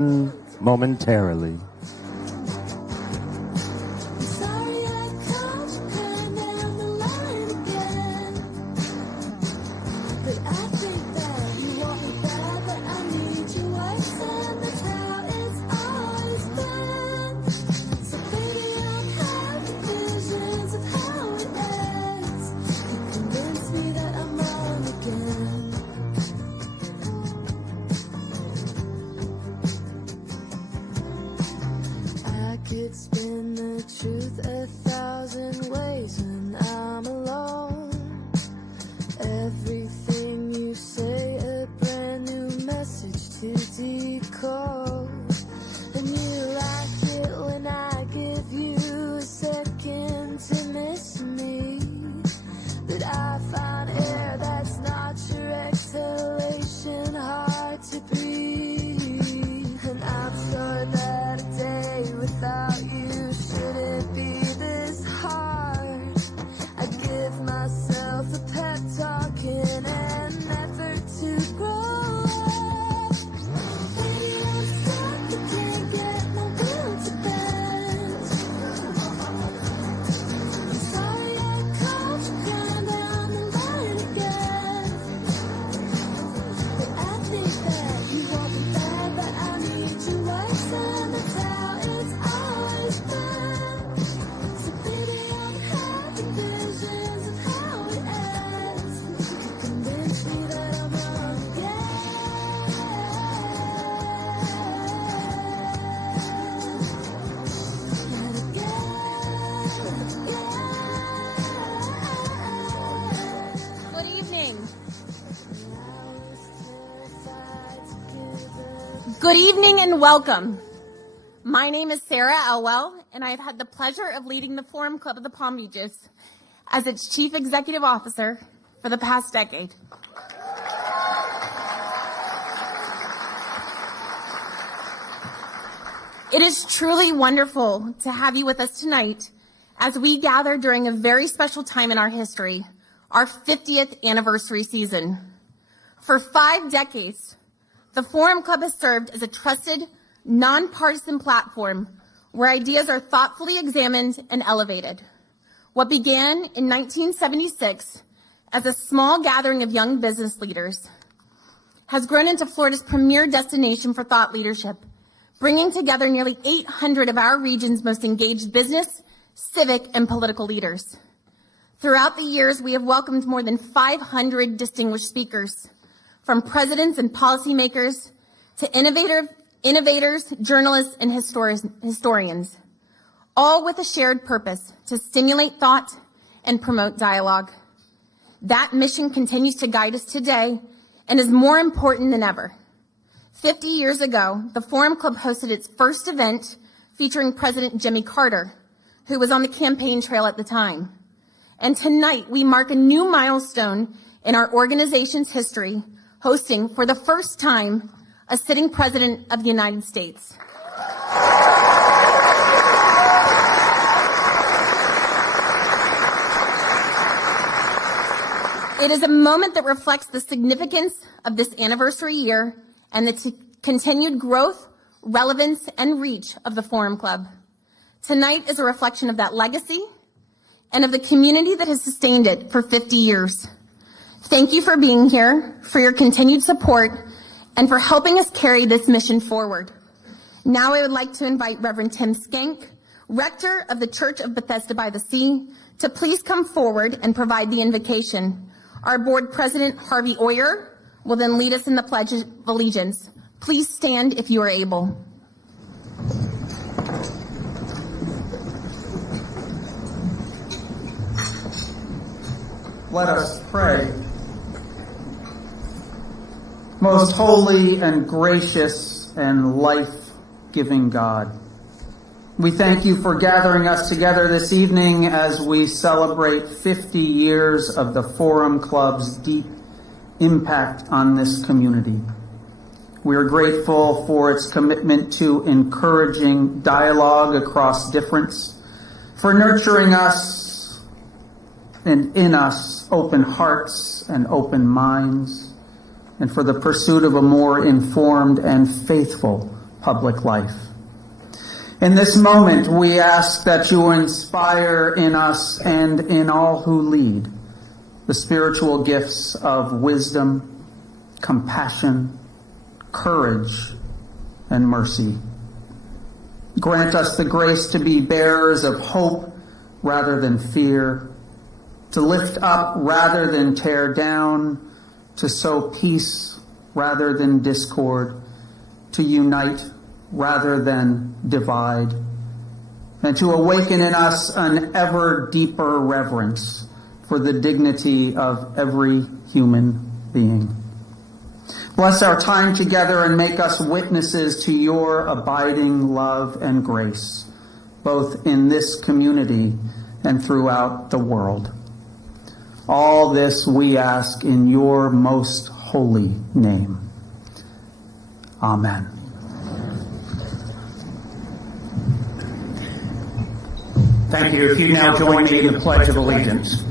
momentarily. Could spin the truth 1,000 ways when I'm alone. Everything you say, a brand new message to decode. And you like it when I give you a second to miss me. But I find air that's not your exhalation hard to breathe. And I'm sure that a day without you shouldn't be this hard. I give myself a pep talk in an effort to grow up. Baby, I'm stuck, I can't get my will to bend. I'm sorry I called you down the line again. But I think that you won't be bad, but I need you worse than that's how it's always been. So baby, I'm having visions of how it ends. You could convince me that I'm wrong again. And again. Good evening. Good evening and welcome. My name is Sarah Elwell, and I've had the pleasure of leading the Forum Club of the Palm Beaches as its Chief Executive Officer for the past decade. It is truly wonderful to have you with us tonight as we gather during a very special time in our history, our 50th anniversary season. For 5 decades, the Forum Club has served as a trusted, nonpartisan platform where ideas are thoughtfully examined and elevated. What began in 1976 as a small gathering of young business leaders has grown into Florida's premier destination for thought leadership, bringing together nearly 800 of our region's most engaged business, civic, and political leaders. Throughout the years, we have welcomed more than 500 distinguished speakers, from presidents and policymakers to innovators, journalists, and historians, all with a shared purpose to stimulate thought and promote dialogue. That mission continues to guide us today and is more important than ever. 50 years ago, the Forum Club hosted its first event featuring President Jimmy Carter, who was on the campaign trail at the time. And tonight, we mark a new milestone in our organization's history, hosting for the first time a sitting president of the United States. It is a moment that reflects the significance of this anniversary year and the continued growth, relevance, and reach of the Forum Club. Tonight is a reflection of that legacy and of the community that has sustained it for 50 years. Thank you for being here, for your continued support, and for helping us carry this mission forward. Now I would like to invite Reverend Tim Skank, Rector of the Church of Bethesda by the Sea, to please come forward and provide the invocation. Our board president, Harvey Oyer, will then lead us in the Pledge of Allegiance. Please stand if you are able. Let us pray. Most holy and gracious and life-giving God, we thank you for gathering us together this evening as we celebrate 50 years of the Forum Club's deep impact on this community. We are grateful for its commitment to encouraging dialogue across difference, for nurturing us and in us open hearts and open minds, and for the pursuit of a more informed and faithful public life. In this moment, we ask that you inspire in us and in all who lead the spiritual gifts of wisdom, compassion, courage, and mercy. Grant us the grace to be bearers of hope rather than fear, to lift up rather than tear down, to sow peace rather than discord, to unite rather than divide, and to awaken in us an ever deeper reverence for the dignity of every human being. Bless our time together and make us witnesses to your abiding love and grace, both in this community and throughout the world. All this we ask in your most holy name. Amen. Thank you. If you now join me in the Pledge of Allegiance.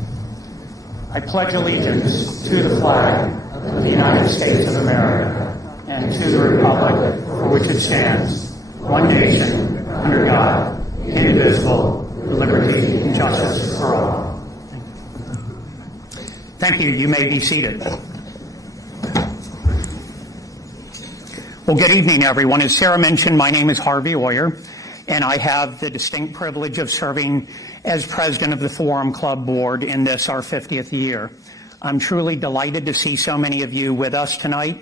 I pledge allegiance to the flag of the United States of America and to the republic for which it stands, one nation, under God, indivisible, with liberty and justice for all. Thank you. You may be seated. Well, good evening, everyone. As Sarah mentioned, my name is Harvey Oyer, and I have the distinct privilege of serving as president of the Forum Club Board in this, our 50th year. I'm truly delighted to see so many of you with us tonight,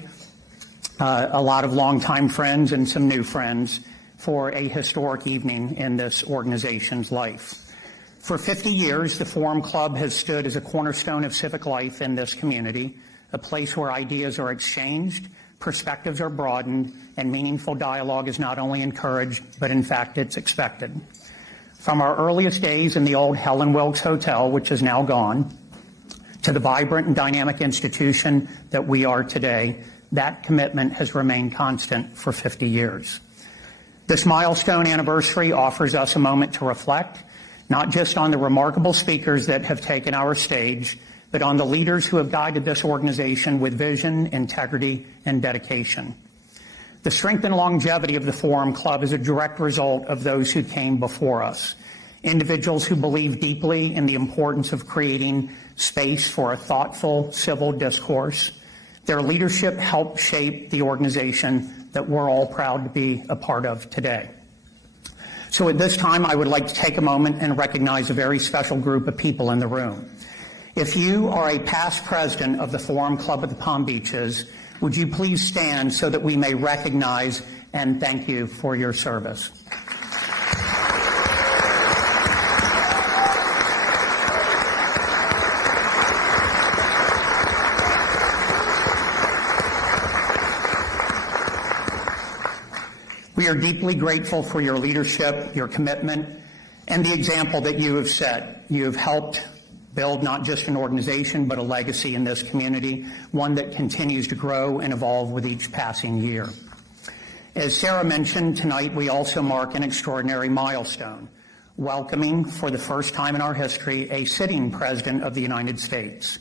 a lot of longtime friends and some new friends for a historic evening in this organization's life. For 50 years, the Forum Club has stood as a cornerstone of civic life in this community, a place where ideas are exchanged, perspectives are broadened, and meaningful dialogue is not only encouraged, but in fact it's expected. From our earliest days in the old Helen Wilkes Hotel, which is now gone, to the vibrant and dynamic institution that we are today, that commitment has remained constant for 50 years. This milestone anniversary offers us a moment to reflect, not just on the remarkable speakers that have taken our stage, but on the leaders who have guided this organization with vision, integrity, and dedication. The strength and longevity of the Forum Club is a direct result of those who came before us, individuals who believe deeply in the importance of creating space for a thoughtful civil discourse. Their leadership helped shape the organization that we're all proud to be a part of today. So at this time, I would like to take a moment and recognize a very special group of people in the room. If you are a past president of the Forum Club of the Palm Beaches, would you please stand so that we may recognize and thank you for your service. We are deeply grateful for your leadership, your commitment, and the example that you have set. You have helped build not just an organization, but a legacy in this community, one that continues to grow and evolve with each passing year. As Sarah mentioned, tonight we also mark an extraordinary milestone, welcoming for the first time in our history a sitting president of the United States.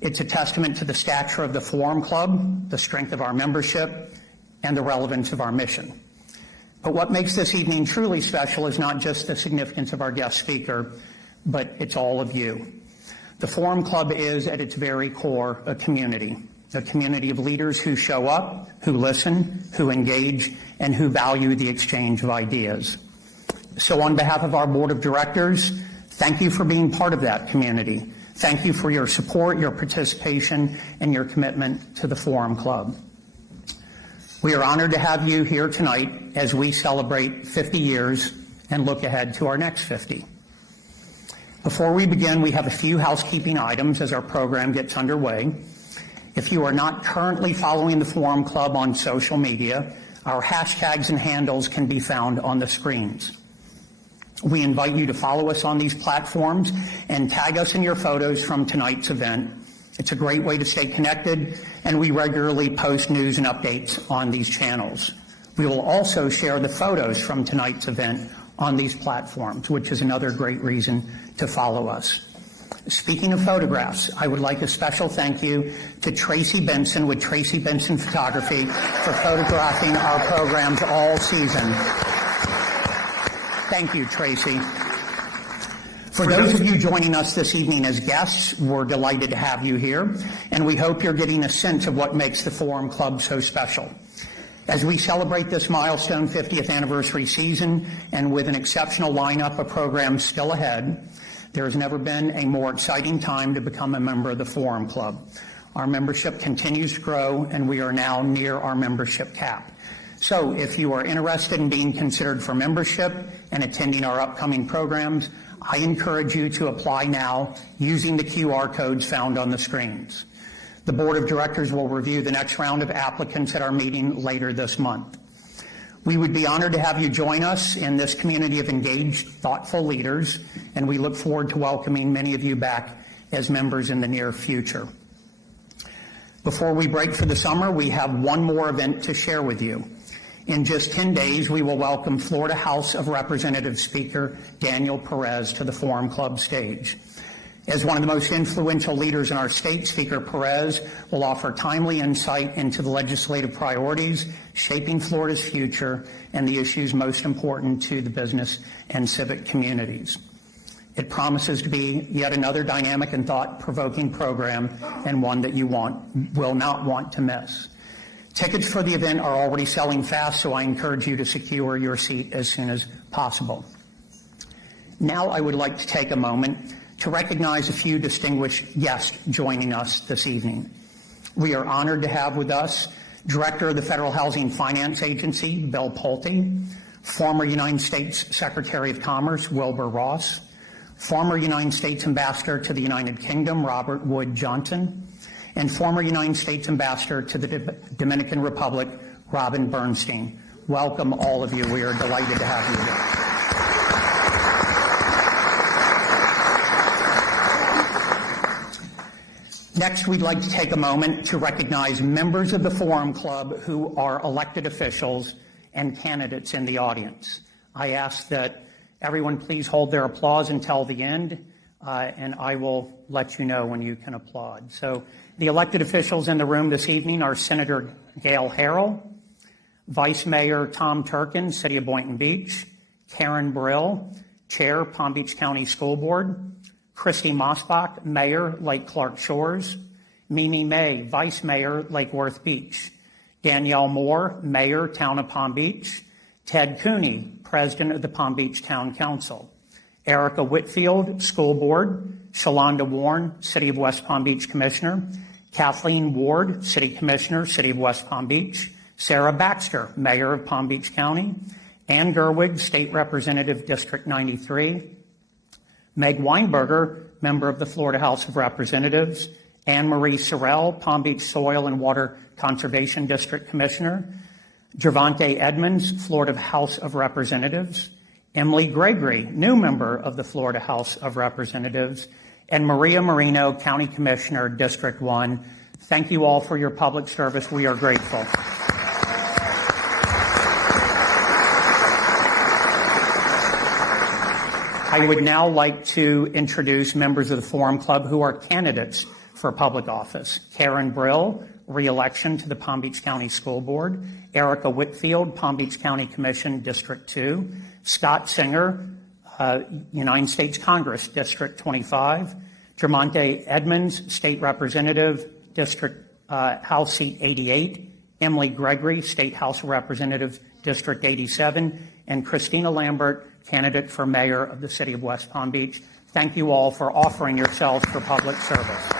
It's a testament to the stature of the Forum Club, the strength of our membership, and the relevance of our mission. But what makes this evening truly special is not just the significance of our guest speaker, but it's all of you. The Forum Club is, at its very core, a community of leaders who show up, who listen, who engage, and who value the exchange of ideas. So on behalf of our board of directors, thank you for being part of that community. Thank you for your support, your participation, and your commitment to the Forum Club. We are honored to have you here tonight as we celebrate 50 years and look ahead to our next 50. Before we begin, we have a few housekeeping items as our program gets underway. If you are not currently following the Forum Club on social media, our hashtags and handles can be found on the screens. We invite you to follow us on these platforms and tag us in your photos from tonight's event. It's a great way to stay connected, and we regularly post news and updates on these channels. We will also share the photos from tonight's event on these platforms, which is another great reason to follow us. Speaking of photographs, I would like a special thank you to Tracy Benson with Tracy Benson Photography for photographing our programs all season. Thank you, Tracy. For those of you joining us this evening as guests, we're delighted to have you here, and we hope you're getting a sense of what makes the Forum Club so special. As we celebrate this milestone 50th anniversary season, and with an exceptional lineup of programs still ahead, there has never been a more exciting time to become a member of the Forum Club. Our membership continues to grow, and we are now near our membership cap. So if you are interested in being considered for membership and attending our upcoming programs, I encourage you to apply now using the QR codes found on the screens. The Board of Directors will review the next round of applicants at our meeting later this month. We would be honored to have you join us in this community of engaged, thoughtful leaders, and we look forward to welcoming many of you back as members in the near future. Before we break for the summer, we have one more event to share with you. In just 10 days, we will welcome Florida House of Representatives Speaker Daniel Perez to the Forum Club stage. As one of the most influential leaders in our state, Speaker Perez will offer timely insight into the legislative priorities shaping Florida's future and the issues most important to the business and civic communities. It promises to be yet another dynamic and thought-provoking program, and one that you will not want to miss. Tickets for the event are already selling fast, so I encourage you to secure your seat as soon as possible. Now I would like to take a moment to recognize a few distinguished guests joining us this evening. We are honored to have with us Director of the Federal Housing Finance Agency, Bill Pulte, former United States Secretary of Commerce, Wilbur Ross, former United States Ambassador to the United Kingdom, Robert Wood Johnson, and former United States Ambassador to the Dominican Republic, Robin Bernstein. Welcome, all of you. We are delighted to have you here. Next, we'd like to take a moment to recognize members of the Forum Club who are elected officials and candidates in the audience. I ask that everyone please hold their applause until the end, and I will let you know when you can applaud. So the elected officials in the room this evening are Senator Gail Harrell, Vice Mayor Tom Turkin, City of Boynton Beach, Karen Brill, Chair, Palm Beach County School Board, Christy Mosbach, Mayor, Lake Clark Shores, Mimi May, Vice Mayor, Lake Worth Beach, Danielle Moore, Mayor, Town of Palm Beach, Ted Cooney, President of the Palm Beach Town Council, Erica Whitfield, School Board, Shalonda Warren, City of West Palm Beach Commissioner, Kathleen Ward, City Commissioner, City of West Palm Beach, Sarah Baxter, Mayor of Palm Beach County, Ann Gerwig, State Representative, District 93, Meg Weinberger, Member of the Florida House of Representatives, Anne Marie Sorrell, Palm Beach Soil and Water Conservation District Commissioner, Gervonta Edmonds, Florida House of Representatives, Emily Gregory, new member of the Florida House of Representatives, and Maria Marino, County Commissioner, District 1. Thank you all for your public service. We are grateful. I would now like to introduce members of the Forum Club who are candidates for public office. Karen Brill, re-election to the Palm Beach County School Board. Erica Whitfield, Palm Beach County Commission, District 2. Scott Singer, United States Congress, District 25. Gervonta Edmonds, State Representative, District House Seat 88. Emily Gregory, State House of Representatives, District 87. And Christina Lambert, candidate for Mayor of the City of West Palm Beach. Thank you all for offering yourselves for public service.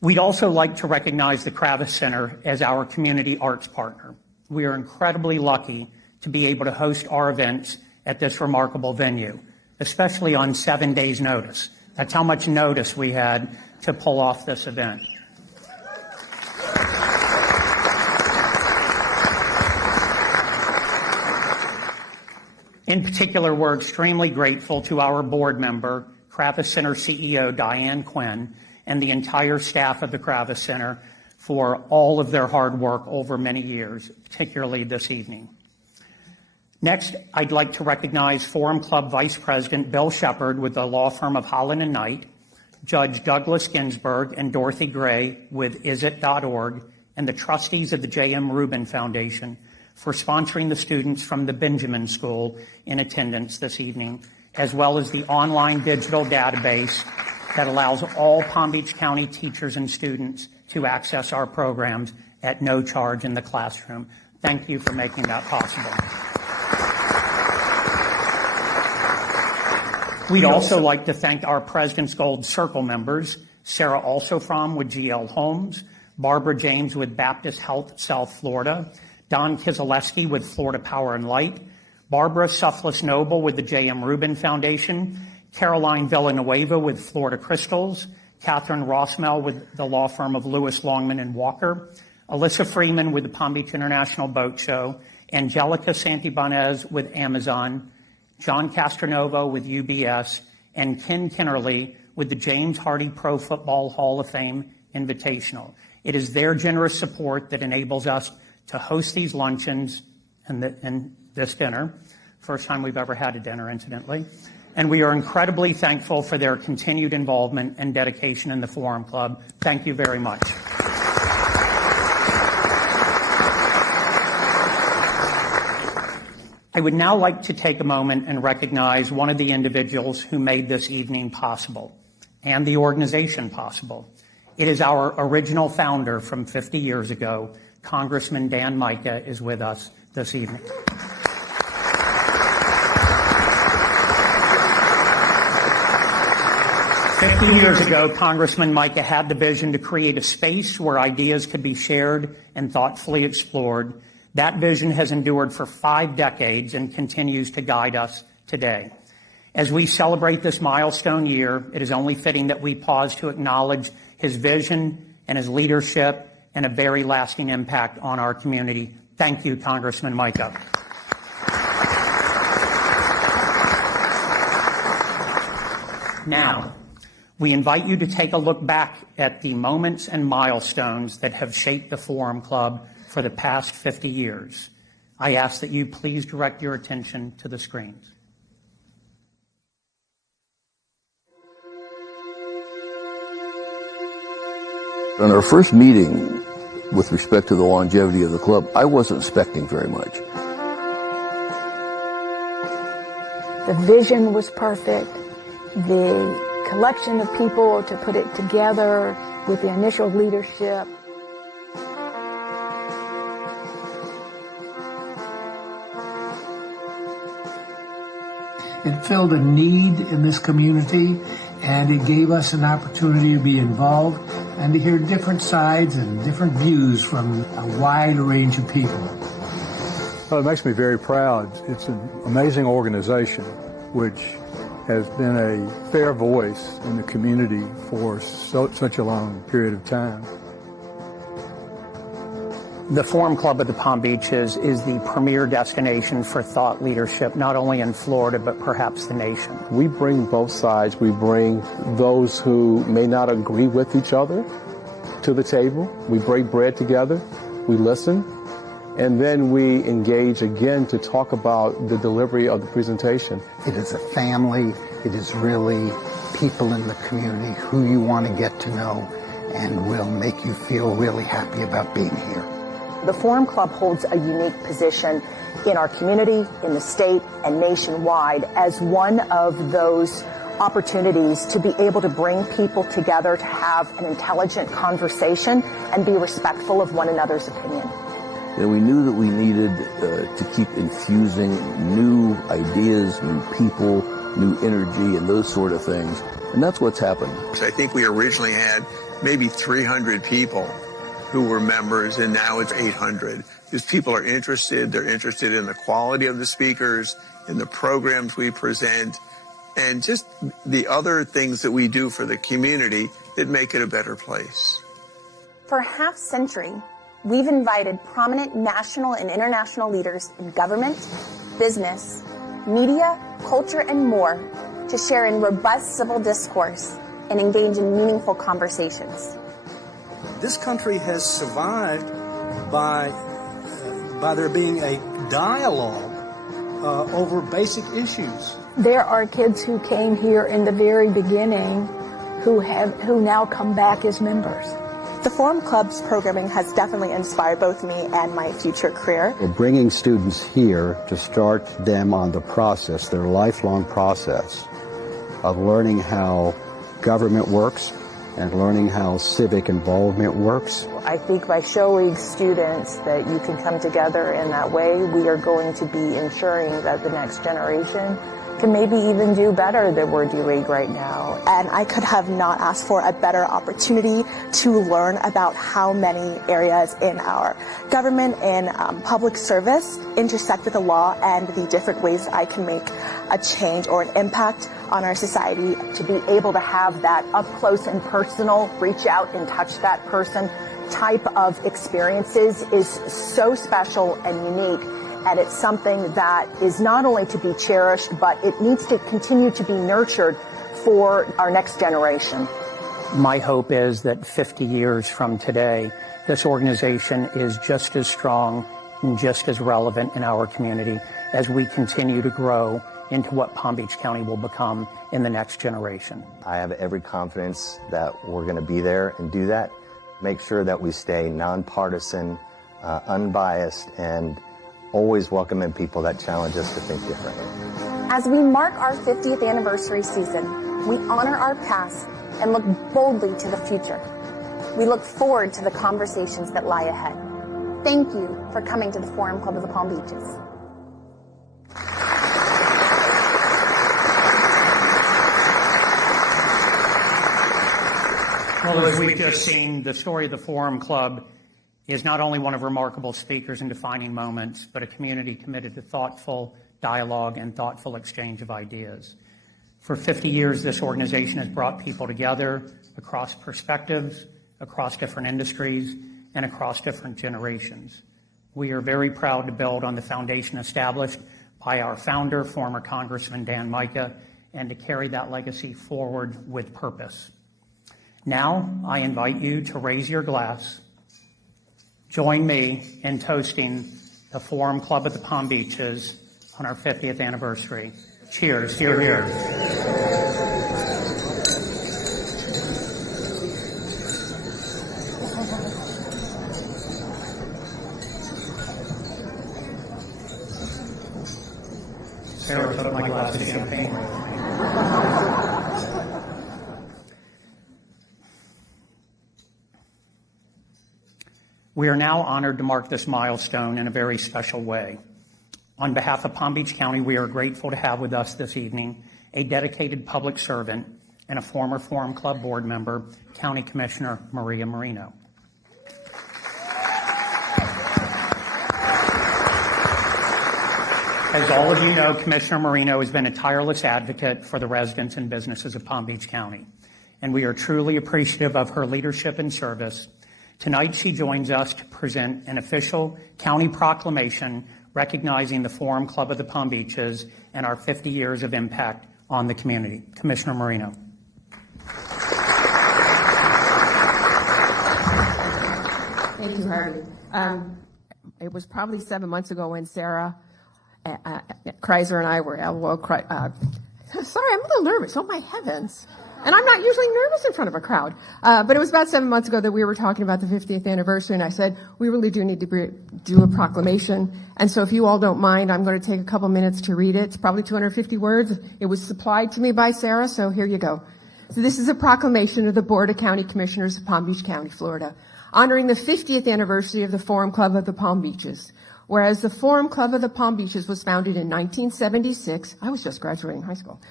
We'd also like to recognize the Kravis Center as our community arts partner. We are incredibly lucky to be able to host our events at this remarkable venue, especially on 7 days' notice. That's how much notice we had to pull off this event. In particular, we're extremely grateful to our board member, Kravis Center CEO Diane Quinn, and the entire staff of the Kravis Center for all of their hard work over many years, particularly this evening. Next, I'd like to recognize Forum Club Vice President Bill Shepard with the law firm of Holland & Knight, Judge Douglas Ginsburg and Dorothy Gray with isit.org, and the trustees of the J.M. Rubin Foundation for sponsoring the students from the Benjamin School in attendance this evening, as well as the online digital database that allows all Palm Beach County teachers and students to access our programs at no charge in the classroom. Thank you for making that possible. We'd also like to thank our President's Gold Circle members, Sarah Alsofrom with GL Homes, Barbara James with Baptist Health South Florida, Don Kizaleski with Florida Power and Light, Barbara Suffless Noble with the J.M. Rubin Foundation, Caroline Villanueva with Florida Crystals, Catherine Rossmel with the law firm of Lewis, Longman and Walker, Alyssa Freeman with the Palm Beach International Boat Show, Angelica Santibanez with Amazon, John Castronova with UBS, and Ken Kinnerly with the James Hardy Pro Football Hall of Fame Invitational. It is their generous support that enables us to host these luncheons and this dinner. First time we've ever had a dinner, incidentally. And we are incredibly thankful for their continued involvement and dedication in the Forum Club. Thank you very much. I would now like to take a moment and recognize one of the individuals who made this evening possible and the organization possible. It is our original founder from 50 years ago. Congressman Dan Micah is with us this evening. "50 years ago, Congressman Micah had the vision to create a space where ideas could be shared and thoughtfully explored. That vision has endured for 5 decades and continues to guide us today. As we celebrate this milestone year, it is only fitting that we pause to acknowledge his vision and his leadership and a very lasting impact on our community. Thank you, Congressman Micah. Now, we invite you to take a look back at the moments and milestones that have shaped the Forum Club for the past 50 years. I ask that you please direct your attention to the screens. On our first meeting with respect to the longevity of the club, I wasn't expecting very much. The vision was perfect. The collection of people to put it together with the initial leadership. It filled a need in this community, and it gave us an opportunity to be involved and to hear different sides and different views from a wide range of people. Well, it makes me very proud. It's an amazing organization which has been a fair voice in the community for such a long period of time. The Forum Club of the Palm Beaches is the premier destination for thought leadership, not only in Florida, but perhaps the nation. We bring both sides. We bring those who may not agree with each other to the table. We break bread together. We listen. And then we engage again to talk about the delivery of the presentation. It is a family. It is really people in the community who you want to get to know and will make you feel really happy about being here. The Forum Club holds a unique position in our community, in the state, and nationwide as one of those opportunities to be able to bring people together to have an intelligent conversation and be respectful of one another's opinion. And we knew that we needed to keep infusing new ideas, new people, new energy, and those sort of things. And that's what's happened. I think we originally had maybe 300 people who were members, and now it's 800. Because people are interested. They're interested in the quality of the speakers, in the programs we present, and just the other things that we do for the community that make it a better place. For a half century, we've invited prominent national and international leaders in government, business, media, culture, and more to share in robust civil discourse and engage in meaningful conversations. This country has survived by there being a dialogue over basic issues. There are kids who came here in the very beginning who now come back as members. The Forum Club's programming has definitely inspired both me and my future career. We're bringing students here to start them on the process, their lifelong process of learning how government works and learning how civic involvement works. I think by showing students that you can come together in that way, we are going to be ensuring that the next generation can maybe even do better than we're doing right now. And I could have not asked for a better opportunity to learn about how many areas in our government and public service intersect with the law and the different ways I can make a change or an impact on our society. To be able to have that up close and personal, reach out and touch that person type of experiences is so special and unique. And it's something that is not only to be cherished, but it needs to continue to be nurtured for our next generation. My hope is that 50 years from today, this organization is just as strong and just as relevant in our community as we continue to grow into what Palm Beach County will become in the next generation. I have every confidence that we're going to be there and do that. Make sure that we stay nonpartisan, unbiased, and always welcoming people that challenge us to think differently. As we mark our 50th anniversary season, we honor our past and look boldly to the future. We look forward to the conversations that lie ahead. Thank you for coming to the Forum Club of the Palm Beaches. Well, as we've just seen, the story of the Forum Club is not only one of remarkable speakers and defining moments, but a community committed to thoughtful dialogue and thoughtful exchange of ideas. For 50 years, this organization has brought people together across perspectives, across different industries, and across different generations. We are very proud to build on the foundation established by our founder, former Congressman Dan Mica, and to carry that legacy forward with purpose. Now, I invite you to raise your glass. Join me in toasting the Forum Club at the Palm Beaches on our 50th anniversary. Cheers, cheer, cheers. Sarah took my glass of champagne. We are now honored to mark this milestone in a very special way. On behalf of Palm Beach County, we are grateful to have with us this evening a dedicated public servant and a former Forum Club board member, County Commissioner Maria Marino. As all of you know, Commissioner Marino has been a tireless advocate for the residents and businesses of Palm Beach County, and we are truly appreciative of her leadership and service. Tonight, she joins us to present an official county proclamation recognizing the Forum Club of the Palm Beaches and our 50 years of impact on the community. Commissioner Marino. Thank you, Harvey. It was probably 7 months ago when Sarah Kreiser and I were sorry, I'm a little nervous. Oh, my heavens. And I'm not usually nervous in front of a crowd. But it was about 7 months ago that we were talking about the 50th anniversary, and I said, we really do need to do a proclamation. And so if you all don't mind, I'm going to take a couple minutes to read it. It's probably 250 words. It was supplied to me by Sarah, so here you go. So this is a proclamation of the Board of County Commissioners of Palm Beach County, Florida, honoring the 50th anniversary of the Forum Club of the Palm Beaches. Whereas the Forum Club of the Palm Beaches was founded in 1976, I was just graduating high school,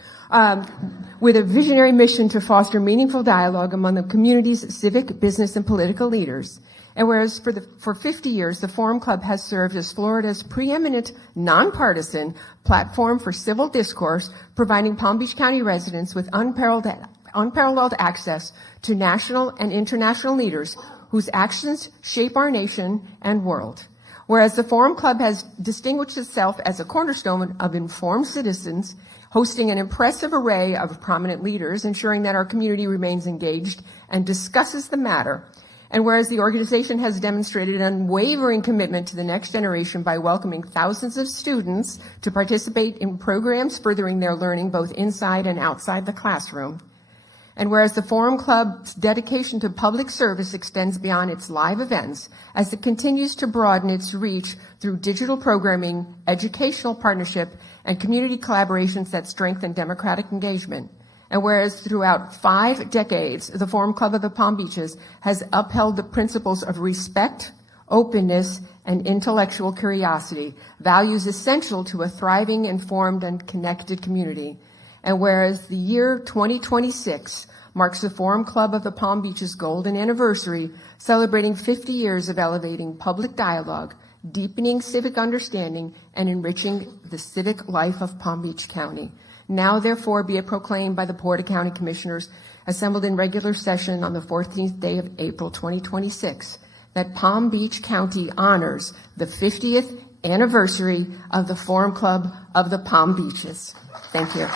with a visionary mission to foster meaningful dialogue among the community's civic, business, and political leaders. And whereas for 50 years, the Forum Club has served as Florida's preeminent nonpartisan platform for civil discourse, providing Palm Beach County residents with unparalleled access to national and international leaders whose actions shape our nation and world. Whereas the Forum Club has distinguished itself as a cornerstone of informed citizens, hosting an impressive array of prominent leaders, ensuring that our community remains engaged and discusses the matter. And whereas the organization has demonstrated an unwavering commitment to the next generation by welcoming thousands of students to participate in programs furthering their learning both inside and outside the classroom. And whereas the Forum Club's dedication to public service extends beyond its live events as it continues to broaden its reach through digital programming, educational partnership, and community collaborations that strengthen democratic engagement. And whereas throughout 5 decades, the Forum Club of the Palm Beaches has upheld the principles of respect, openness, and intellectual curiosity, values essential to a thriving, informed, and connected community. And whereas the year 2026 marks the Forum Club of the Palm Beaches' golden anniversary, celebrating 50 years of elevating public dialogue, deepening civic understanding, and enriching the civic life of Palm Beach County. Now, therefore, be it proclaimed by the Board of County Commissioners assembled in regular session on the 14th day of April 2026 that Palm Beach County honors the 50th anniversary of the Forum Club of the Palm Beaches. Thank you.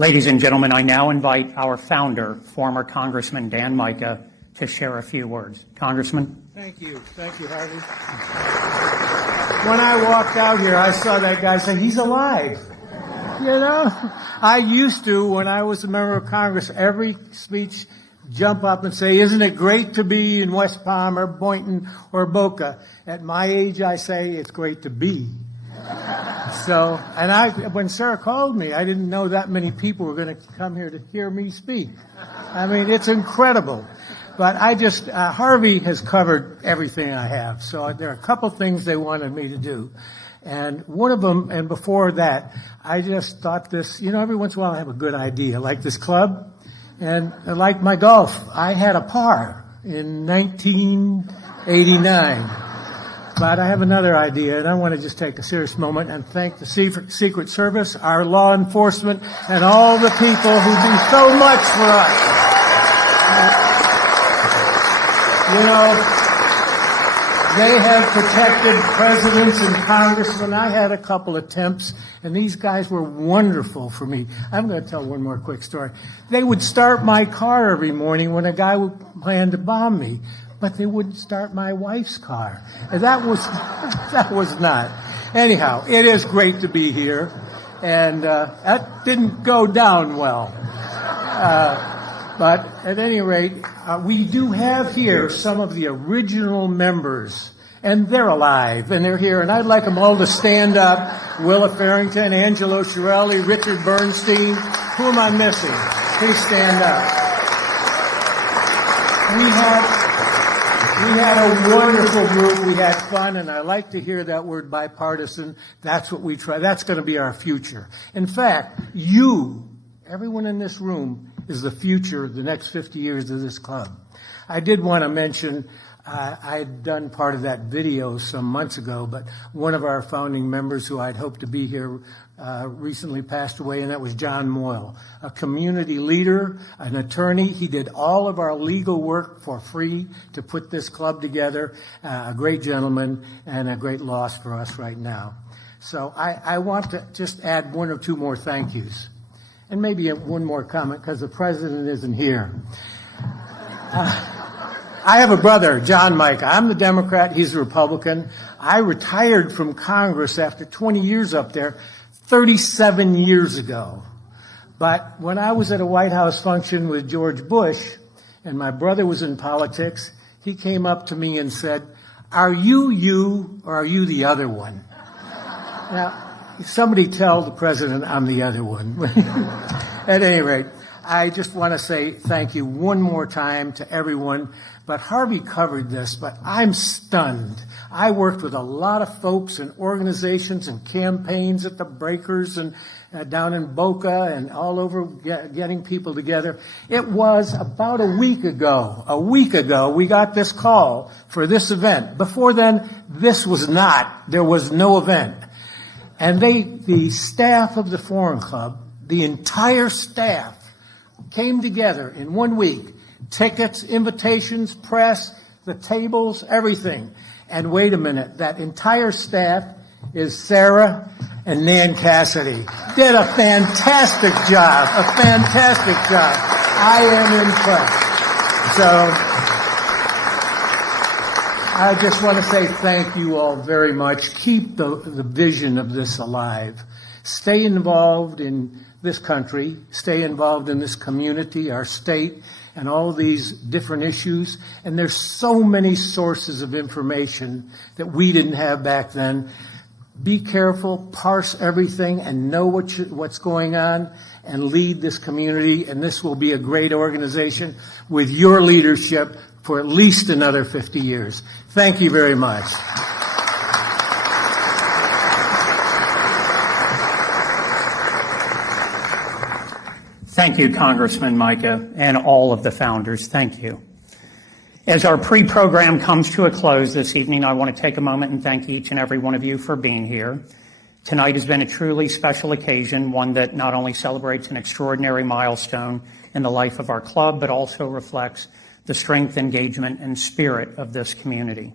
Ladies and gentlemen, I now invite our founder, former Congressman Dan Mica, to share a few words. Congressman? Thank you. Thank you, Harvey. When I walked out here, I saw that guy say, he's alive. You know, I used to, when I was a member of Congress, every speech jump up and say, isn't it great to be in West Palm or Boynton or Boca? At my age, I say, it's great to be. So, and when Sarah called me, I didn't know that many people were going to come here to hear me speak. I mean, it's incredible. But Harvey has covered everything I have. So there are a couple things they wanted me to do. And one of them, and before that, I just thought this, every once in a while I have a good idea, like this club. And like my golf, I had a par in 1989. But I have another idea, and I want to just take a serious moment and thank the Secret Service, our law enforcement, and all the people who do so much for us. They have protected presidents and congressmen. I had a couple attempts, and these guys were wonderful for me. I'm going to tell one more quick story. They would start my car every morning when a guy would plan to bomb me. But they wouldn't start my wife's car. And that was not. Anyhow, it is great to be here. And that didn't go down well. But at any rate, we do have here some of the original members. And they're alive, and they're here. And I'd like them all to stand up. Willa Farrington, Angelo Chiarelli, Richard Bernstein. Who am I missing? Please stand up. We had a wonderful group. We had fun, and I like to hear that word bipartisan. That's what we try. That's going to be our future. In fact, everyone in this room, is the future, the next 50 years of this club. I did want to mention, I had done part of that video some months ago, but one of our founding members who I'd hoped to be here recently passed away, and that was John Moyle, a community leader, an attorney. He did all of our legal work for free to put this club together, a great gentleman and a great loss for us right now. So I want to just add one or two more thank yous, and maybe one more comment because the president isn't here. I have a brother, John Mica. I'm the Democrat. He's a Republican. I retired from Congress after 20 years up there 37 years ago. But when I was at a White House function with George Bush and my brother was in politics, he came up to me and said, "Are you or are you the other one?" Now, somebody tell the president I'm the other one. At any rate, I just want to say thank you one more time to everyone. But Harvey covered this, but I'm stunned. I worked with a lot of folks and organizations and campaigns at the Breakers and down in Boca and all over getting people together. It was about a week ago, we got this call for this event. Before then, there was no event. And the staff of the Forum Club the entire staff came together in 1 week. Tickets, invitations, press, the tables, everything. And wait a minute, that entire staff is Sarah and Nan Cassidy. Did a fantastic job, I am impressed. So I just want to say thank you all very much. Keep the vision of this alive. Stay involved in this country, stay involved in this community, our state, and all these different issues. And there's so many sources of information that we didn't have back then. Be careful, parse everything, and know what's going on, and lead this community. And this will be a great organization with your leadership for at least another 50 years. Thank you very much. Thank you, Congressman Micah, and all of the founders. Thank you. As our pre-program comes to a close this evening, I want to take a moment and thank each and every one of you for being here. Tonight has been a truly special occasion, one that not only celebrates an extraordinary milestone in the life of our club, but also reflects the strength, engagement, and spirit of this community.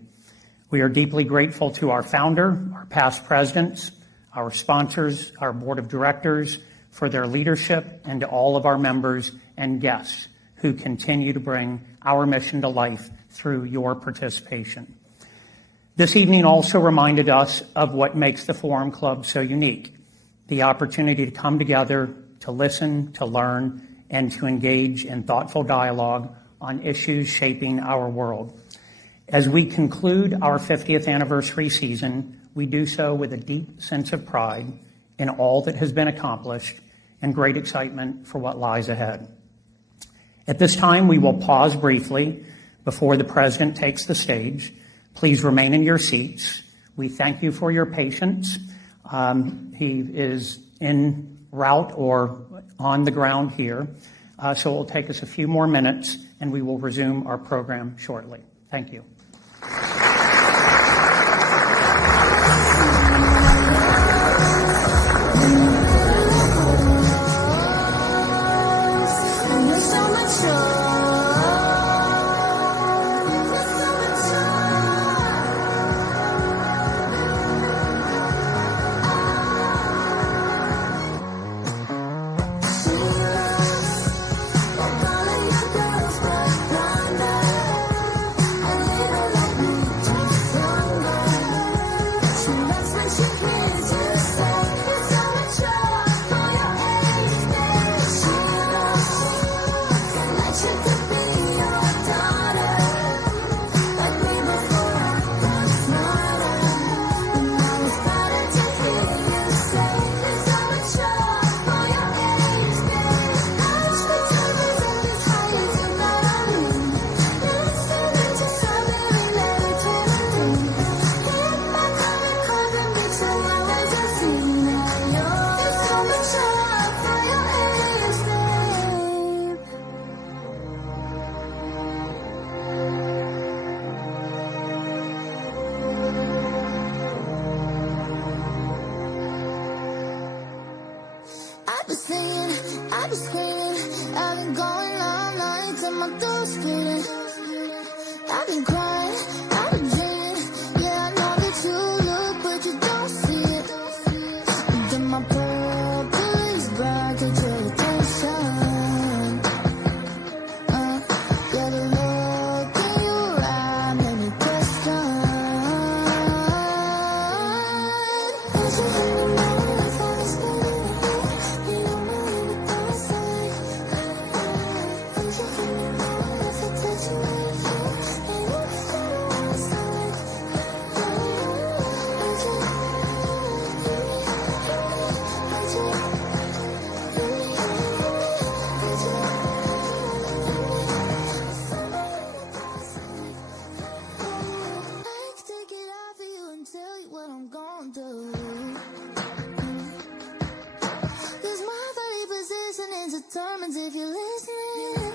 We are deeply grateful to our founder, our past presidents, our sponsors, our board of directors for their leadership, and to all of our members and guests who continue to bring our mission to life through your participation. This evening also reminded us of what makes the Forum Club so unique, the opportunity to come together, to listen, to learn, and to engage in thoughtful dialogue on issues shaping our world. As we conclude our 50th anniversary season, we do so with a deep sense of pride in all that has been accomplished and great excitement for what lies ahead. At this time, we will pause briefly before the President takes the stage. Please remain in your seats. We thank you for your patience. He is en route or on the ground here, so it will take us a few more minutes, and we will resume our program shortly. Thank you. I've been singing, I've been screaming, I've been going all night till my throat's bleeding. I've been crying, I've been dreaming, yeah, I know that you look, but you don't see it. Then my purple is bright, get your attention. Yeah, the look in your eye made me question. Cause you hit me now, I found this feeling. Determines if you're listening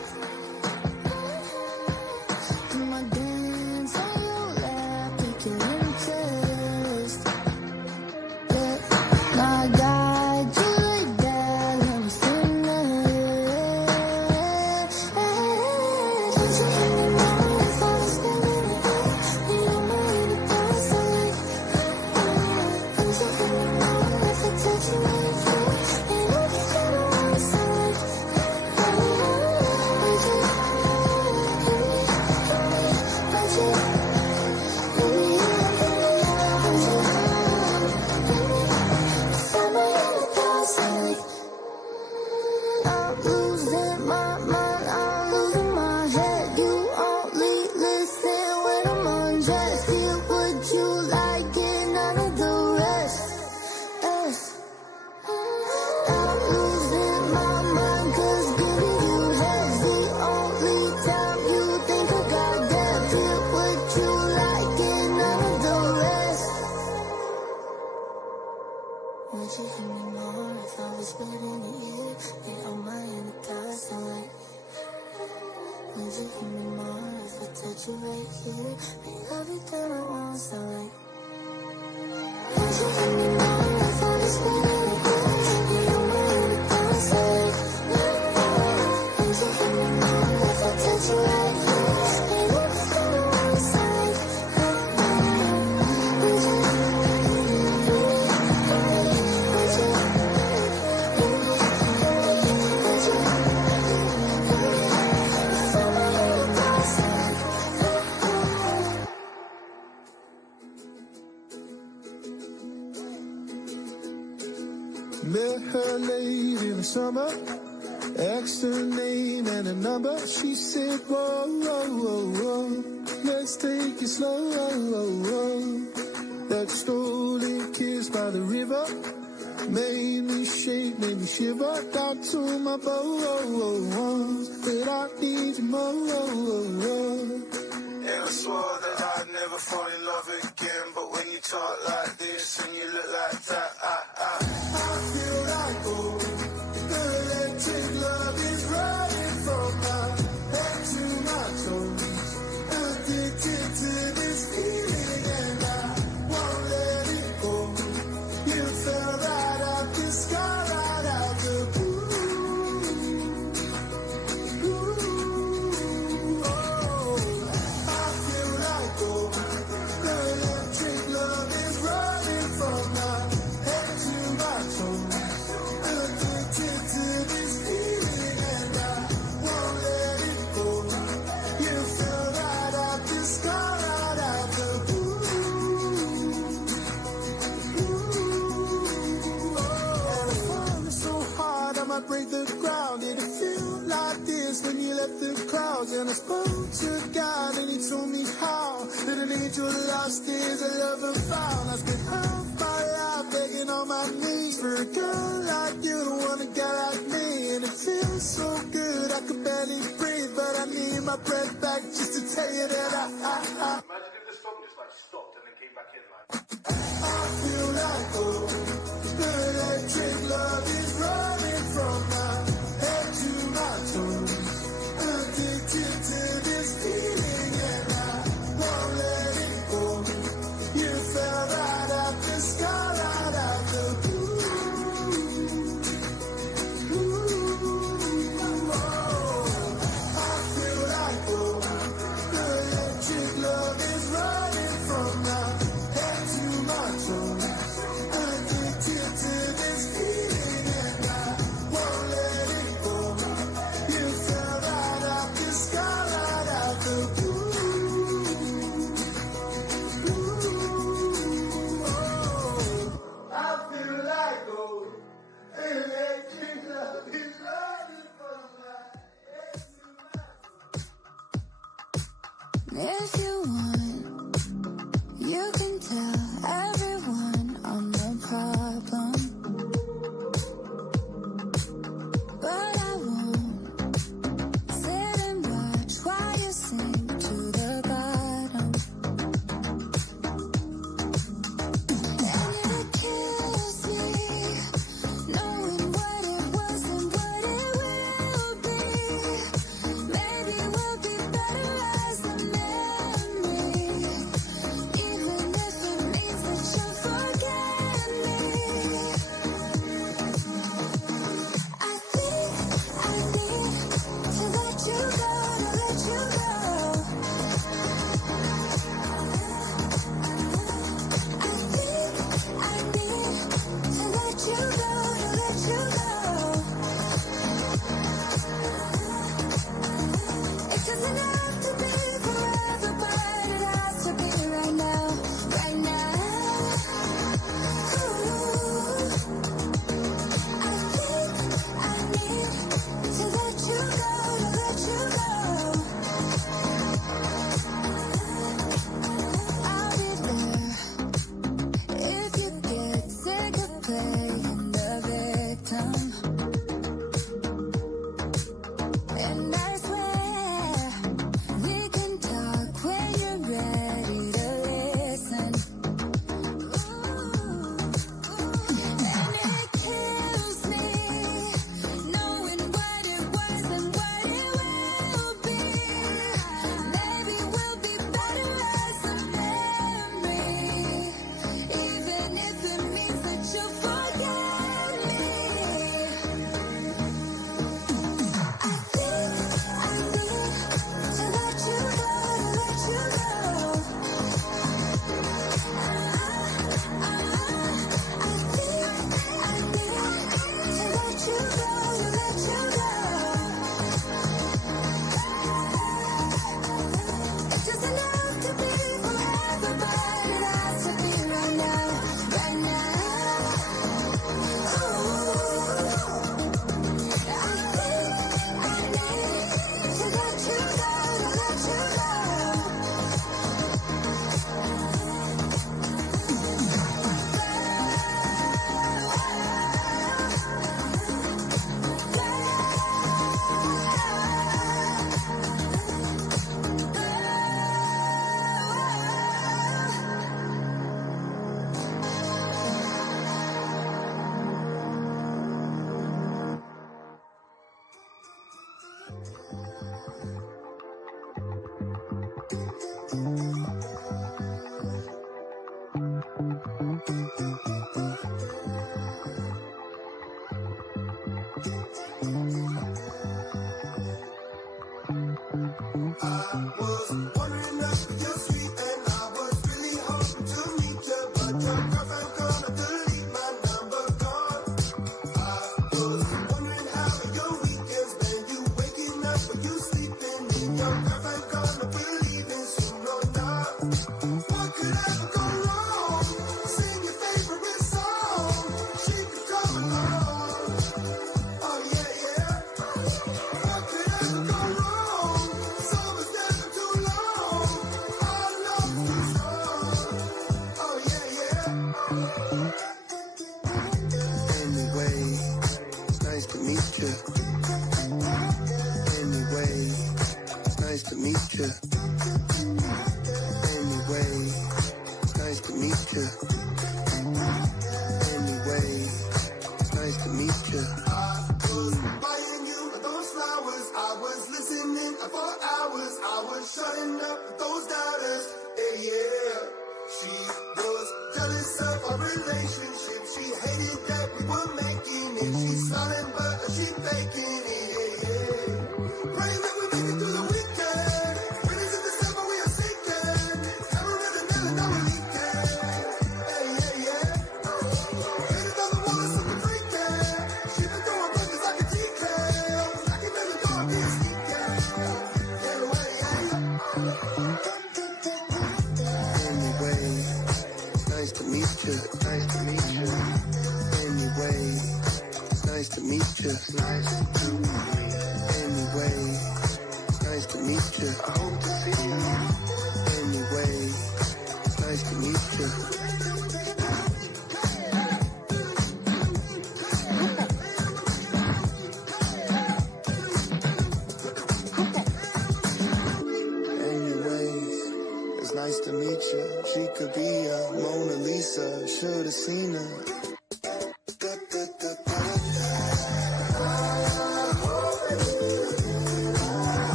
to my dance on your lap, take your interest. Yeah, now I got you like that, let me you give me more if I touch you right here? Make everything I want sound like. Would you give me more if I was spinning it hard? You know me in the past like. Would you give me more if I touch you right here? Make everything I want sound like. Would you? Met her late in the summer, asked her name and a number. She said, whoa, whoa, whoa, whoa, let's take it slow, whoa, whoa. That stolen kiss by the river made me shake, made me shiver. Down to my bones, but I need you more. And I swore that I'd never fall in love again. But when you talk like this and you look like that, I feel like gold. The electric love is running from my head to my toes. Addicted to this feeling and I won't let it go. You fell right out the sky, right out the blue. Break the ground, did it feel like this when you left the clouds? And I spoke to God and he told me how that an angel lost is a lover found. I spent half my life begging on my knees for a girl like you to want a guy like me. And it feels so good, I could barely breathe, but I need my breath back just to tell you that I Imagine if the song just like stopped and then came back in like. I feel like gold. The electric love is running from my head to my toes. Addicted to this feeling and I won't let it go. You fell right out the sky, right out the blue. I feel like gold. The electric love is running from my head to my toes. Addicted to this feeling and I won't let it go. You fell right out the sky, right out the blue. I feel like gold. Electric love is running from my head to my If you want, you can tell everyone I'm the problem. But I won't sit and watch while you sink to the bottom. And it kills me knowing what it was and what it will be. Maybe we'll be better as a memory.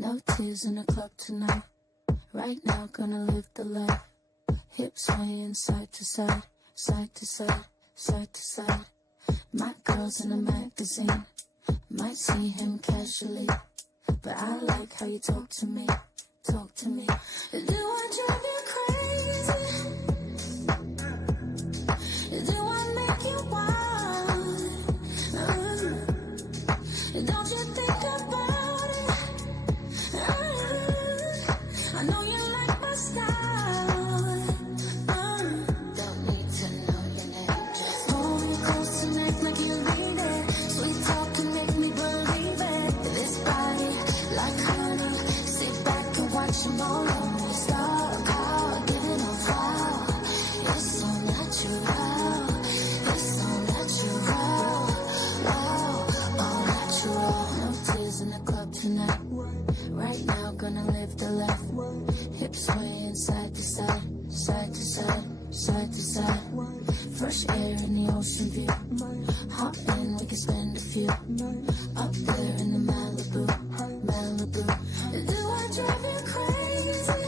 No tears in the club tonight. Right now, gonna live the life. Hips swaying side to side, side to side, side to side. My girl's in a magazine. Might see him casually, but I like how you talk to me, talk to me. Do I drive you crazy? Do I make you wild? Don't you think about it? I know you like my style. Don't need to know your name. Just hold me close and act like you need it. Sweet talk can make me believe it. This body like honey. Sit back and watch them all on me. Start out, giving a vow. It's so natural. It's so natural. Wow, all natural. No tears in the club tonight. Right now, gonna live the life. Hips swaying side to side, side to side, side to side. Fresh air in the ocean view. Hop in, we can spend a few. Up there in the Malibu, Malibu. Do I drive you crazy?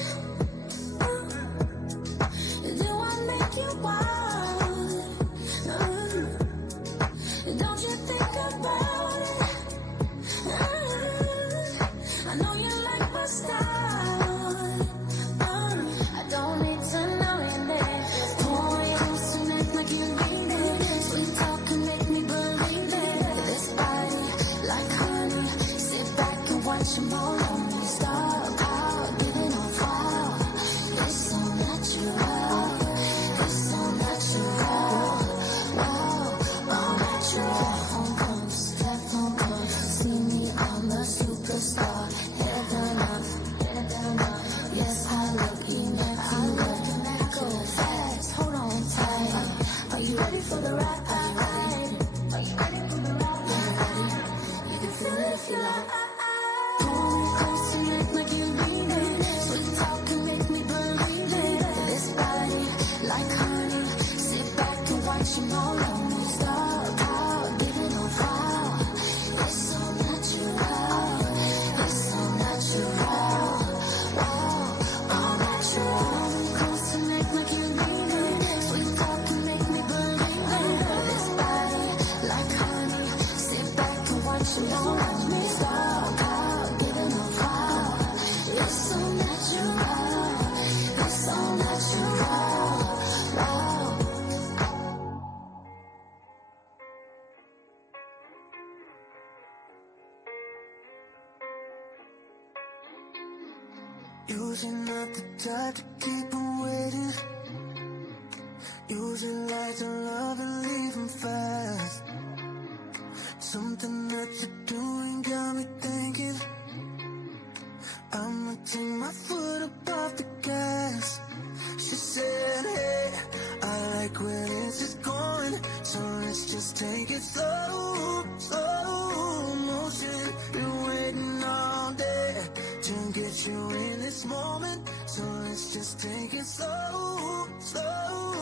Do I make you wild? Don't you think about it? I know you like my style. I don't need to know your name. Just pull me close and act like you need it. Sweet talk can make me believe it. This body Usually not the type to keep on waiting. Usually like to love and leave them fast. Something that you're doing got me thinking I'ma take my foot up off the gas. She said, hey, I like where this is going, so let's just take it slow, slow motion. Been waiting all day to get you in this moment, so let's just take it slow, slow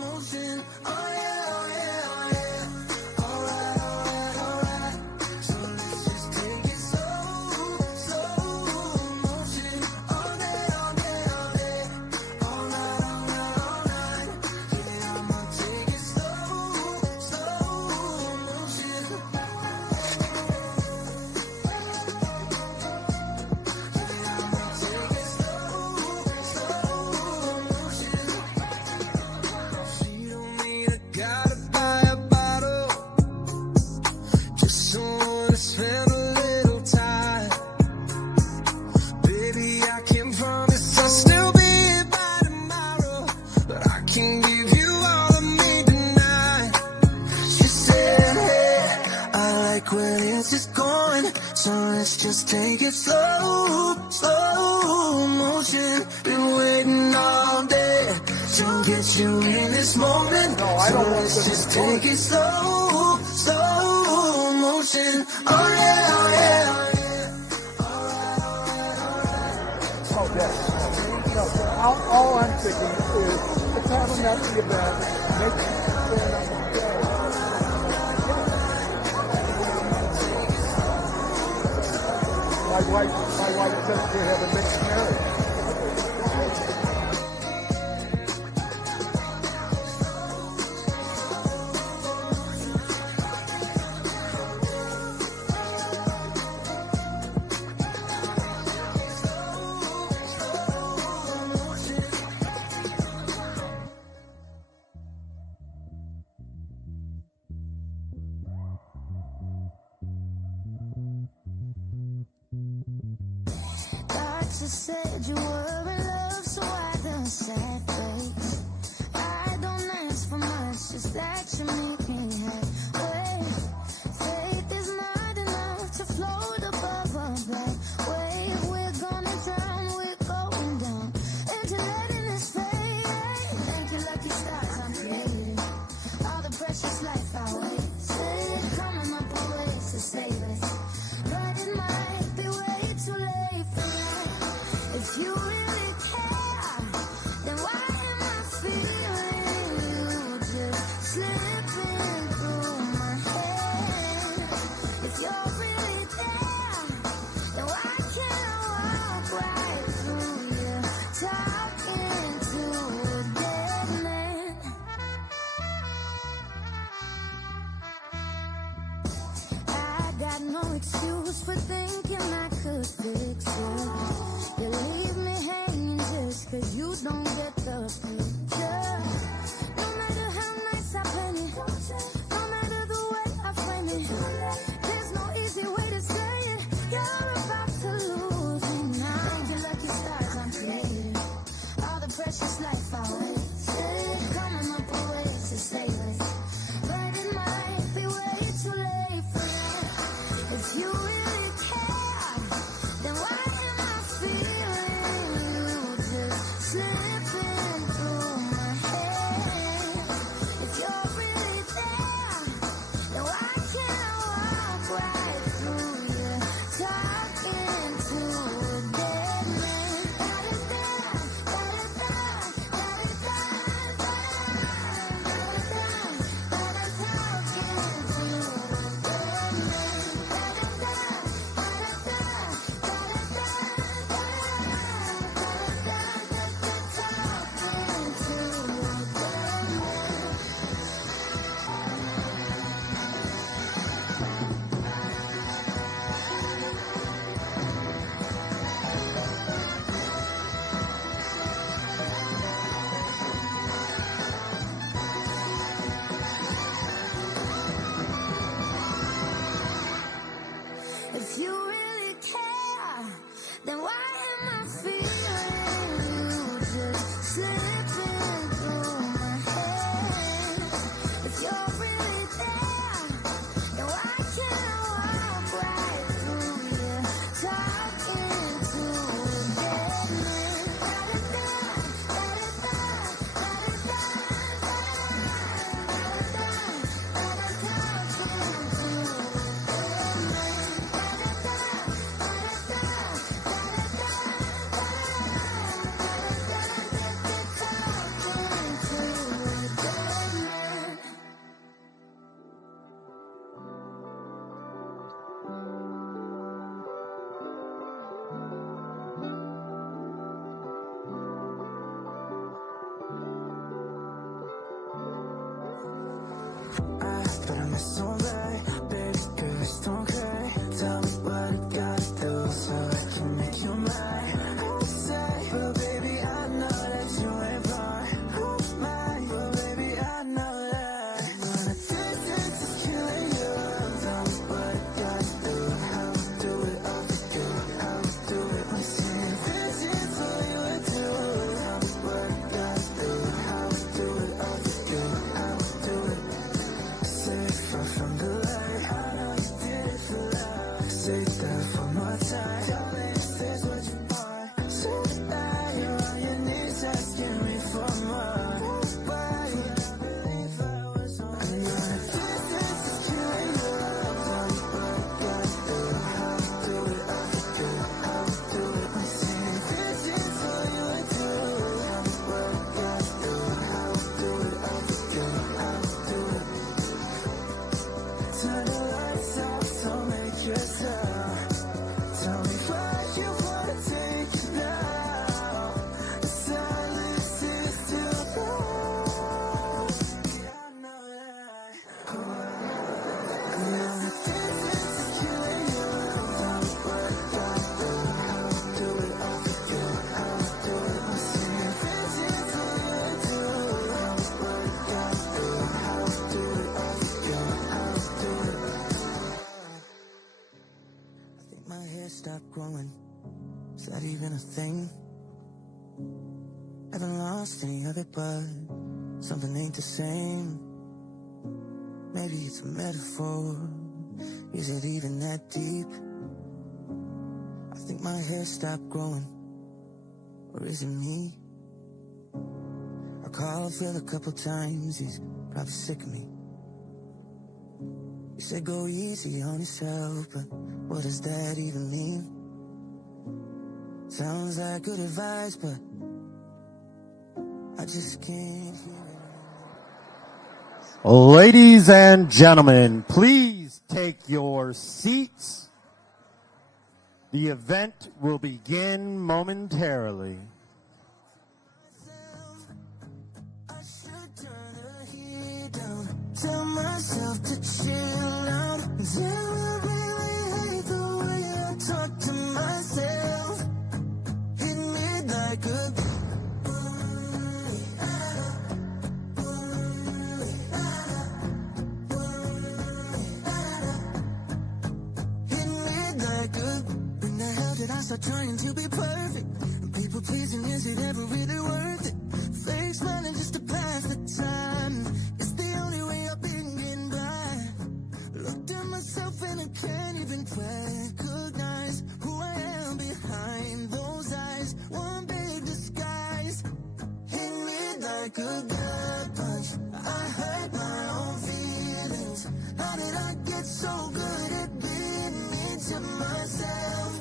motion. Oh yeah, oh yeah, oh yeah. Alright, alright, alright. So let's just take it slow, slow motion. All day, all day, all day. All night, all night, all night. Yeah, I'ma take it slow, slow motion. Gotta buy a bottle, just someone to spend a little time. Baby, I can promise I'll still be here by tomorrow, but I can give you all of me tonight. She said, hey, I like where this is going, so let's just take it slow, slow motion. Been waiting all day to get you in this moment. No, I don't want to just take it slow, slow motion. Oh yeah, oh yeah, oh yeah. Oh, yes. No, all I'm thinking is let's have them at the event. Make them stand up and go. My wife says we have a mixed marriage. Doctor said you were in love, so I done sad face. I don't ask for much, just that you make me halfway. Faith is not enough to float above a black wave. We're gonna drown, we're going down into letting us fade. Thank you, lucky stars I'm creating. All the precious life I wasted, coming up with ways to save us, but it might be way too late for that. If you really care, then why am I feeling you just slipping through my head? If you're really there, then why can't I walk right through you, talking to a dead man? I got no excuse for thinking I could fix it. You leave me hanging just 'cause you don't get the picture. No matter how nice I plan it, no matter the way I frame it, there's no easy way to say it. You're about to lose me now. Thank you, lucky stars I'm creating. All the precious life I wasted, coming up with ways to save us, but it might be way too late for that. If you really care, then why am I feeling you just slipping through But I miss so bad, baby, girl, just don't cry. Tell me what I gotta do so I can make you mine. I would say, but baby, I know that you ain't far. Who's mine? But baby, I know that. But I think this is killing you. Tell me what I gotta do, how to do it all for you, how to do it. I'm saying vision for you and do. Tell me what I gotta do, how to do it all for you, how to do it. Say far from the light, I know you did it for love. Say that one more time, darling, if this what you want. Say that you're on your knees asking me for more. Why? I believe I was on. I know that this is killing you. Tell me what I gotta do, how to do it all for you, how to do it. I'm saying vision for you and do. Tell me what I gotta do, how to do it all for you, how to do it. Turn the lights off, so make yourself. Tell me what you wanna take now. The silence is too loud. I know that. I know that this is killing you. Tell me what I gotta do, how to do it all for you, how to do it. I'm saying vision for you and do. Tell me what I gotta do, how to do it all for you, how to do it. I think my hair stopped growing. Is that even a thing? Haven't lost any of it, but something ain't the same. Maybe it's a metaphor. Is it even that deep? I think my hair stopped growing. Or is it me? I called Phil a couple times. He's probably sick of me. He said go easy on yourself, but what does that even mean? Sounds like good advice, but I just can't hear it. Ladies and gentlemen, please take your seats. The event will begin momentarily. Tell myself to chill out. Till I really hate the way I talk to myself. Hit me like a hit me like a. When the hell did I start trying to be perfect? People pleasing, is it ever really worth it? Fake smiling just to pass the time. It's the only way I've been getting by. Looked at myself and I can't even recognize who I am behind those eyes. One big disguise. Hit me like a gut punch. I hurt my own feelings. How did I get so good at being mean to myself?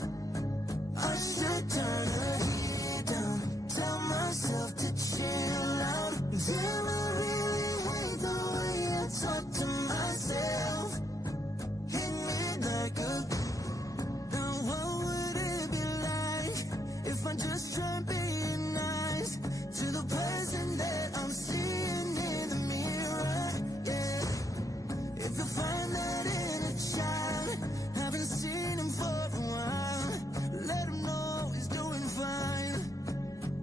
I should turn the heat down. Tell myself to chill out. Till I really hate the way I talk to myself. Hit me like a. Now what would it be like if I just try being nice to the person that I'm seeing in the mirror? Yeah. If you find that in a child, haven't seen him for a while, let him know he's doing fine.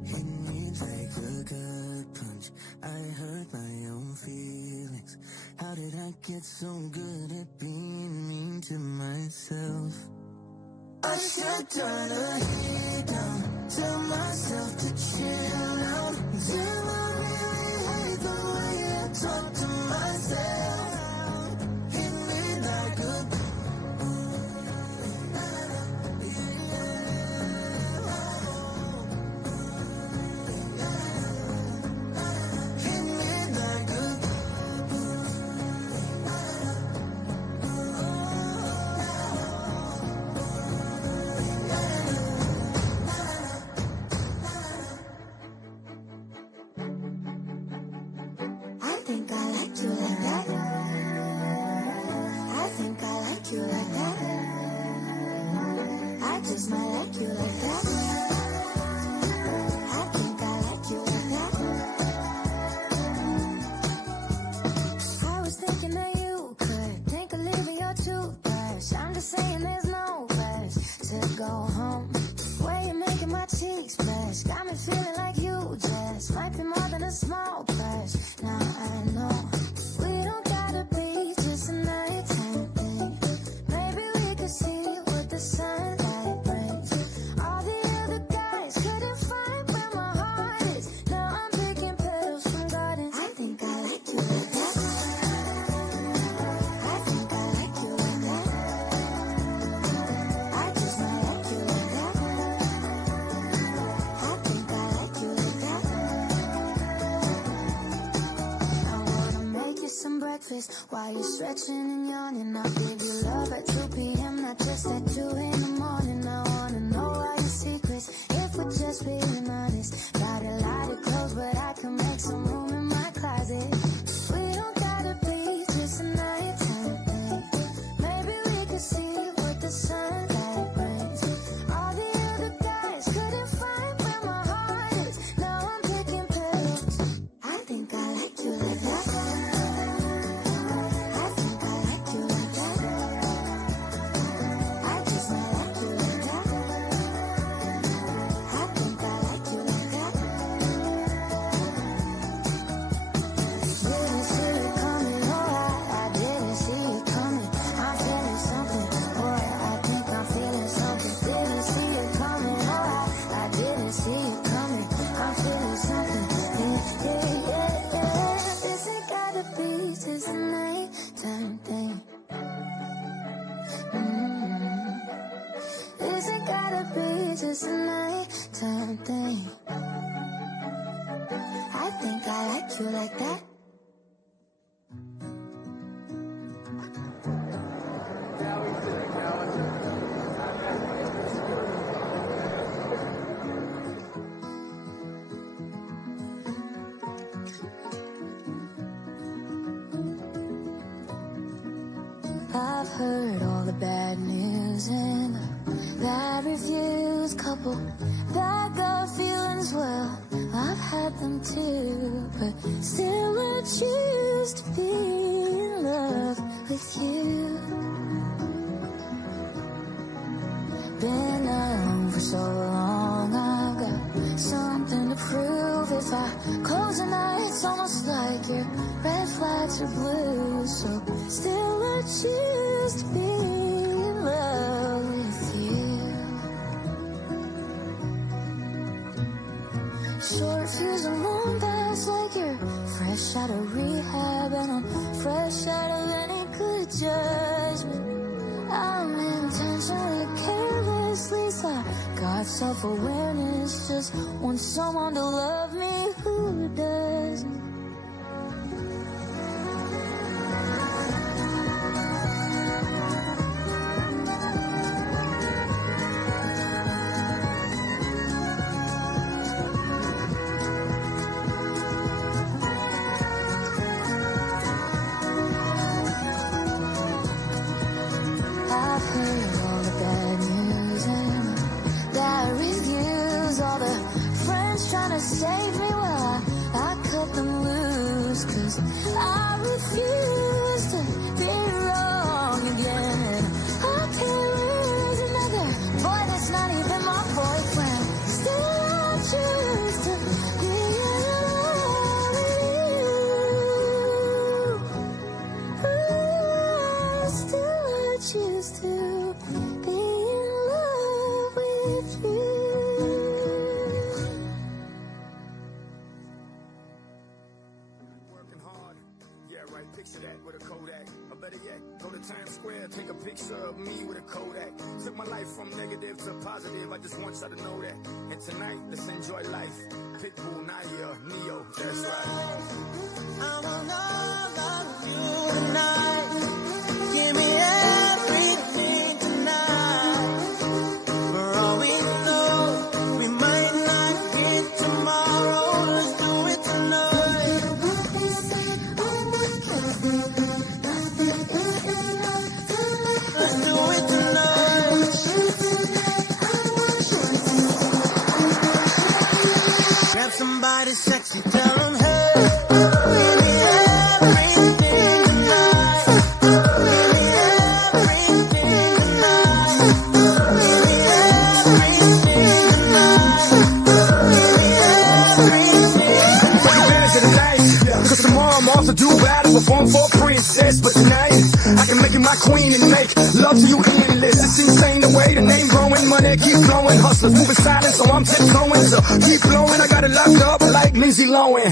Hit me like a gut punch. I hurt my own feelings. How did I get so good at being mean to myself? I should turn the heat down. Tell myself to chill out. Till I really hate the way I talk to myself. Hit me like a. Hit me like a. I think I like you like that. I think I like you like that. I just might like you like that. I think I like you like that. I was thinking a small crash. Now I know we don't gotta be just a nighttime thing. Maybe we could see what the sunlight brings. All the other guys couldn't find where my heart is. Now I'm picking petals from gardens. I think I like you like that. I think I like you like that. I just might like you like that. I think I like you like that. I wanna make you some breakfast while you're stretching and yawning. I'll give you love at 2 p.m., not just at 2 in the morning. I wanna know all your secrets, if we're just being honest. Got a lot of clothes, but I can make some room in my closet. We don't gotta be just a nighttime thing. Maybe we could see what the sunlight brings. All the other guys couldn't find where my heart is. Now I'm picking petals. I think I like you like that. I think I like you like that. I just might like you like that. I think I like you like that. Didn't see it coming, oh I didn't see it coming. I'm feeling something, boy, I think I'm feeling something. Didn't see it coming, oh I didn't see it coming. I'm feeling something, yeah. This ain't gotta be just a nighttime thing. This ain't gotta be just a nighttime thing. I think I like you like that. I've heard all the bad news and the bad reviews, couple bad gut feelings. Well, I've had them too, but still I choose to be in love with you. Been alone for so long, I've got something to prove. If I close an eye, it's almost like your red flags are blue. So still I choose to be in love with you. Short fuse and long pass, like you're fresh out of rehab, and I'm fresh out of any good judgment. I'm intentionally carelessly I got self-awareness, just want someone to love me who doesn't. I've heard all the bad news and bad reviews, all the friends trying to save me. Well, I cut them loose, 'cause I refuse to be wrong again. I can't lose another boy that's not even my boyfriend. Still I choose to be in love with you. Still I choose to be in love with you. Working hard. Yeah, right. Picture that with a Kodak. Or better yet, go to Times Square, take a picture of me with a Kodak. Took my life from negative to positive. I just want y'all to know that. And tonight, let's enjoy life. Pitbull, Nadia, Neo. That's right. I want all of you tonight. Give me everything tonight. For all we know, we might not get tomorrow. Let's do it tonight. Let's do it tonight. Grab somebody sexy, tell them hey. Cause tomorrow I'm off to do battle, perform for a princess. But tonight, I can make you my queen and make love to you endless. It's insane the way the name growing, money keep flowing. Hustlers moving silent, so I'm tiptoeing. So keep blowing, I got it locked up like Lindsay Lohan.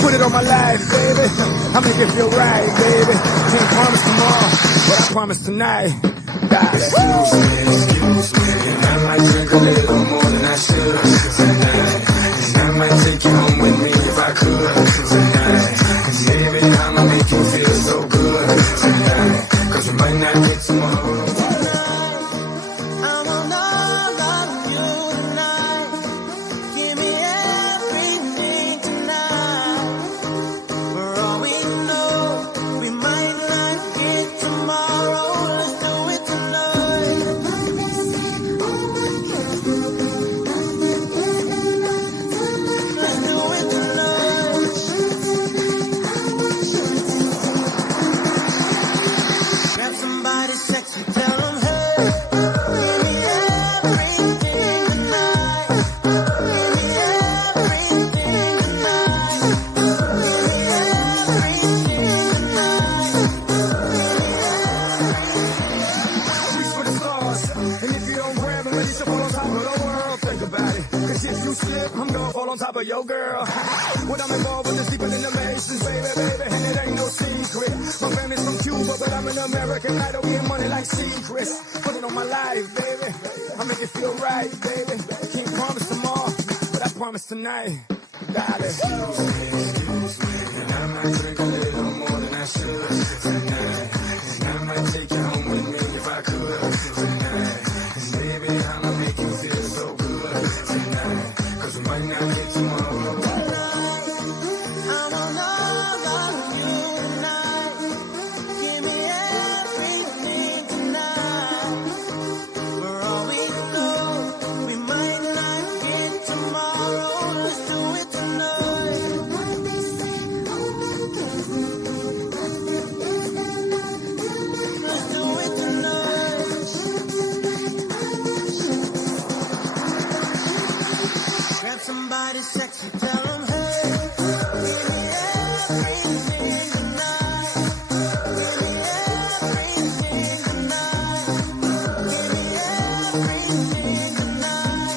Put it on my life, baby. I make it feel right, baby. Can't promise tomorrow, but I promise tonight. Excuse me, and I might drink a little more than I should tonight. And I might take you home with me if I could tonight. And baby, I'ma make you feel so good tonight. Cause we might not get tomorrow. Yo, girl, what I'm involved with is deeper than the Masons, baby, and it ain't no secret. My family's from Cuba, but I'm an American. I don't get money like secrets. Put it on my life, baby. I make it feel right, baby. Can't promise tomorrow, but I promise tonight, darling. Excuse me, and I might drink a little more than I should tonight. And I might take you home with me if I could tonight. And baby, I'ma make you feel so good tonight. Cause we might not get tomorrow. Somebody sexy, tell them, hey, give me everything tonight. Give me everything tonight. Give me everything tonight.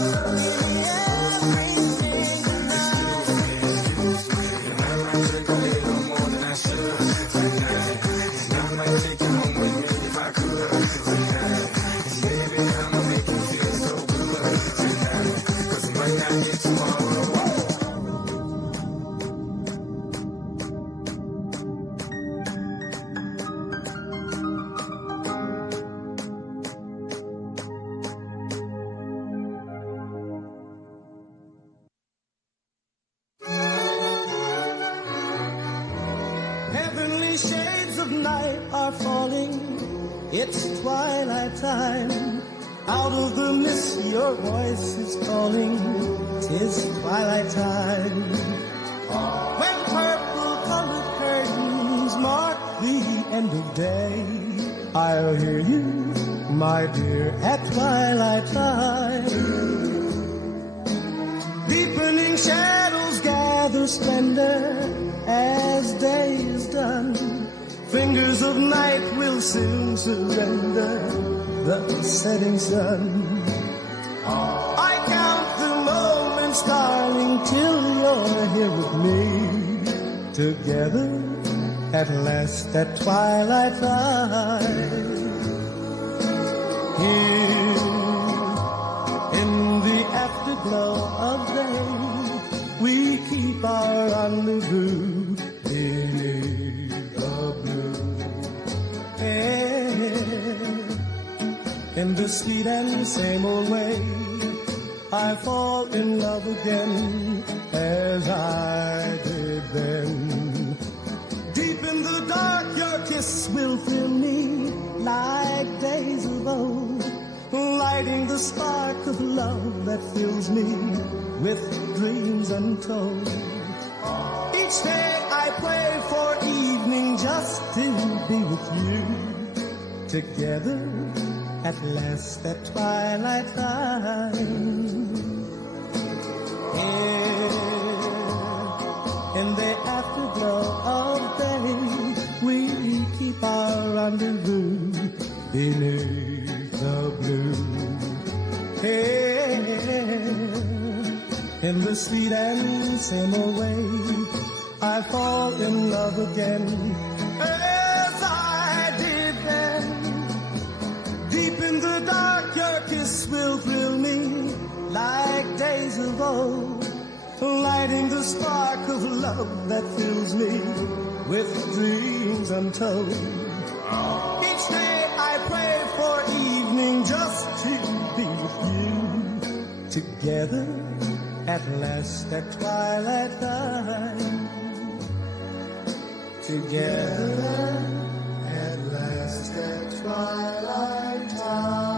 Give me everything tonight. Excuse me, and I might drink a little more than I should tonight. And I might take you home with me if I could tonight. And baby, I'ma make you feel so good tonight. Cause we might not get tomorrow. Heavenly shades of night are falling. It's twilight time. Out of the mist your voice is calling. 'Tis twilight time. When purple-colored curtains mark the end of day, I'll hear you, my dear, at twilight time. Deepening shadows gather splendor as day is done. Fingers of night will soon surrender the setting sun. I count the moments, darling, till you're here with me. Together at last at twilight time. Here in the afterglow of day, we keep our rendezvous. In the sweet and same old way, I fall in love again as I did then. Deep in the dark, your kiss will fill me like days of old, lighting the spark of love that fills me with dreams untold. Each day I pray for evening just to be with you, together at last at twilight time. Here in the afterglow corner of day, we keep our rendezvous beneath the blue. Hey, in the sweet and same old way, I fall in love again as I did then. Deep in the dark, your kiss will thrill me like days of old, lighting the spark of love that fills me with dreams untold. Each day I pray for evening just to be with you, together at last at twilight time. Together at last at twilight time.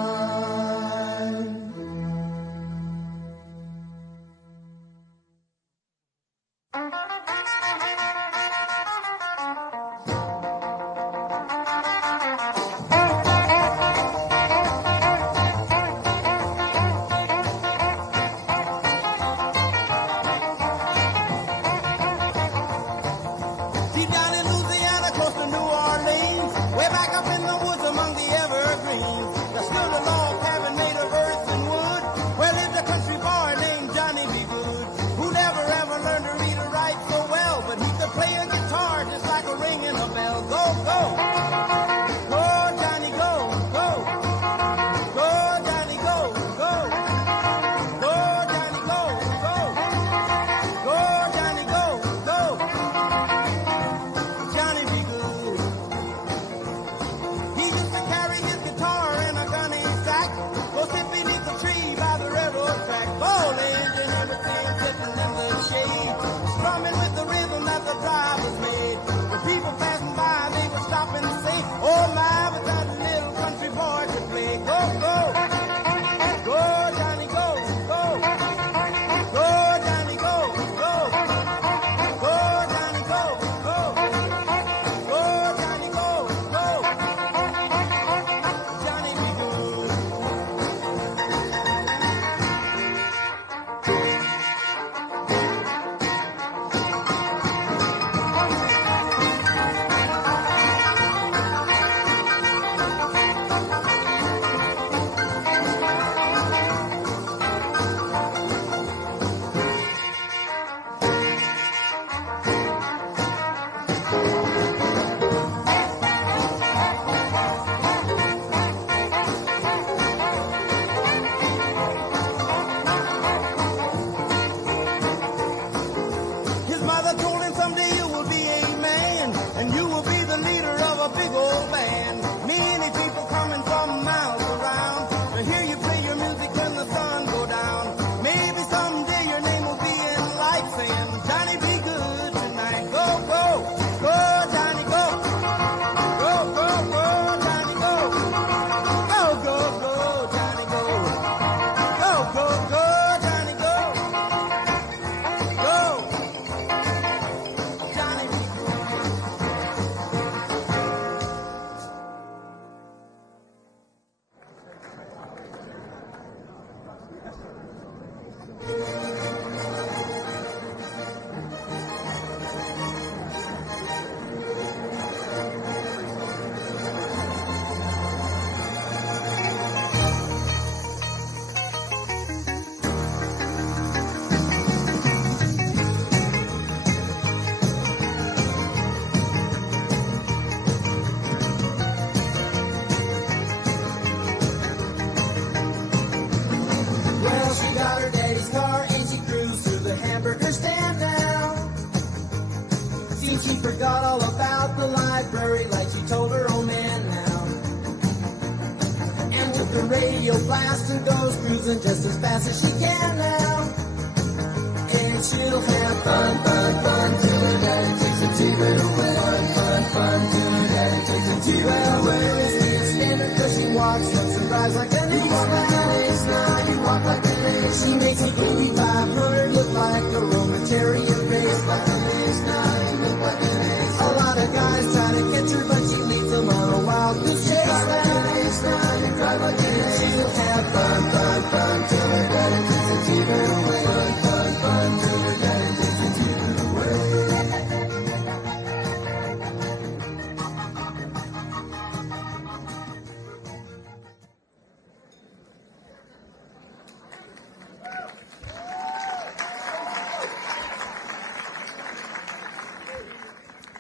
She forgot all about the library like she told her old man now. And took the radio blast and goes cruising just as fast as she can now. And she'll have fun, fun, fun till her daddy takes the TV away. Fun, fun, fun till her daddy takes the TV away. She's standing cause she walks, looks and drives like an ace. Walk like an ace now, you walk like an ace. She makes the movie 500 look like a Roman chariot race. Like an ace now. A lot of guys try to catch her, but she leads them on a wild goose chase. Drive like an ace, now you drive like an ace. She'll have fun, fun, fun till her daddy takes the TV away. Fun, fun, fun till her daddy takes the TV away.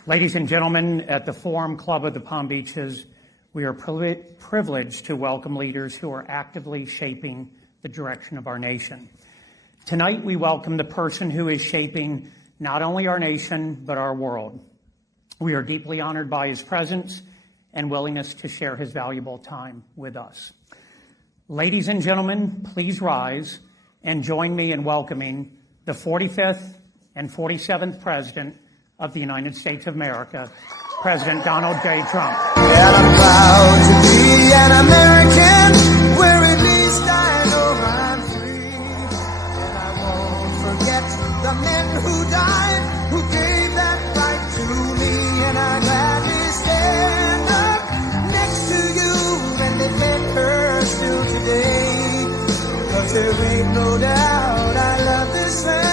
Ladies and gentlemen, at the Forum Club of the Palm Beaches, we are privileged to welcome leaders who are actively shaping the direction of our nation. Tonight, we welcome the person who is shaping not only our nation, but our world. We are deeply honored by his presence and willingness to share his valuable time with us. Ladies and gentlemen, please rise and join me in welcoming the 45th and 47th President of the United States of America, President Donald J. Trump. And I'm proud to be an American, where at least I know I'm free. And I won't forget the men who died, who gave that right to me. And I gladly stand up next to you and defend her still today. 'Cause there ain't no doubt I love this land.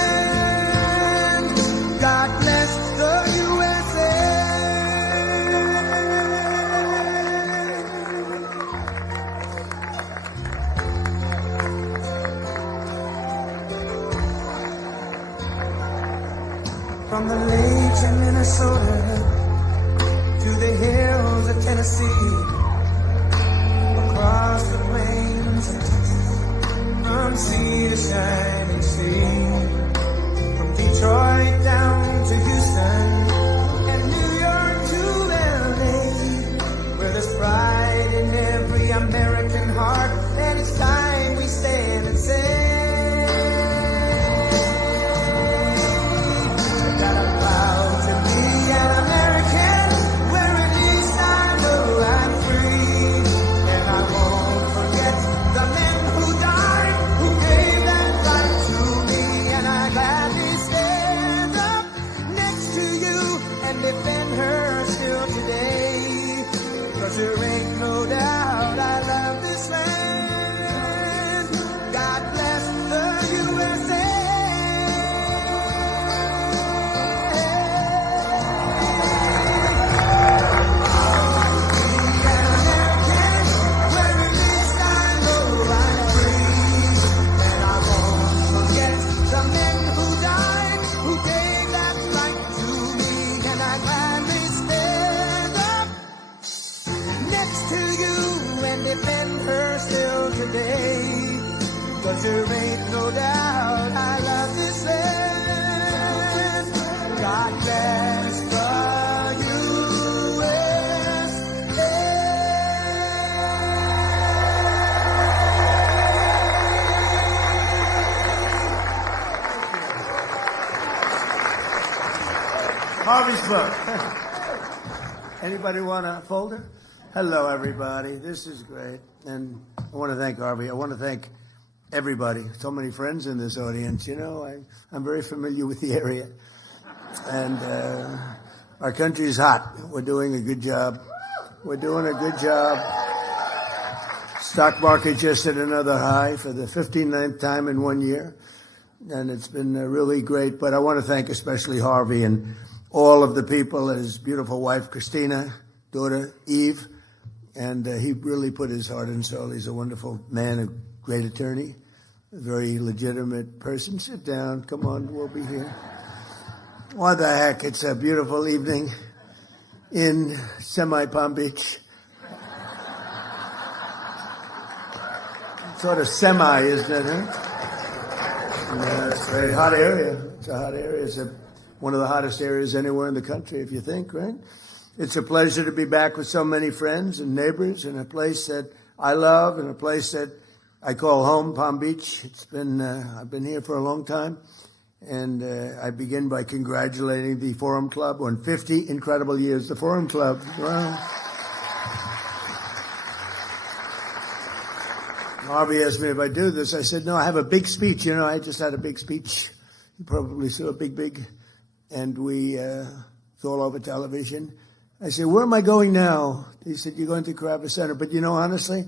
God bless the USA. From the lakes in Minnesota to the hills of Tennessee, across the plains of Texas, from sea to shining sea, from Detroit down to Houston and New York to LA, where there's pride in every American heart, and it's time we stand and say that I'm proud to be an American, where at least I know I'm free. And I won't forget the men who died, who gave that right to me. And I gladly stand up next to you and defend her still today. 'Cause there ain't no doubt I love this land. God bless the USA. Cause there ain't no doubt I love this land. God bless the Harvey's book. Anybody want a folder? Hello, everybody. This is great. And I want to thank Harvey. I want to thank everybody. So many friends in this audience. You know, I'm very familiar with the area. And our country is hot. We're doing a good job. We're doing a good job. Stock market just hit another high for the 59th time in 1 year. And it's been really great. But I want to thank especially Harvey and all of the people, his beautiful wife, Christina, daughter, Eve. And he really put his heart and soul. He's a wonderful man, a great attorney, a very legitimate person. Sit down. Come on, we'll be here. What the heck? It's a beautiful evening in Palm Beach. Sort of semi, isn't it? Huh? It's a very hot area. It's a hot area. It's one of the hottest areas anywhere in the country, if you think, right? It's a pleasure to be back with so many friends and neighbors in a place that I love and a place that I call home, Palm Beach. It's been, I've been here for a long time. And I begin by congratulating the Forum Club on 50 incredible years. The Forum Club, wow. Harvey asked me if I do this. I said, no, I have a big speech. You know, I just had a big speech. You probably saw a big. And it's all over television. I said, where am I going now? He said, you're going to Kravis Center. But you know, honestly,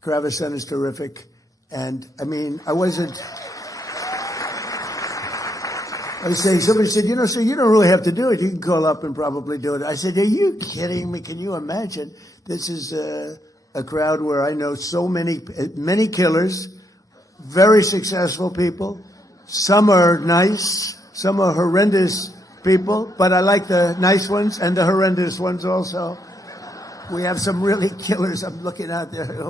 Kravis Center is terrific. And I mean, somebody said, you know, so you don't really have to do it. You can call up and probably do it. I said, are you kidding me? Can you imagine? This is a crowd where I know so many killers, very successful people. Some are nice, some are horrendous people, but I like the nice ones and the horrendous ones also. We have some really killers. I'm looking out there.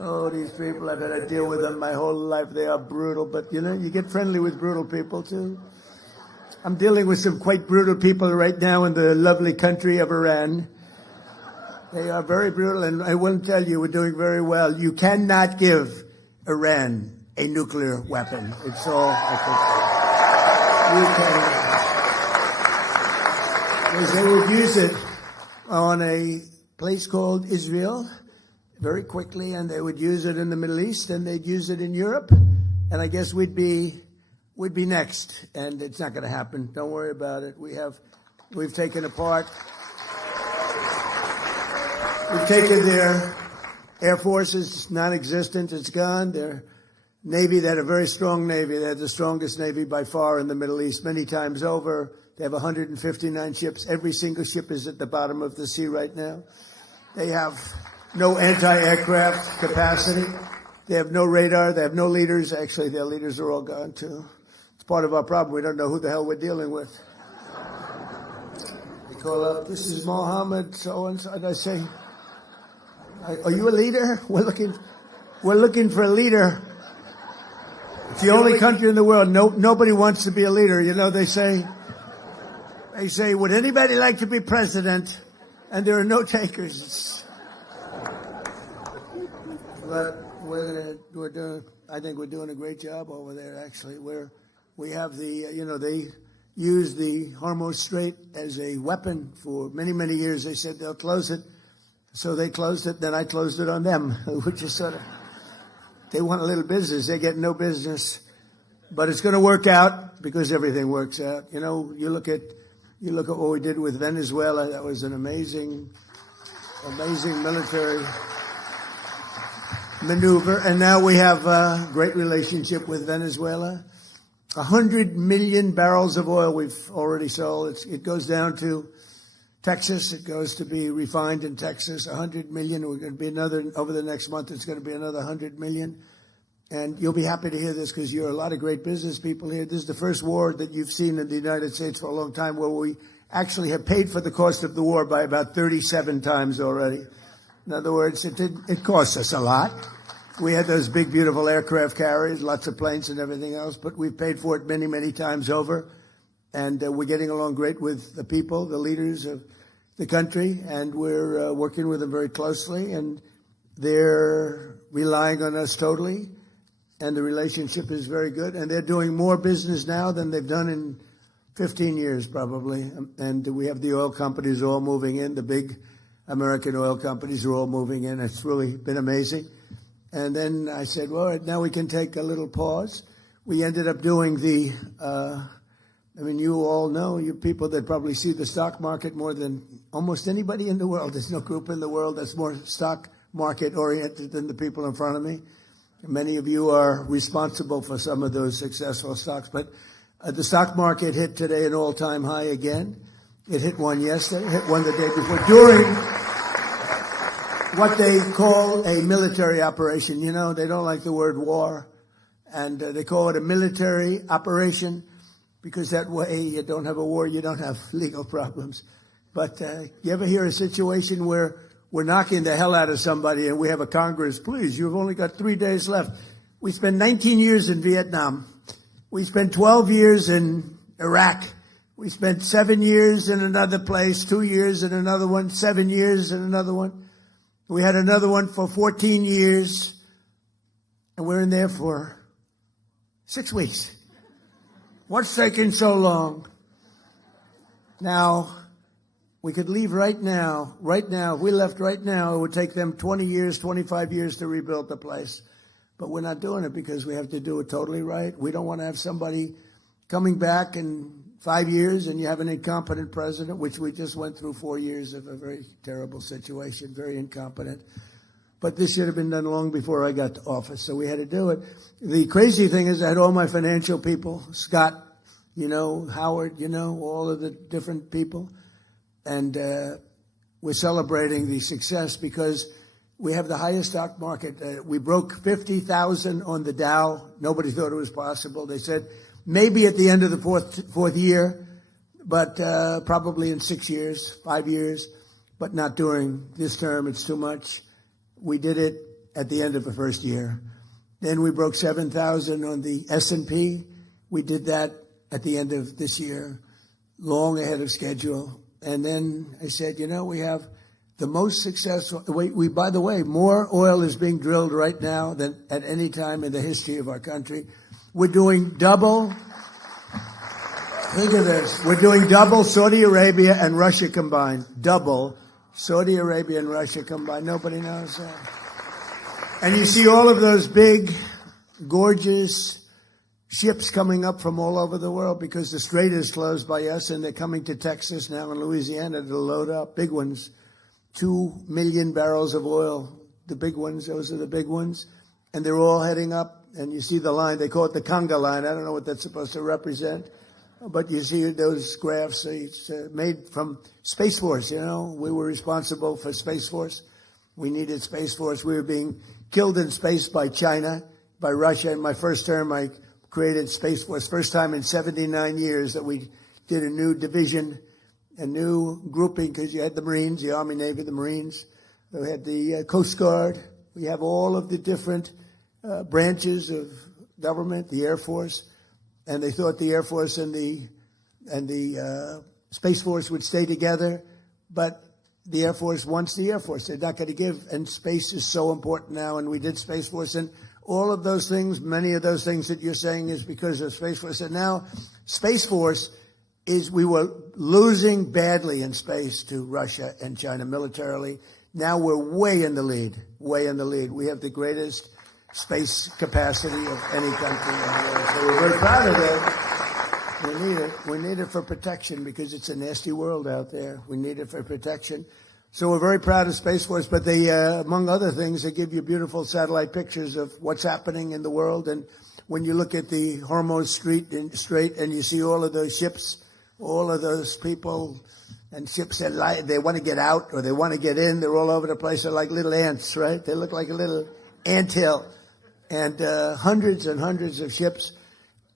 Oh, these people, I've had to deal with them my whole life. They are brutal, but you know, you get friendly with brutal people too. I'm dealing with some quite brutal people right now in the lovely country of Iran. They are very brutal, and I will tell you, we're doing very well. You cannot give Iran a nuclear weapon. It's all I can say. You can. Because they would use it on a place called Israel very quickly, and they would use it in the Middle East, and they'd use it in Europe, and I guess we'd be next, and it's not going to happen. Don't worry about it. We've taken apart. We've taken their Air Force is non-existent. It's gone. Their Navy, they had a very strong Navy. They had the strongest Navy by far in the Middle East, many times over. They have 159 ships. Every single ship is at the bottom of the sea right now. They have no anti-aircraft capacity. They have no radar. They have no leaders. Actually, their leaders are all gone, too. It's part of our problem. We don't know who the hell we're dealing with. They call up, this is Mohammed so-and-so, and I say, are you a leader? We're looking for a leader. It's the only country in the world. Nobody wants to be a leader. You know, they say, would anybody like to be president? And there are no takers. But I think we're doing a great job over there, actually. We have they use the Hormuz Strait as a weapon for many, many years. They said they'll close it. So they closed it, then I closed it on them, which is sort of, they want a little business. They get no business. But it's going to work out because everything works out. You know, you look at what we did with Venezuela. That was an amazing military maneuver. And now we have a great relationship with Venezuela. 100 million barrels of oil we've already sold. It goes down to Texas. It goes to be refined in Texas. 100 million. We're going to be over the next month, it's going to be another 100 million. And you'll be happy to hear this because you're a lot of great business people here. This is the first war that you've seen in the United States for a long time where we actually have paid for the cost of the war by about 37 times already. In other words, it cost us a lot. We had those big, beautiful aircraft carriers, lots of planes and everything else, but we've paid for it many, many times over. And we're getting along great with the people, the leaders of the country, and we're working with them very closely, and they're relying on us totally, and the relationship is very good, and they're doing more business now than they've done in 15 years probably, and we have the oil companies all moving in, the big American oil companies are all moving in. It's really been amazing. And then I said, well, all right, now we can take a little pause. We ended up doing you all know, you people that probably see the stock market more than almost anybody in the world. There's no group in the world that's more stock market oriented than the people in front of me. Many of you are responsible for some of those successful stocks. But the stock market hit today an all-time high again. It hit one yesterday, hit one the day before, during what they call a military operation. You know, they don't like the word war, and they call it a military operation because that way you don't have a war, you don't have legal problems. But you ever hear a situation where we're knocking the hell out of somebody and we have a Congress, please, you've only got 3 days left. We spent 19 years in Vietnam. We spent 12 years in Iraq. We spent 7 years in another place, 2 years in another one, 7 years in another one. We had another one for 14 years, and we're in there for 6 weeks. What's taking so long? Now, we could leave right now. Right now, if we left right now, it would take them 20 years, 25 years to rebuild the place. But we're not doing it because we have to do it totally right. We don't want to have somebody coming back in 5 years and you have an incompetent president, which we just went through 4 years of a very terrible situation, very incompetent. But this should have been done long before I got to office, so we had to do it. The crazy thing is I had all my financial people, Scott, Howard, all of the different people. And we're celebrating the success because we have the highest stock market. We broke 50,000 on the Dow. Nobody thought it was possible. They said maybe at the end of the fourth year, but probably in 6 years, 5 years, but not during this term. It's too much. We did it at the end of the first year. Then we broke 7,000 on the S&P. We did that at the end of this year, long ahead of schedule. And then I said, we have the most successful, by the way, more oil is being drilled right now than at any time in the history of our country. We're doing double. Think of this. We're doing double Saudi Arabia and Russia combined. Double Saudi Arabia and Russia combined. Nobody knows that. And you see all of those big, gorgeous ships coming up from all over the world because the strait is closed by us, and they're coming to Texas now and Louisiana to load up. Big ones. 2 million barrels of oil. The big ones, those are the big ones. And they're all heading up. And you see the line. They call it the conga line. I don't know what that's supposed to represent. But you see those graphs. It's made from Space Force, We were responsible for Space Force. We needed Space Force. We were being killed in space by China, by Russia. In my first term, I created Space Force. First time in 79 years that we did a new division, a new grouping, because you had the Marines, the Army, Navy, the Marines. We had the Coast Guard. We have all of the different branches of government, the Air Force. And they thought the Air Force and the Space Force would stay together. But the Air Force wants the Air Force. They're not going to give. And space is so important now. And we did Space Force. And all of those things, many of those things that you're saying is because of Space Force. And now Space Force we were losing badly in space to Russia and China militarily. Now we're way in the lead, way in the lead. We have the greatest space capacity of any country in the world. So we're very proud of it. We need it. We need it for protection because it's a nasty world out there. We need it for protection. So we're very proud of Space Force, but they, among other things, they give you beautiful satellite pictures of what's happening in the world. And when you look at the Hormuz Strait and you see all of those ships, all of those people and ships that they want to get out or they want to get in, they're all over the place. They're like little ants, right? They look like a little anthill. And hundreds and hundreds of ships.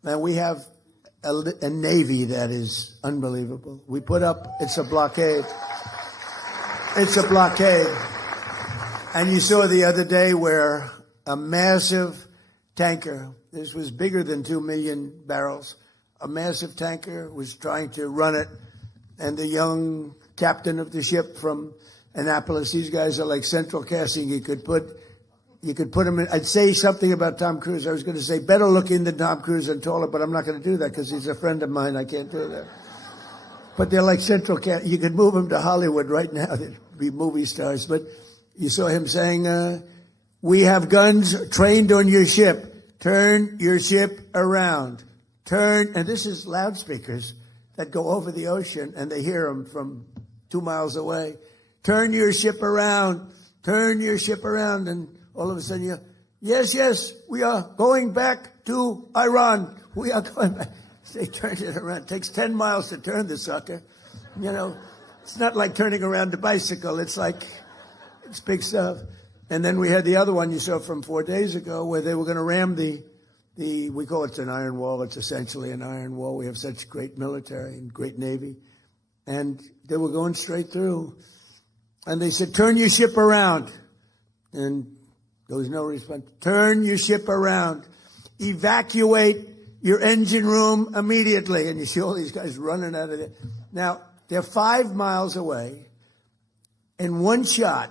And we have a Navy that is unbelievable. We put up, it's a blockade. It's a blockade. And you saw the other day where a massive tanker, this was bigger than 2 million barrels, a massive tanker was trying to run it. And the young captain of the ship from Annapolis, these guys are like central casting. You could put him in. I'd say something about Tom Cruise. I was going to say better looking than Tom Cruise and taller, but I'm not going to do that because he's a friend of mine. I can't do that. But they're like central cast. You could move them to Hollywood right now. They'd be movie stars. But you saw him saying, we have guns trained on your ship. Turn your ship around. Turn. And this is loudspeakers that go over the ocean, and they hear them from 2 miles away. Turn your ship around. Turn your ship around. And all of a sudden, yes, we are going back to Iran. We are going back. They turned it around. It takes 10 miles to turn the sucker. It's not like turning around a bicycle. It's big stuff. And then we had the other one you saw from 4 days ago where they were going to ram we call it an iron wall. It's essentially an iron wall. We have such great military and great Navy. And they were going straight through. And they said, turn your ship around. And there was no response. Turn your ship around. Evacuate your engine room immediately. And you see all these guys running out of there. Now, they're 5 miles away. And one shot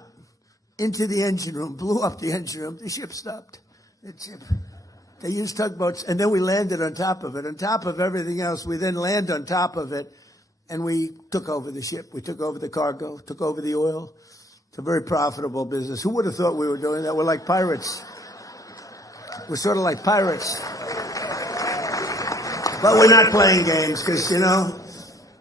into the engine room, blew up the engine room. The ship stopped. They used tugboats, and then we landed on top of it. On top of everything else, we then land on top of it, and we took over the ship. We took over the cargo, took over the oil. It's a very profitable business. Who would have thought we were doing that? We're like pirates. We're sort of like pirates. But we're not playing games because,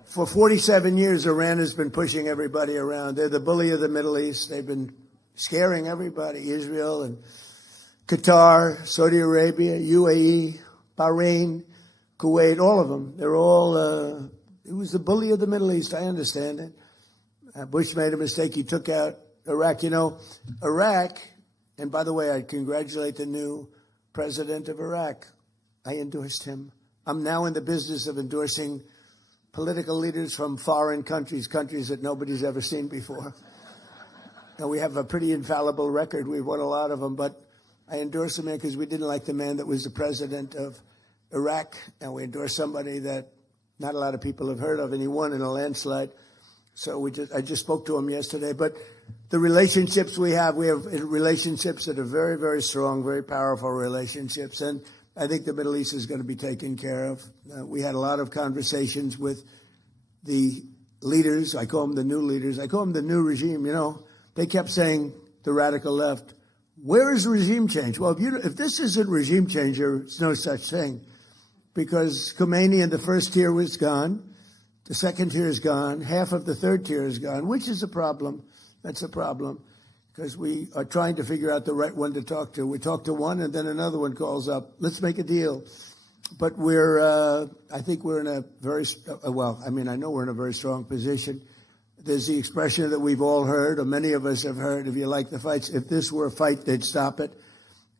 for 47 years, Iran has been pushing everybody around. They're the bully of the Middle East. They've been scaring everybody, Israel and Qatar, Saudi Arabia, UAE, Bahrain, Kuwait, all of them. They're all, it was the bully of the Middle East. I understand it. Bush made a mistake. He took out Iraq. Iraq, and by the way, I congratulate the new president of Iraq. I endorsed him. I'm now in the business of endorsing political leaders from foreign countries, countries that nobody's ever seen before. And we have a pretty infallible record. We've won a lot of them, but I endorsed the man because we didn't like the man that was the president of Iraq, and we endorsed somebody that not a lot of people have heard of, and he won in a landslide. So I just spoke to him yesterday. But the relationships we have relationships that are very, very strong, very powerful relationships, and I think the Middle East is going to be taken care of. We had a lot of conversations with the leaders. I call them the new leaders. I call them the new regime. You know, they kept saying, the radical left, where is regime change? Well, if this isn't regime change, there's no such thing. Because Khomeini in the first tier was gone. The second tier is gone. Half of the third tier is gone, which is a problem. That's a problem. Because we are trying to figure out the right one to talk to. We talk to one, and then another one calls up. Let's make a deal. But I think we're in a very, I know we're in a very strong position. There's the expression that we've all heard, or many of us have heard, if you like the fights, if this were a fight, they'd stop it.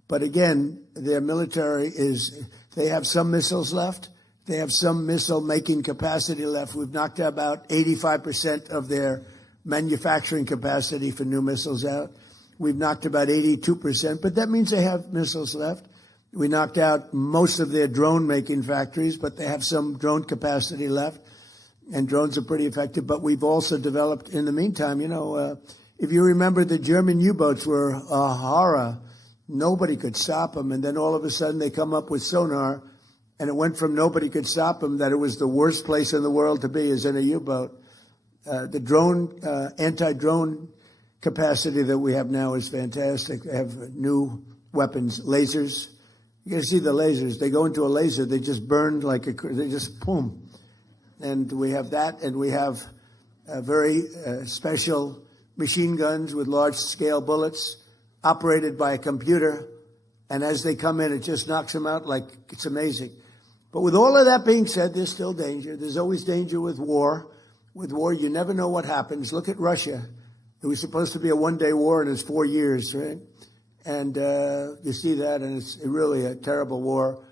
But again, their military they have some missiles left. They have some missile-making capacity left. We've knocked about 85% of their manufacturing capacity for new missiles out. We've knocked about 82%, but that means they have missiles left. We knocked out most of their drone-making factories, but they have some drone capacity left. And drones are pretty effective, but we've also developed, in the meantime, if you remember, the German U-boats were a horror. Nobody could stop them, and then all of a sudden they come up with sonar, and it went from nobody could stop them that it was the worst place in the world to be is in a U-boat. The drone, anti-drone capacity that we have now is fantastic. They have new weapons, lasers. You can see the lasers. They go into a laser, they just burn they just boom. And we have that, and we have very special machine guns with large-scale bullets operated by a computer. And as they come in, it just knocks them out like it's amazing. But with all of that being said, there's still danger. There's always danger with war. With war, you never know what happens. Look at Russia. It was supposed to be a one-day war, and it's 4 years, right? And you see that, and it's really a terrible war.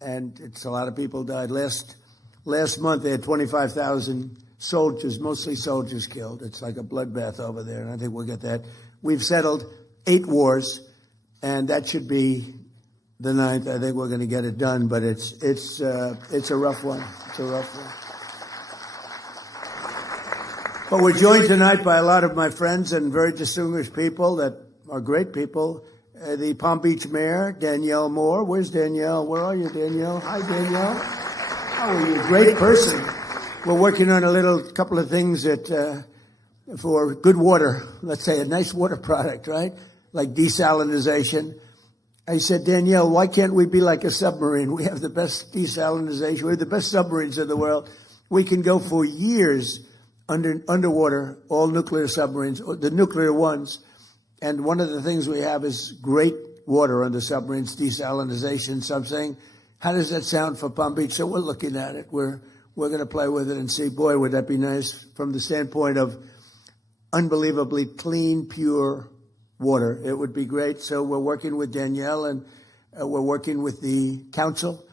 And it's a lot of people died. Last month, they had 25,000 soldiers, mostly soldiers, killed. It's like a bloodbath over there, and I think we'll get that. We've settled 8 wars, and that should be the 9th. I think we're going to get it done, but it's a rough one. It's a rough one. But we're joined tonight by a lot of my friends and very distinguished people that are great people. The Palm Beach Mayor, Danielle Moore. Where's Danielle? Where are you, Danielle? Hi, Danielle. How are you? Great person. We're working on a couple of things for good water. Let's say a nice water product, right? Like desalinization. I said, Danielle, why can't we be like a submarine? We have the best desalinization. We have the best submarines in the world. We can go for years underwater, all nuclear submarines, the nuclear ones. And one of the things we have is great water under submarines, desalinization. So I'm saying, how does that sound for Palm Beach? So we're looking at it. We're going to play with it and see, boy, would that be nice from the standpoint of unbelievably clean, pure water. It would be great. So we're working with Danielle, and we're working with the council.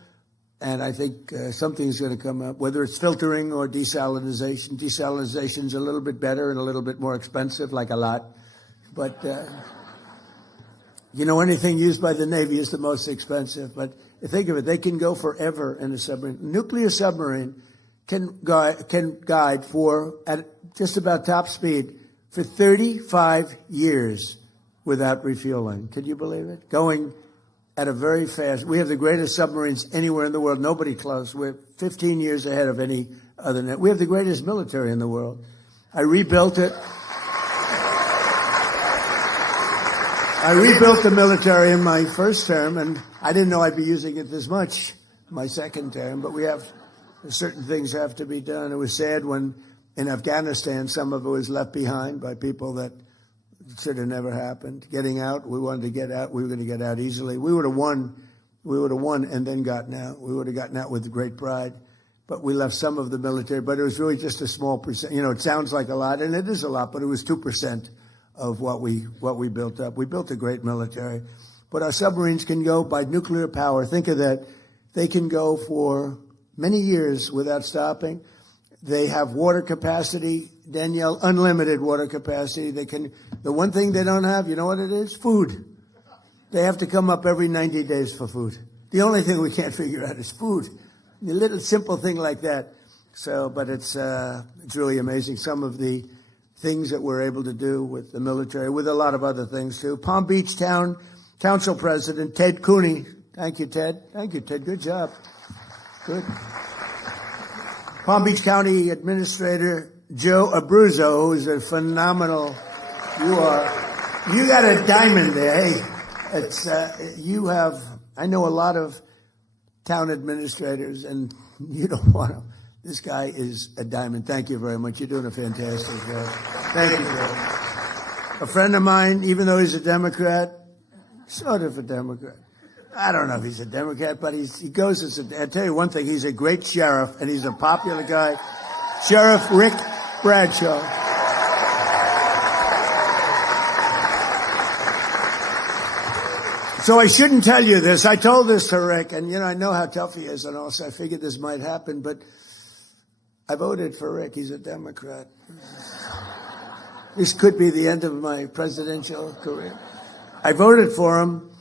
And I think something's going to come up, whether it's filtering or desalinization. Desalinization's a little bit better and a little bit more expensive, like a lot. But, anything used by the Navy is the most expensive. But think of it, they can go forever in a submarine. Nuclear submarine can guide at just about top speed for 35 years without refueling. Can you believe it? Going at a very fast. We have the greatest submarines anywhere in the world. Nobody close. We're 15 years ahead of any other net. We have the greatest military in the world. I rebuilt it. I rebuilt the military in my first term, and I didn't know I'd be using it this much my second term, but certain things have to be done. It was sad when in Afghanistan, some of it was left behind by people that should have never happened. Getting out, we wanted to get out. We were going to get out easily. We would have won and then gotten out. We would have gotten out with great pride. But we left some of the military, but it was really just a small percent. It sounds like a lot, and it is a lot, but it was 2% of what we built up. We built a great military. But our submarines can go by nuclear power. Think of that. They can go for many years without stopping. They have water capacity, Danielle, unlimited water capacity. The one thing they don't have, you know what it is? Food. They have to come up every 90 days for food. The only thing we can't figure out is food. A little simple thing like that. So, but it's really amazing. Some of the things that we're able to do with the military, with a lot of other things too. Palm Beach Council President Ted Cooney. Thank you, Ted. Thank you, Ted. Good job. Good. Palm Beach County Administrator Joe Abruzzo, who's a phenomenal. You got a diamond there. Hey, it's I know a lot of town administrators, and you don't want to. This guy is a diamond. Thank you very much. You're doing a fantastic job. Thank you, Joe. A friend of mine, even though he's a Democrat, sort of a Democrat. I don't know if he's a Democrat, but he goes as I'll tell you one thing, he's a great sheriff, and he's a popular guy. Sheriff Rick Bradshaw. So I shouldn't tell you this. I told this to Rick, and I know how tough he is, and also I figured this might happen, but I voted for Rick. He's a Democrat. This could be the end of my presidential career. I voted for him,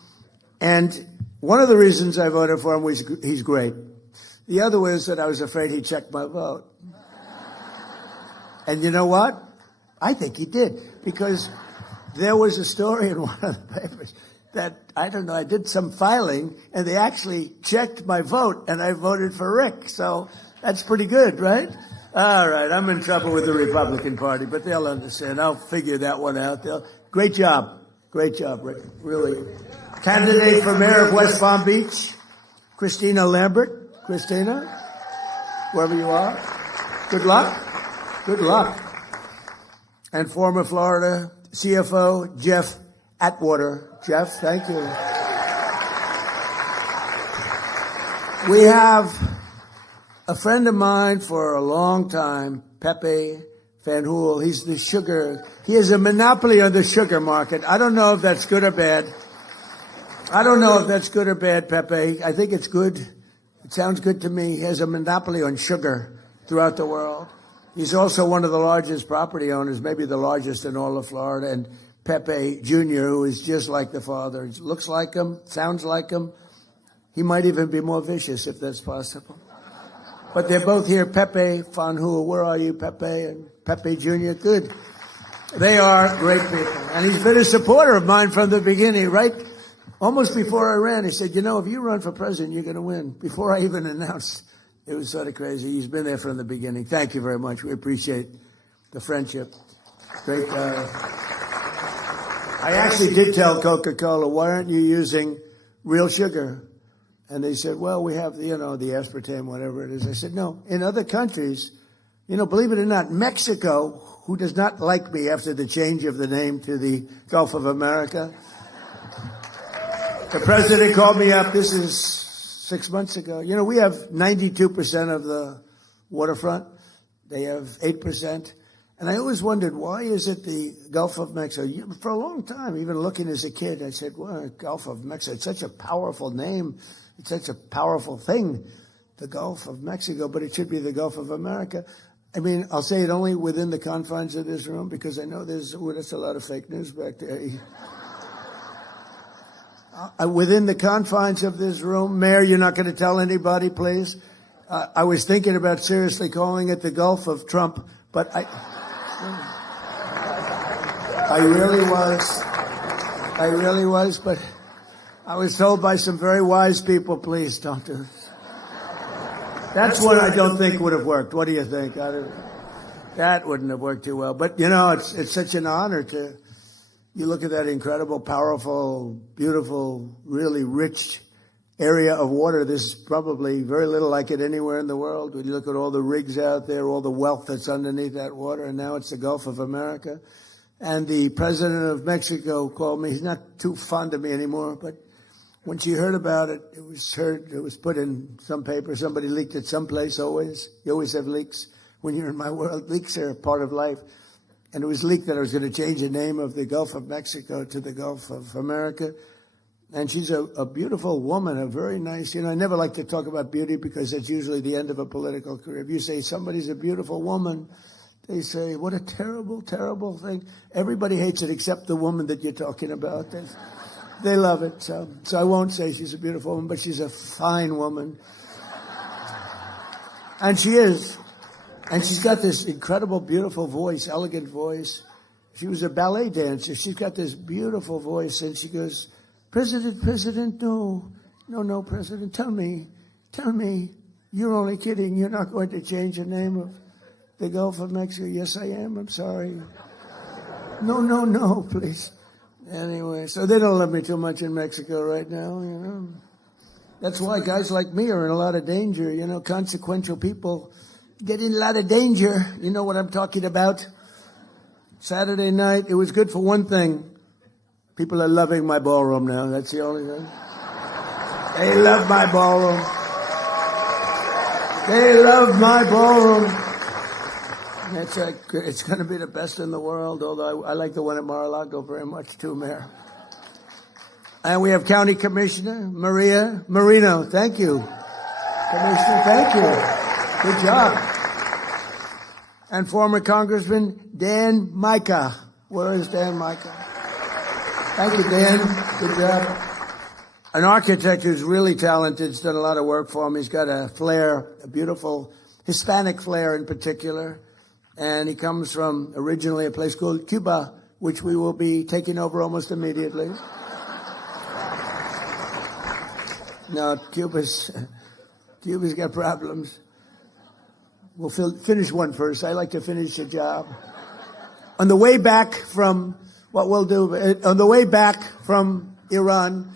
and one of the reasons I voted for him was he's great. The other was that I was afraid he'd check my vote. And you know what? I think he did, because there was a story in one of the papers that, I don't know, I did some filing, and they actually checked my vote, and I voted for Rick. So that's pretty good, right? All right, I'm in trouble with the Republican Party, but they'll understand. I'll figure that one out. Great job. Great job, Rick. Really. Candidate for mayor of West Palm Beach, Christina Lambert. Christina, wherever you are, good luck. Good luck. And former Florida CFO, Jeff Atwater. Jeff, thank you. We have a friend of mine for a long time, Pepe Van Hool. He has a monopoly on the sugar market. I don't know if that's good or bad. Pepe. I think it's good. It sounds good to me. He has a monopoly on sugar throughout the world. He's also one of the largest property owners, maybe the largest in all of Florida. And Pepe Jr., who is just like the father, he looks like him, sounds like him. He might even be more vicious if that's possible. But they're both here. Pepe Van Hool, where are you, Pepe? And Pepe Jr., good. They are great people. And he's been a supporter of mine from the beginning, right? Almost before I ran, he said, if you run for president, you're going to win. Before I even announced. It was sort of crazy. He's been there from the beginning. Thank you very much. We appreciate the friendship. Great guy. I actually did tell Coca-Cola, why aren't you using real sugar? And they said, well, we have, the aspartame, whatever it is. I said, no. In other countries, believe it or not, Mexico, who does not like me after the change of the name to the Gulf of America, the president called me up. This is 6 months ago. We have 92% of the waterfront. They have 8%. And I always wondered, why is it the Gulf of Mexico? For a long time, even looking as a kid, I said, well, Gulf of Mexico, it's such a powerful name. It's such a powerful thing, the Gulf of Mexico, but it should be the Gulf of America. I mean, I'll say it only within the confines of this room, because I know that's a lot of fake news back there. Within the confines of this room, Mayor, you're not going to tell anybody, please? I was thinking about seriously calling it the Gulf of Trump, but I really was, but I was told by some very wise people, please don't do this. That's one I don't think would have worked. What do you think? That wouldn't have worked too well. But, it's such an honor to... You look at that incredible, powerful, beautiful, really rich area of water. There's probably very little like it anywhere in the world. When you look at all the rigs out there, all the wealth that's underneath that water, and now it's the Gulf of America. And the president of Mexico called me. He's not too fond of me anymore, but when she heard about it, it was put in some paper. Somebody leaked it someplace always. You always have leaks. When you're in my world, leaks are a part of life. And it was leaked that I was going to change the name of the Gulf of Mexico to the Gulf of America. And she's a beautiful woman, a very nice, I never like to talk about beauty because it's usually the end of a political career. If you say somebody's a beautiful woman, they say, what a terrible, terrible thing. Everybody hates it except the woman that you're talking about. They love it. So I won't say she's a beautiful woman, but she's a fine woman. And she is. And she's got this incredible, beautiful voice, elegant voice. She was a ballet dancer. She's got this beautiful voice, and she goes, President, no, President, tell me, you're only kidding. You're not going to change the name of the Gulf of Mexico. Yes, I am. I'm sorry. No, please. Anyway, so they don't love me too much in Mexico right now, That's why guys like me are in a lot of danger, consequential people get in a lot of danger. You know what I'm talking about? Saturday night, it was good for one thing. People are loving my ballroom now. That's the only thing. They love my ballroom. They love my ballroom. It's going to be the best in the world, although I like the one at Mar-a-Lago very much too, Mayor. And we have County Commissioner Maria Marino. Thank you. Commissioner, thank you. Good job. And former Congressman Dan Micah. Where is Dan Micah? Thank you, Dan. Good job. An architect who's really talented. He's done a lot of work for him. He's got a flair, a beautiful Hispanic flair in particular. And he comes from originally a place called Cuba, which we will be taking over almost immediately. No, Cuba's got problems. We'll finish one first. I like to finish the job. On the way back from Iran,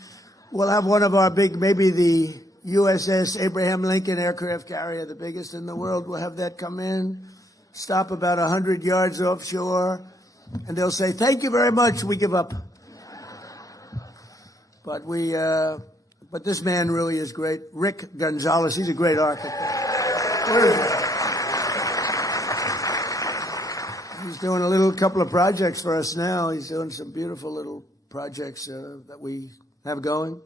we'll have one of our maybe the USS Abraham Lincoln aircraft carrier, the biggest in the world. We'll have that come in, stop about 100 yards offshore, and they'll say, thank you very much, we give up. But this man really is great. Rick Gonzalez, he's a great architect. Where is he? He's doing a couple of projects for us now. He's doing some beautiful little projects that we have going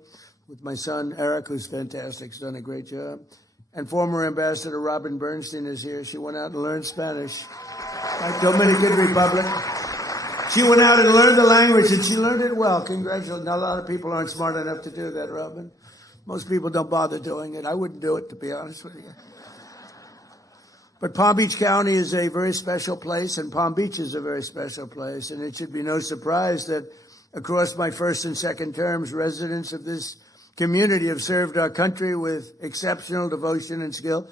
with my son, Eric, who's fantastic. He's done a great job. And former Ambassador Robin Bernstein is here. She went out and learned Spanish. Like Dominican Republic. She went out and learned the language, and she learned it well. Congratulations. Not a lot of people aren't smart enough to do that, Robin. Most people don't bother doing it. I wouldn't do it, to be honest with you. But Palm Beach County is a very special place, and Palm Beach is a very special place. And it should be no surprise that across my first and second terms, residents of this community have served our country with exceptional devotion and skill.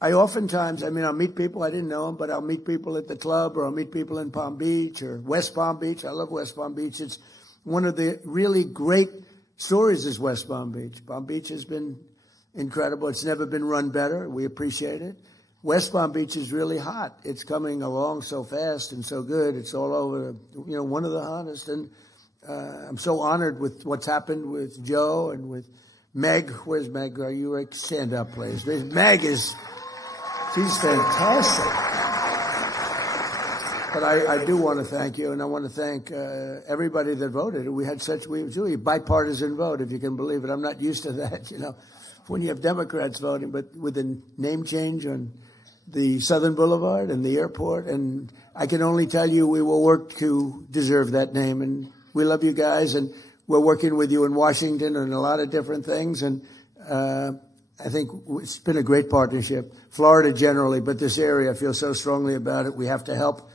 I'll meet people, I didn't know them, but I'll meet people at the club, or I'll meet people in Palm Beach or West Palm Beach. I love West Palm Beach. It's one of the really great stories is West Palm Beach. Palm Beach has been incredible. It's never been run better. We appreciate it. West Palm Beach is really hot. It's coming along so fast and so good. It's all over, one of the hottest. And I'm so honored with what's happened with Joe and with Meg. Where's Meg? Are you right? Stand up, please. Meg she's fantastic. But I do want to thank you, and I want to thank everybody that voted. We had a bipartisan vote, if you can believe it. I'm not used to that, when you have Democrats voting, but with a name change on the Southern Boulevard and the airport, and I can only tell you we will work to deserve that name, and we love you guys, and we're working with you in Washington and a lot of different things, and I think it's been a great partnership. Florida generally, but this area, I feel so strongly about it. We have to help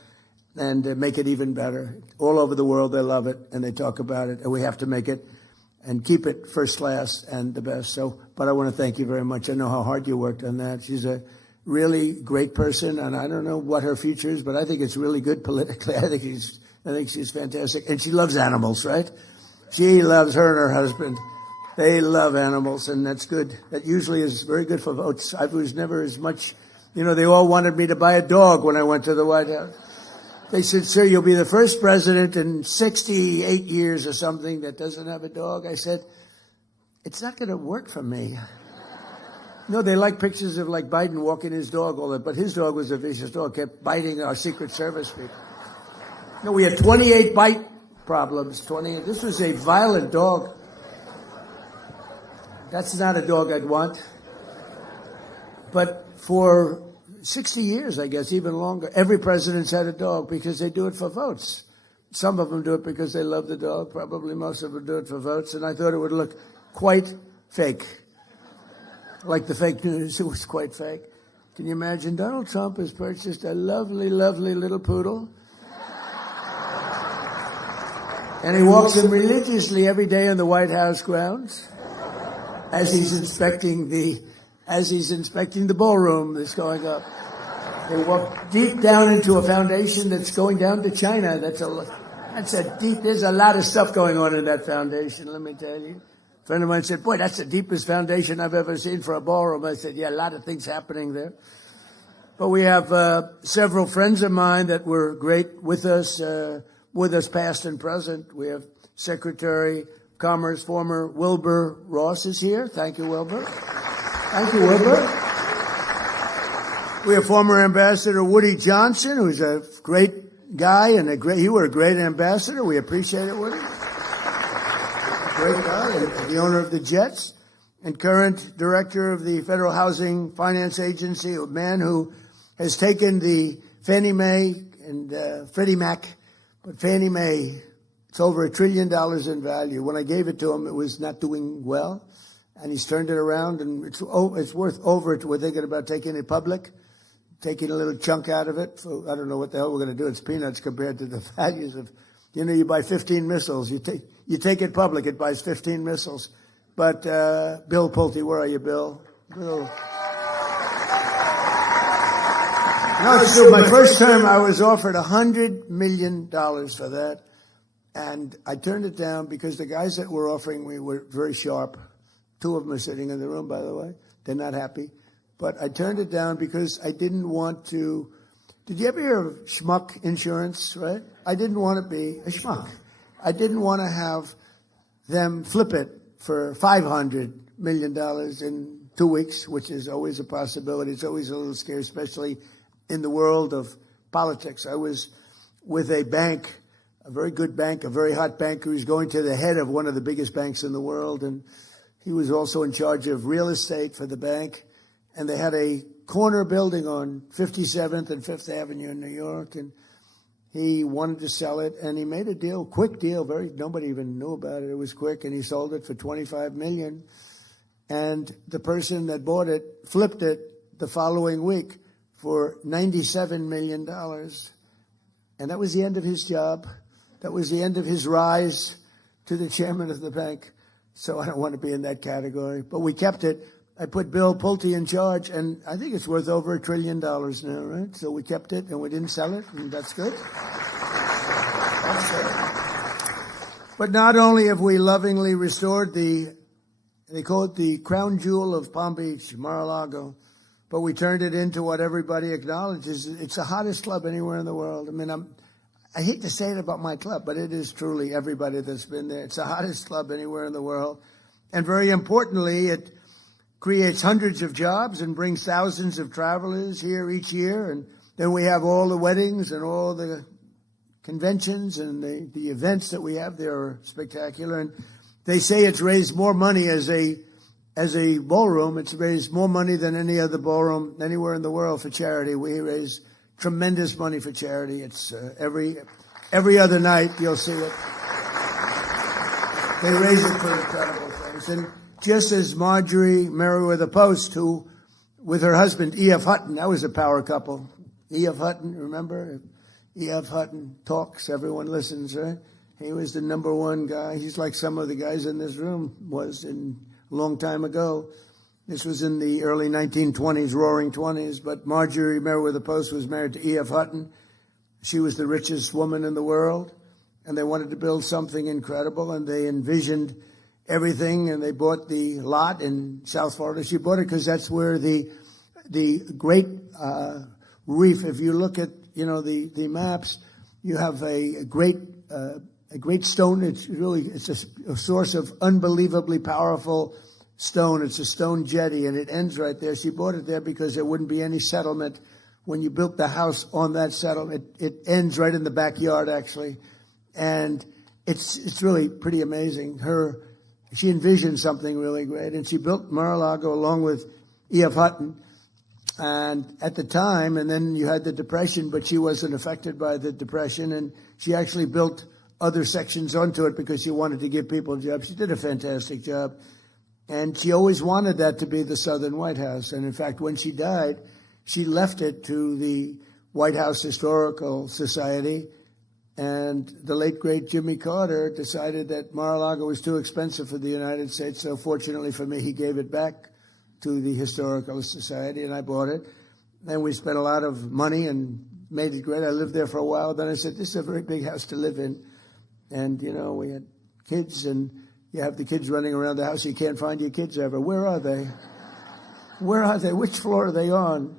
and make it even better. All over the world, they love it, and they talk about it, and we have to make it and keep it first class and the best. But I want to thank you very much. I know how hard you worked on that. She's a really great person, and I don't know what her future is, but I think it's really good politically. I think she's fantastic, and she loves animals, right? She loves her and her husband. They love animals, and that's good. That usually is very good for votes. I was never as much, they all wanted me to buy a dog when I went to the White House. They said, sir, you'll be the first president in 68 years or something that doesn't have a dog. I said, it's not going to work for me. No, they like pictures of Biden walking his dog, but his dog was a vicious dog, kept biting our Secret Service people. No, we had 28 bite problems. 28. This was a violent dog. That's not a dog I'd want. But for 60 years, I guess, even longer, every president's had a dog because they do it for votes. Some of them do it because they love the dog. Probably most of them do it for votes. And I thought it would look quite fake. Like the fake news, it was quite fake. Can you imagine? Donald Trump has purchased a lovely, lovely little poodle. And he walks him religiously every day on the White House grounds as he's inspecting the ballroom that's going up. They walk deep down into a foundation that's going down to China. There's a lot of stuff going on in that foundation, let me tell you. A friend of mine said, boy, that's the deepest foundation I've ever seen for a ballroom. I said, yeah, a lot of things happening there. But we have several friends of mine that were great with us past and present. We have Secretary of Commerce, former Wilbur Ross is here. Thank you, Wilbur. Thank you, Wilbur. We have former Ambassador Woody Johnson, who's a great guy and you were a great ambassador. We appreciate it, Woody. Great guy, and the owner of the Jets, and current director of the Federal Housing Finance Agency, a man who has taken the Fannie Mae and Freddie Mac, but Fannie Mae, it's over $1 trillion in value. When I gave it to him, it was not doing well, and he's turned it around, and it's worth over it. We're thinking about taking it public, taking a little chunk out of it. I don't know what the hell we're going to do. It's peanuts compared to the values of, you buy 15 missiles. You take it public, it buys 15 missiles. But Bill Pulte, where are you, Bill? Bill. No, it's true. My first term, I was offered $100 million for that. And I turned it down because the guys that were offering me were very sharp. 2 of them are sitting in the room, by the way. They're not happy. But I turned it down because I didn't want to. Did you ever hear of schmuck insurance, right? I didn't want to be a schmuck. I didn't want to have them flip it for $500 million in 2 weeks, which is always a possibility. It's always a little scary, especially in the world of politics. I was with a bank, a very good bank, a very hot bank who was going to the head of one of the biggest banks in the world. And he was also in charge of real estate for the bank. And they had a corner building on 57th and 5th Avenue in New York. And he wanted to sell it, and he made a deal, quick deal, nobody even knew about it. It was quick, and he sold it for $25 million. And the person that bought it flipped it the following week for $97 million. And that was the end of his job. That was the end of his rise to the chairman of the bank. So I don't want to be in that category. But we kept it. I put Bill Pulte in charge, and I think it's worth over $1 trillion now, right? So we kept it, and we didn't sell it, and that's good. That's good. But not only have we lovingly restored they call it the crown jewel of Palm Beach, Mar-a-Lago, but we turned it into what everybody acknowledges. It's the hottest club anywhere in the world. I mean, I hate to say it about my club, but it is truly everybody that's been there. It's the hottest club anywhere in the world. And very importantly, it creates hundreds of jobs and brings thousands of travelers here each year. And then we have all the weddings and all the conventions and the events that we have there are spectacular. And they say it's raised more money as a ballroom. It's raised more money than any other ballroom anywhere in the world for charity. We raise tremendous money for charity. It's every other night you'll see it. They raise it for incredible things. And just as Marjorie Meriwether Post, who, with her husband, E.F. Hutton, that was a power couple. E.F. Hutton, remember? E.F. Hutton talks, everyone listens, right? He was the number one guy. He's like some of the guys in this room was a long time ago. This was in the early 1920s, roaring 20s, but Marjorie Meriwether Post was married to E.F. Hutton. She was the richest woman in the world, and they wanted to build something incredible, and they envisioned everything, and they bought the lot in South Florida. She bought it because that's where the great reef, if you look at, the maps, you have a great stone. It's a source of unbelievably powerful stone. It's a stone jetty, and it ends right there. She bought it there because there wouldn't be any settlement when you built the house on that settlement. It ends right in the backyard, actually, and it's really pretty amazing. Her she envisioned something really great, and she built Mar-a-Lago along with E.F. Hutton. And at the time, and then you had the Depression, but she wasn't affected by the Depression, and she actually built other sections onto it because she wanted to give people jobs. She did a fantastic job. And she always wanted that to be the Southern White House. And in fact, when she died, she left it to the White House Historical Society. And the late, great Jimmy Carter decided that Mar-a-Lago was too expensive for the United States. So fortunately for me, he gave it back to the Historical Society, and I bought it. And we spent a lot of money and made it great. I lived there for a while. Then I said, this is a very big house to live in. And, you know, we had kids, and you have the kids running around the house. You can't find your kids ever. Where are they? Where are they? Which floor are they on?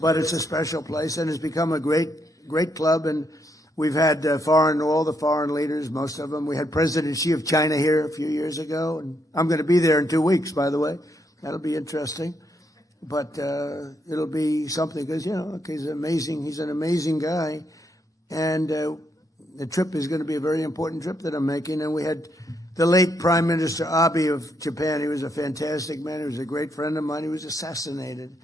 But it's a special place, and it's become a great, great club. And we've had all the foreign leaders, most of them. We had President Xi of China here a few years ago, and I'm going to be there in 2 weeks, by the way. That'll be interesting. But it'll be something because, you know, he's amazing. He's an amazing guy. And the trip is going to be a very important trip that I'm making. And we had the late Prime Minister Abe of Japan. He was a fantastic man. He was a great friend of mine. He was assassinated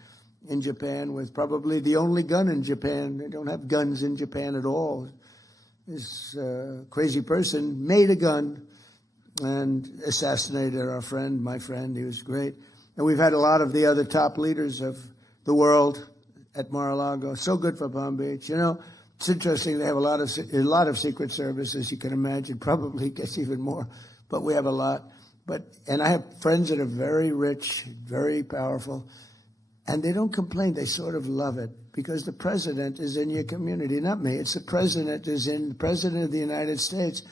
in Japan with probably the only gun in Japan. They don't have guns in Japan at all. This crazy person made a gun and assassinated our friend, my friend. He was great. And we've had a lot of the other top leaders of the world at Mar-a-Lago. So good for Palm Beach. You know, it's interesting. They have a lot of Secret Service, as you can imagine. Probably gets even more, but we have a lot. And I have friends that are very rich, very powerful, and they don't complain. They sort of love it because the president is in your community, not me. It's the president the president of the United States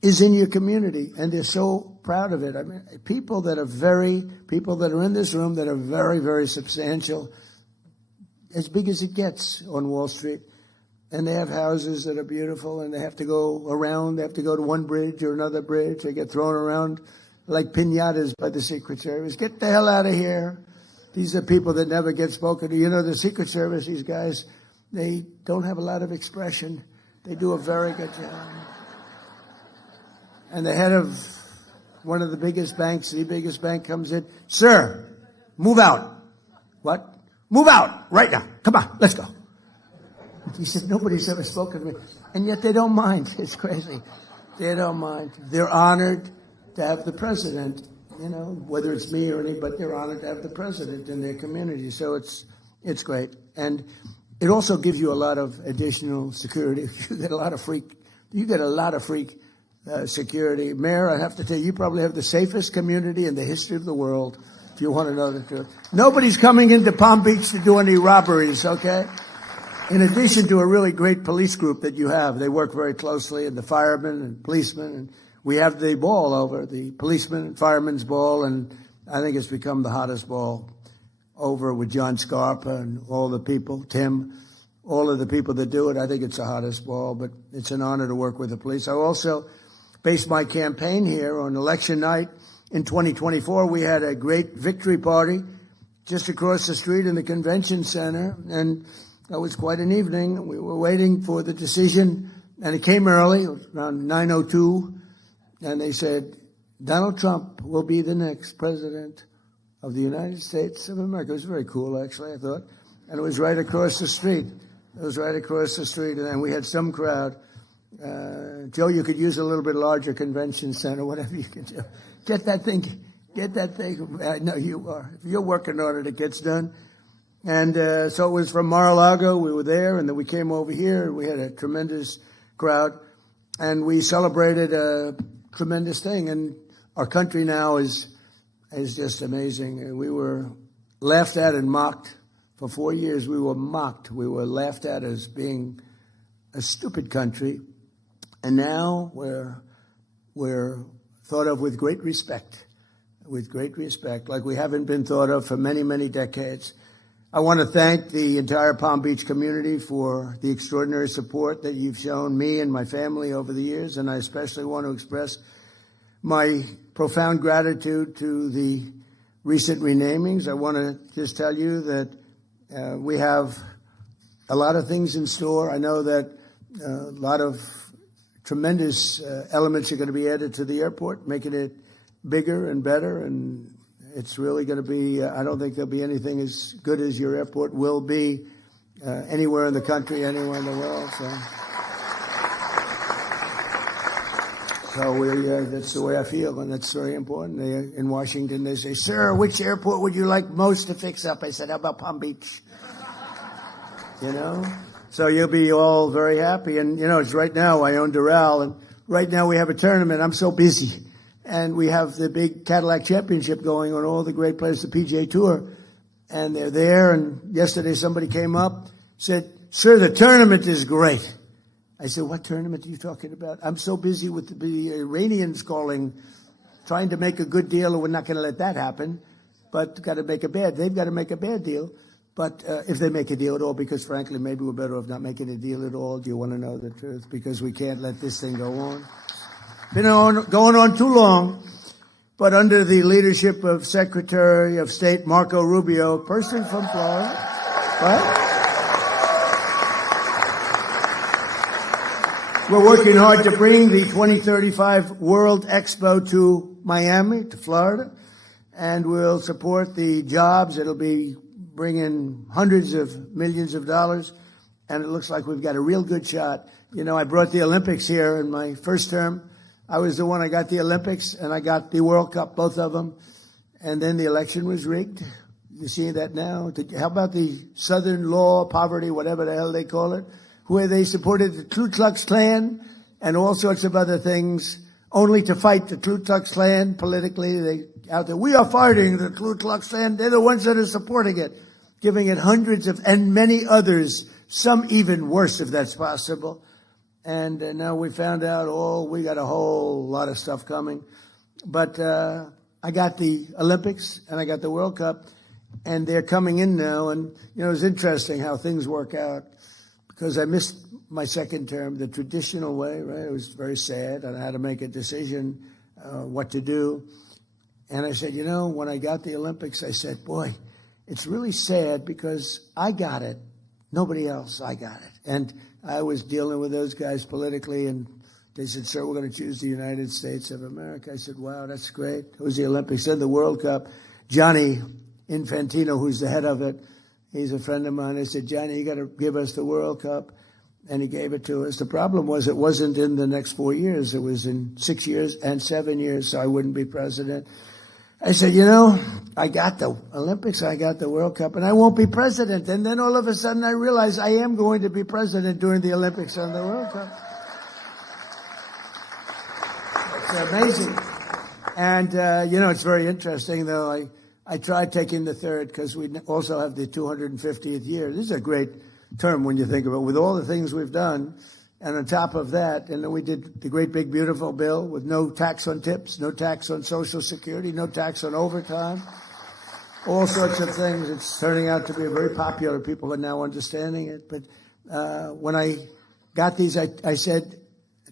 is in your community, and they're so proud of it. I mean, people that are in this room that are very, very substantial, as big as it gets on Wall Street, and they have houses that are beautiful, and they have to go around. They have to go to one bridge or another bridge. They get thrown around like piñatas by the Secret Service. Get the hell out of here. These are people that never get spoken to. You know, the Secret Service, these guys, they don't have a lot of expression. They do a very good job. And the head of one of the biggest banks, the biggest bank, comes in. Sir, move out. What? Move out right now. Come on, let's go. He said, nobody's ever spoken to me. And yet they don't mind. It's crazy. They don't mind. They're honored to have the president, you know, whether it's me or anybody, they're honored to have the president in their community. So it's great. And it also gives you a lot of additional security. You get a lot of freak security. Mayor, I have to tell you, you probably have the safest community in the history of the world, if you want to know the truth. Nobody's coming into Palm Beach to do any robberies, okay? In addition to a really great police group that you have, they work very closely, and the firemen and policemen, and we have the ball over, the policeman and firemen's ball, and I think it's become the hottest ball over with John Scarpa and all the people, Tim, all of the people that do it. I think it's the hottest ball, but it's an honor to work with the police. I also based my campaign here on election night in 2024. We had a great victory party just across the street in the convention center, and that was quite an evening. We were waiting for the decision, and it came early, around 9:02, and they said, Donald Trump will be the next president of the United States of America. It was very cool, actually, I thought. And it was right across the street. And then we had some crowd. Joe, you could use a little bit larger convention center, whatever you can do. Get that thing. I know you are. If you're working on it, it gets done. And so it was from Mar-a-Lago. We were there, and then we came over here, and we had a tremendous crowd. And we celebrated a tremendous thing. And our country now is just amazing. And we were laughed at and mocked. For 4 years, we were mocked. We were laughed at as being a stupid country. And now we're thought of with great respect, like we haven't been thought of for many, many decades. I want to thank the entire Palm Beach community for the extraordinary support that you've shown me and my family over the years, and I especially want to express my profound gratitude to the recent renamings. I want to just tell you that we have a lot of things in store. I know that a lot of tremendous elements are going to be added to the airport, making it bigger and better, and it's really going to be, I don't think there'll be anything as good as your airport will be anywhere in the country, anywhere in the world. So that's the way I feel, and that's very important. In Washington, they say, "Sir, which airport would you like most to fix up?" I said, "How about Palm Beach?" You know? So you'll be all very happy. And, it's right now, I own Doral, and right now we have a tournament. I'm so busy. And we have the big Cadillac Championship going on, all the great players, the PGA Tour. And they're there, and yesterday somebody came up, said, "Sir, the tournament is great." I said, "What tournament are you talking about?" "I'm so busy with the Iranians calling, trying to make a good deal, and we're not going to let that happen. But they've got to make a bad deal. But if they make a deal at all, because frankly, maybe we're better off not making a deal at all. Do you want to know the truth? Because we can't let this thing go on. Been going on too long. But under the leadership of Secretary of State Marco Rubio, a person from Florida, right? We're working hard to bring the 2035 World Expo to Miami, to Florida, and we'll support the jobs. It'll be bringing hundreds of millions of dollars, and it looks like we've got a real good shot. I brought the Olympics here in my first term. I was the one I got the Olympics, and I got the World Cup, both of them, and then the election was rigged. You see that now? How about the Southern Law, Poverty, whatever the hell they call it, where they supported the Ku Klux Klan and all sorts of other things, only to fight the Ku Klux Klan politically. They out there, "We are fighting the Ku Klux Klan." They're the ones that are supporting it, giving it hundreds of, and many others, some even worse if that's possible. And now we found out, we got a whole lot of stuff coming. But I got the Olympics and I got the World Cup, and they're coming in now. And, it's interesting how things work out, because I missed my second term the traditional way, right? It was very sad. I had to make a decision what to do. And I said, when I got the Olympics, I said, boy, it's really sad because I got it. Nobody else, I got it. And I was dealing with those guys politically, and they said, "Sir, we're going to choose the United States of America." I said, "Wow, that's great." It was the Olympics. Then the World Cup. Johnny Infantino, who's the head of it, he's a friend of mine. I said, "Johnny, you got to give us the World Cup." And he gave it to us. The problem was it wasn't in the next 4 years. It was in 6 years and 7 years, so I wouldn't be president. I said, I got the Olympics, I got the World Cup, and I won't be president. And then all of a sudden I realized I am going to be president during the Olympics and the World Cup. It's amazing. And, it's very interesting, though. I tried taking the third because we also have the 250th year. This is a great term when you think about it, with all the things we've done. And on top of that, and then we did the great big beautiful bill with no tax on tips, no tax on Social Security, no tax on overtime, all sorts of things. It's turning out to be very popular. People are now understanding it. But when I got these, I said,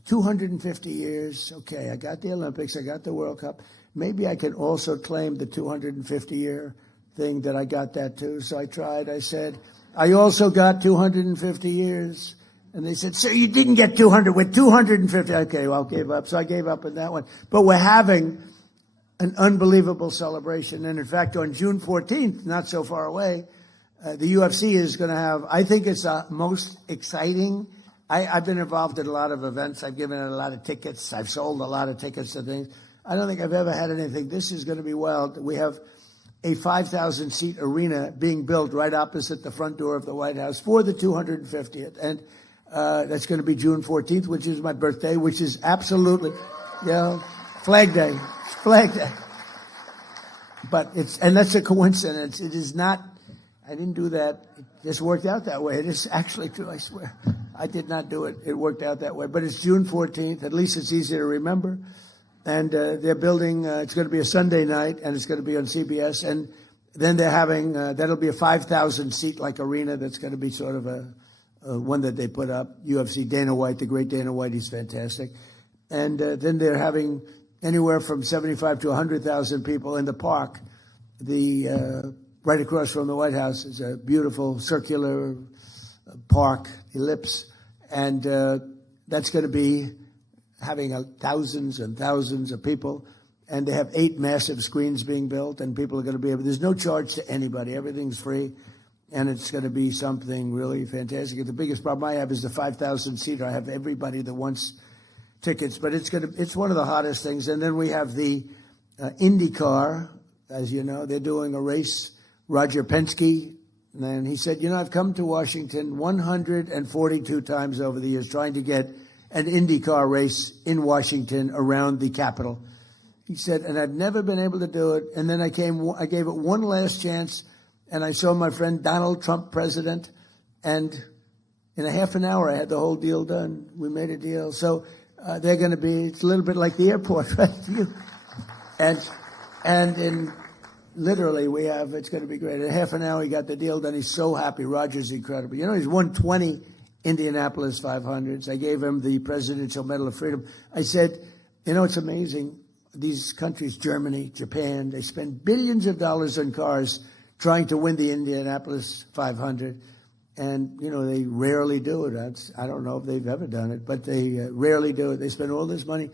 250 years, okay, I got the Olympics, I got the World Cup. Maybe I can also claim the 250-year thing that I got that too. So I tried. I said, I also got 250 years. And they said, "Sir, you didn't get 200. We're 250. Okay, well, I gave up. So I gave up on that one. But we're having an unbelievable celebration. And in fact, on June 14th, not so far away, the UFC is going to have, I think it's the most exciting. I've been involved in a lot of events. I've given it a lot of tickets. I've sold a lot of tickets to things. I don't think I've ever had anything. This is going to be wild. We have a 5,000-seat arena being built right opposite the front door of the White House for the 250th. And that's going to be June 14th, which is my birthday, which is absolutely, Flag Day. Flag Day. But and that's a coincidence. It is not, I didn't do that. It just worked out that way. It is actually true, I swear. I did not do it. It worked out that way. But it's June 14th. At least it's easy to remember. And they're building, it's going to be a Sunday night, and it's going to be on CBS. And then they're having, that'll be a 5,000-seat like arena that's going to be sort of a one that they put up. UFC, Dana White, the great Dana White, he's fantastic. And then they're having anywhere from 75 to 100,000 people in the park. Right across from the White House is a beautiful circular park, ellipse. And that's going to be having thousands and thousands of people. and they have 8 massive screens being built, and people are going to be able, there's no charge to anybody. Everything's free, and it's going to be something really fantastic. The biggest problem I have is the 5,000-seater. I have everybody that wants tickets, but it's one of the hottest things. And then we have the IndyCar, as you know, they're doing a race. Roger Penske, and he said, I've come to Washington 142 times over the years trying to get an IndyCar race in Washington around the Capitol. He said, and I've never been able to do it. And then I gave it one last chance, and I saw my friend Donald Trump president, and in a half an hour I had the whole deal done. We made a deal. So they're going to be, it's a little bit like the airport, right? And in literally it's going to be great. In half an hour he got the deal done. He's so happy. Roger's incredible. He's won 20 Indianapolis 500s. I gave him the Presidential Medal of Freedom. I said, it's amazing. These countries, Germany, Japan, they spend billions of dollars on cars trying to win the Indianapolis 500. And, they rarely do it. I don't know if they've ever done it, but they rarely do it. They spend all this money.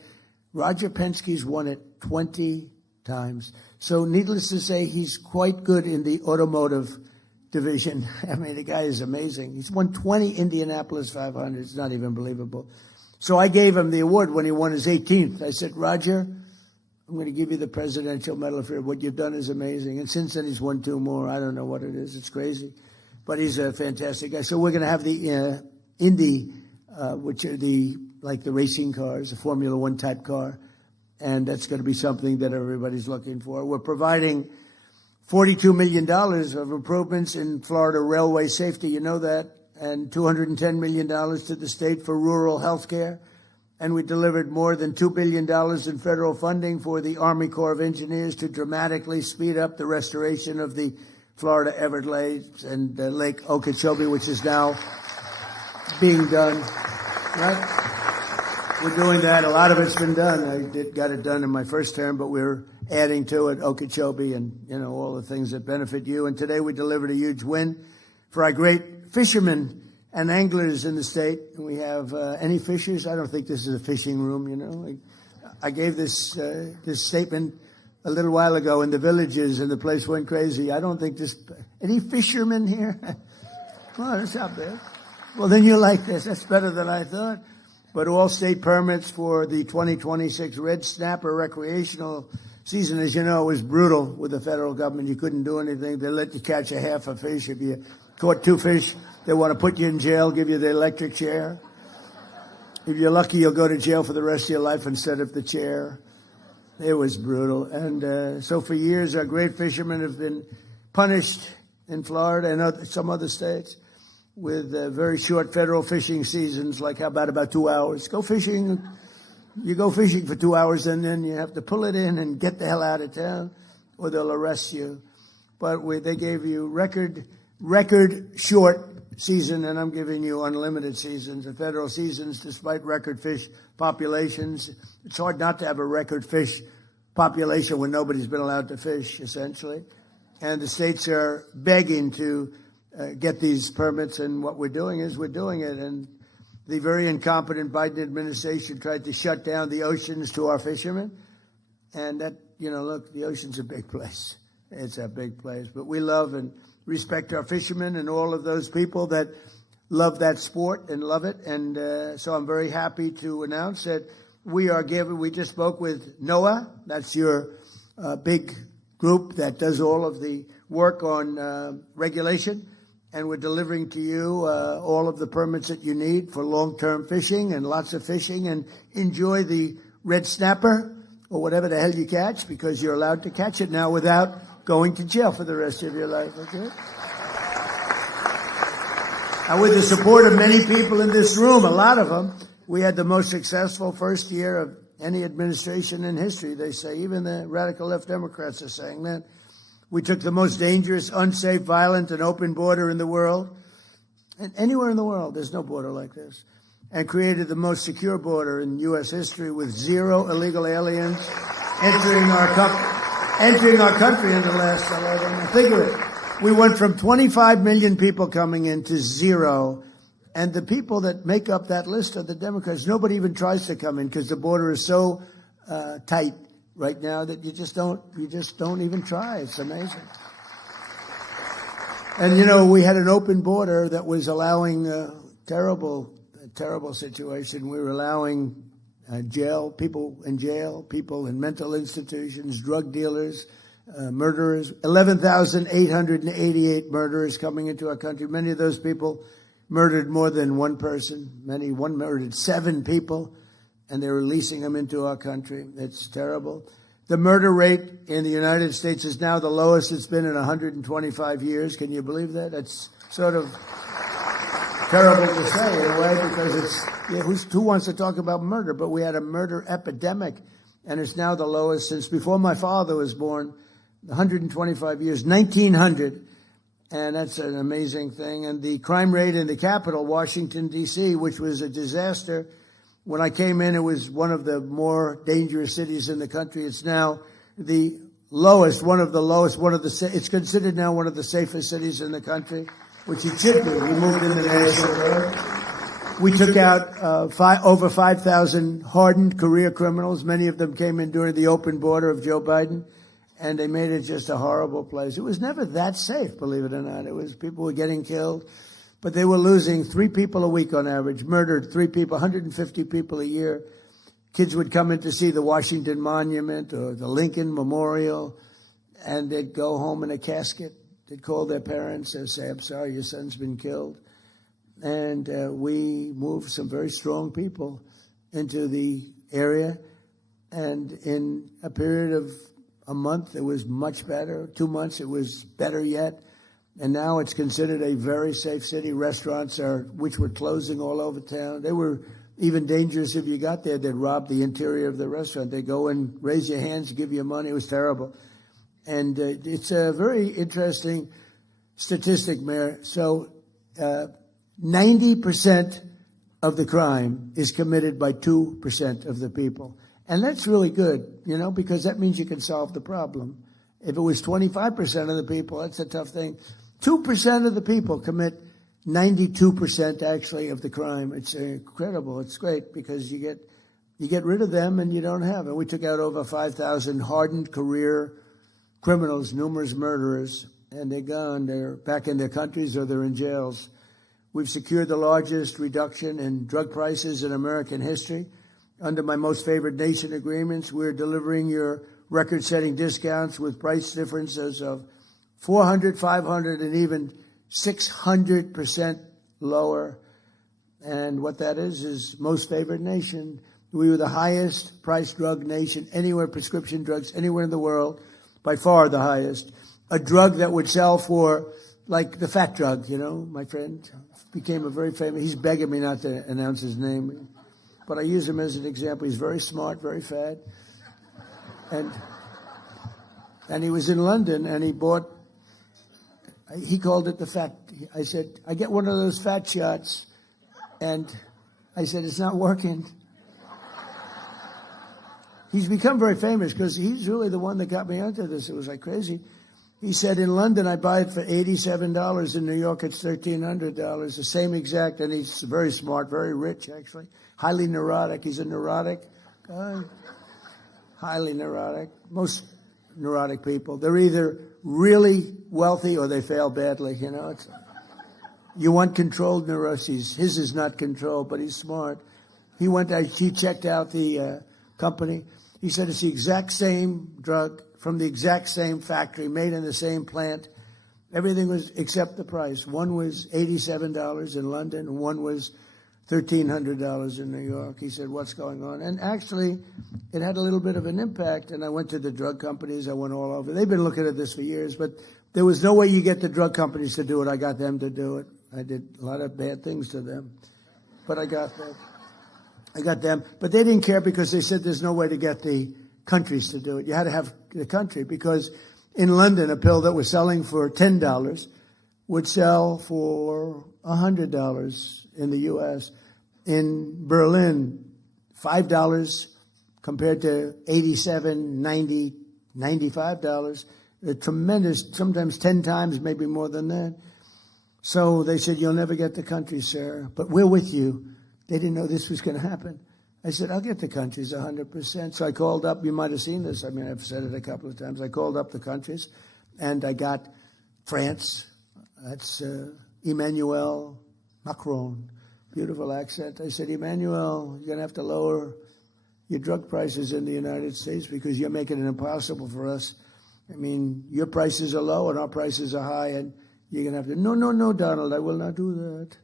Roger Penske's won it 20 times. So needless to say, he's quite good in the automotive division. I mean, the guy is amazing. He's won 20 Indianapolis 500. It's not even believable. So I gave him the award when he won his 18th. I said, Roger, I'm going to give you the Presidential Medal of Freedom. What you've done is amazing. And since then, he's won 2 more. I don't know what it is. It's crazy. But he's a fantastic guy. So we're going to have the Indy, which are the racing cars, the Formula One type car. And that's going to be something that everybody's looking for. We're providing $42 million of improvements in Florida railway safety. You know that. And $210 million to the state for rural health care. And we delivered more than $2 billion in federal funding for the Army Corps of Engineers to dramatically speed up the restoration of the Florida Everglades and Lake Okeechobee, which is now being done. Right? We're doing that. A lot of it's been done. I got it done in my first term, but we're adding to it Okeechobee and, all the things that benefit you. And today we delivered a huge win for our great fishermen and anglers in the state. We have any fishers? I don't think this is a fishing room, I gave this statement a little while ago in the villages, and the place went crazy. I don't think any fishermen here? Oh, that's not bad. Well, then you like this. That's better than I thought. But all state permits for the 2026 red snapper recreational season, as you know, was brutal with the federal government. You couldn't do anything. They let you catch a half a fish. If you caught 2 fish, they want to put you in jail, give you the electric chair. If you're lucky, you'll go to jail for the rest of your life instead of the chair. It was brutal. And so for years, our great fishermen have been punished in Florida and some other states with very short federal fishing seasons, like how about 2 hours. Go fishing. You go fishing for 2 hours, and then you have to pull it in and get the hell out of town, or they'll arrest you. But they gave you record short season, and I'm giving you unlimited seasons. The federal seasons, despite record fish populations, it's hard not to have a record fish population when nobody's been allowed to fish, essentially. And the states are begging to get these permits, and what we're doing is we're doing it. And the very incompetent Biden administration tried to shut down the oceans to our fishermen. And that, look, the ocean's a big place. It's a big place. But we love and respect our fishermen and all of those people that love that sport and love it. And so I'm very happy to announce that we just spoke with NOAA. That's your big group that does all of the work on regulation. And we're delivering to you all of the permits that you need for long-term fishing and lots of fishing. And enjoy the red snapper or whatever the hell you catch, because you're allowed to catch it now without going to jail for the rest of your life, okay? And with the support of many people in this room, a lot of them, we had the most successful first year of any administration in history, they say. Even the radical left Democrats are saying that. We took the most dangerous, unsafe, violent, and open border in the world. And anywhere in the world, there's no border like this. And created the most secure border in U.S. history with 0 illegal aliens entering our country in the last 11. Think of it. We went from 25 million people coming in to 0. And the people that make up that list are the Democrats. Nobody even tries to come in because the border is so tight right now that you just don't even try. It's amazing. And we had an open border that was allowing a terrible situation. We were allowing people in jail, people in mental institutions, drug dealers, murderers. 11,888 murderers coming into our country. Many of those people murdered more than one person. One murdered 7 people, and they're releasing them into our country. It's terrible. The murder rate in the United States is now the lowest it's been in 125 years. Can you believe that? It's sort of terrible to say in a way, because who wants to talk about murder? But we had a murder epidemic, and it's now the lowest since before my father was born, 125 years, 1900. And that's an amazing thing. And the crime rate in the capital, Washington, D.C., which was a disaster. When I came in, it was one of the more dangerous cities in the country. It's now the lowest, it's considered now one of the safest cities in the country, which it should be. We moved in the national road. We took out over 5,000 hardened career criminals. Many of them came in during the open border of Joe Biden, and they made it just a horrible place. It was never that safe, believe it or not. People were getting killed. But they were losing 3 people a week on average, murdered 3 people, 150 people a year. Kids would come in to see the Washington Monument or the Lincoln Memorial, and they'd go home in a casket. They'd call their parents and say, "I'm sorry, your son's been killed." And we moved some very strong people into the area. And in a period of a month, it was much better. 2 months, it was better yet. And now it's considered a very safe city. Restaurants which were closing all over town. They were even dangerous if you got there. They'd rob the interior of the restaurant. They'd go and raise your hands, give you money. It was terrible. And it's a very interesting statistic, Mayor. So 90% of the crime is committed by 2% of the people. And that's really good, because that means you can solve the problem. If it was 25% of the people, that's a tough thing. 2% of the people commit 92% actually of the crime. It's incredible. It's great because you get rid of them and you don't have it. We took out over 5,000 hardened career criminals, numerous murderers, and they're gone. They're back in their countries or they're in jails. We've secured the largest reduction in drug prices in American history. Under my most favored nation agreements, we're delivering your record-setting discounts with price differences of 400, 500, and even 600% lower. And what that is most favored nation. We were the highest priced drug nation anywhere, prescription drugs anywhere in the world, by far the highest. A drug that would sell for, like the fat drug, my friend became a very famous, he's begging me not to announce his name, but I use him as an example. He's very smart, very fat. And he was in London, and he called it the fat. I said, I get one of those fat shots. And I said, it's not working. He's become very famous because he's really the one that got me onto this. It was like crazy. He said, in London, I buy it for $87. In New York, it's $1,300. The same exact. And he's very smart, very rich, actually. Highly neurotic. He's a neurotic guy. Highly neurotic. Most neurotic people, they're either really wealthy or they fail badly. You want controlled neuroses. His is not controlled, but he's smart. He checked out the company. He said it's the exact same drug from the exact same factory, made in the same plant. Everything was except the price. One was $87 in London, and one was $1,300 in New York. He said, what's going on? And actually, it had a little bit of an impact, and I went to the drug companies. I went all over. They've been looking at this for years, but there was no way you get the drug companies to do it. I got them to do it. I did a lot of bad things to them, but I got that. I got them. But they didn't care because they said there's no way to get the countries to do it. You had to have the country because in London, a pill that was selling for $10 would sell for $100 in the U.S. In Berlin, $5 compared to $87, $90, $95. A tremendous, sometimes 10 times, maybe more than that. So they said, you'll never get the country, sir, but we're with you. They didn't know this was going to happen. I said, I'll get the countries 100%. So I called up, you might have seen this, I mean, I've said it a couple of times. I called up the countries, and I got France. That's Emmanuel Macron. Beautiful accent. I said, Emmanuel, you're going to have to lower your drug prices in the United States because you're making it impossible for us. I mean, your prices are low and our prices are high, and you're going to have to, no, Donald, I will not do that.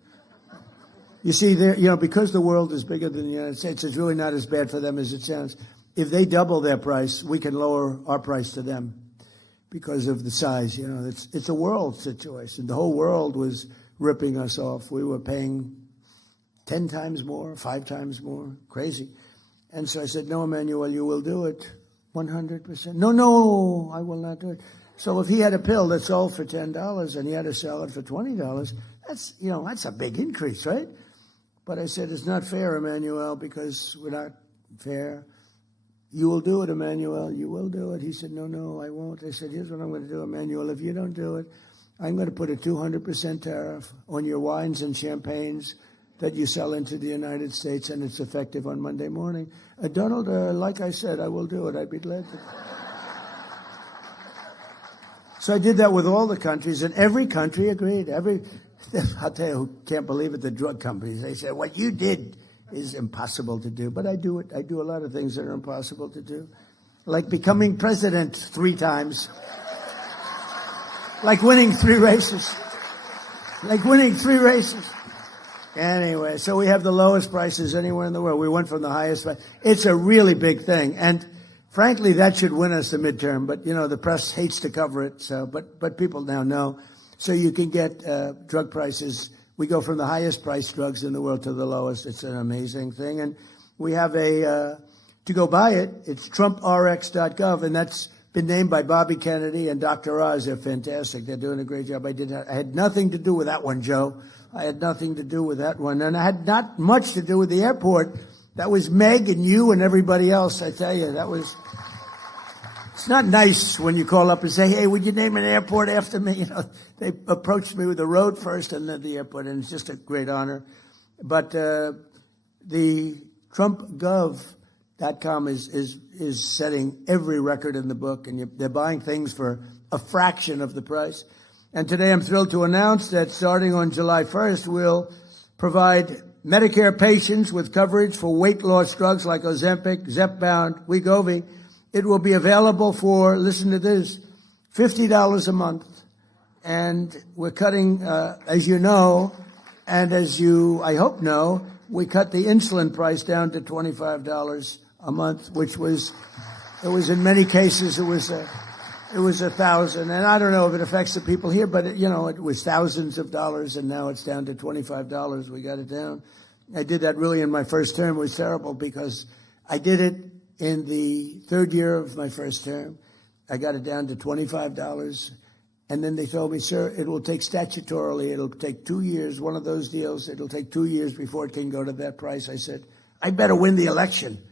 You see, because the world is bigger than the United States, it's really not as bad for them as it sounds. If they double their price, we can lower our price to them because of the size. It's a world situation. The whole world was ripping us off. We were paying 10 times more, 5 times more, crazy. And so I said, no, Emmanuel, you will do it 100%. No, I will not do it. So if he had a pill that sold for $10 and he had to sell it for $20, that's a big increase, right? But I said, it's not fair, Emmanuel, because we're not fair. You will do it, Emmanuel. You will do it. He said, no, I won't. I said, here's what I'm going to do, Emmanuel. If you don't do it, I'm going to put a 200% tariff on your wines and champagnes that you sell into the United States, and it's effective on Monday morning. Donald, like I said, I will do it. I'd be glad to. So I did that with all the countries, and every country agreed. I'll tell you who can't believe it, the drug companies. They said, what you did is impossible to do. But I do it. I do a lot of things that are impossible to do. Like becoming president 3 times. Like winning 3 races. Anyway, so we have the lowest prices anywhere in the world. We went from the highest price. It's a really big thing. And frankly, that should win us the midterm. But, the press hates to cover it. So, but people now know. So you can get drug prices. We go from the highest priced drugs in the world to the lowest. It's an amazing thing. And we have to go buy it, it's TrumpRx.gov, and that's been named by Bobby Kennedy and Dr. Oz. They're fantastic. They're doing a great job. I had nothing to do with that one, Joe. I had nothing to do with that one. And I had not much to do with the airport. That was Meg and you and everybody else, I tell you. It's not nice when you call up and say, hey, would you name an airport after me? They approached me with the road first and then the airport, and it's just a great honor. But the TrumpGov.com is setting every record in the book, and they're buying things for a fraction of the price. And today I'm thrilled to announce that starting on July 1st, we'll provide Medicare patients with coverage for weight loss drugs like Ozempic, Zepbound, Wegovy. It will be available for, listen to this, $50 a month. And we're cutting, as you know, and as you, I hope, know, we cut the insulin price down to $25 a month, which was, in many cases, it was $1,000. And I don't know if it affects the people here, but, it was thousands of dollars, and now it's down to $25. We got it down. I did that really in my first term. It was terrible because I did it in the 3rd year of my first term. I got it down to $25. And then they told me, sir, it will take statutorily, it'll take 2 years, one of those deals, it'll take 2 years before it can go to that price. I said, I better win the election.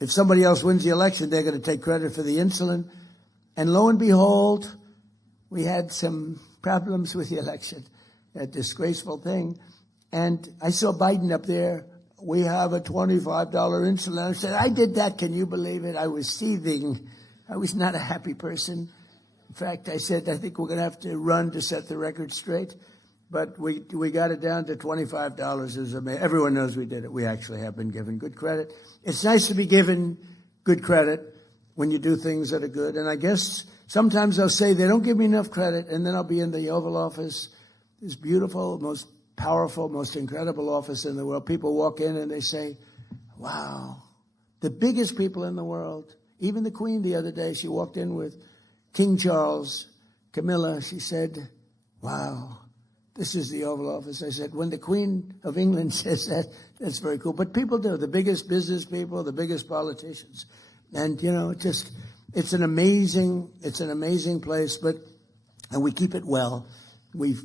If somebody else wins the election, they're going to take credit for the insulin. And lo and behold, we had some problems with the election, a disgraceful thing. And I saw Biden up there. We have a $25 insulin. I said, I did that. Can you believe it? I was seething. I was not a happy person. In fact, I said, I think we're going to have to run to set the record straight. But we got it down to $25. It was amazing. Everyone knows we did it. We actually have been given good credit. It's nice to be given good credit when you do things that are good. And I guess sometimes they'll say they don't give me enough credit, and then I'll be in the Oval Office, this beautiful, most powerful, most incredible office in the world. People walk in and they say, wow, the biggest people in the world. Even the Queen the other day, she walked in with King Charles, Camilla. She said, wow, this is the Oval Office. I said, when the Queen of England says that, that's very cool. But people do, the biggest business people, the biggest politicians. And, it's an amazing place, and we keep it well. We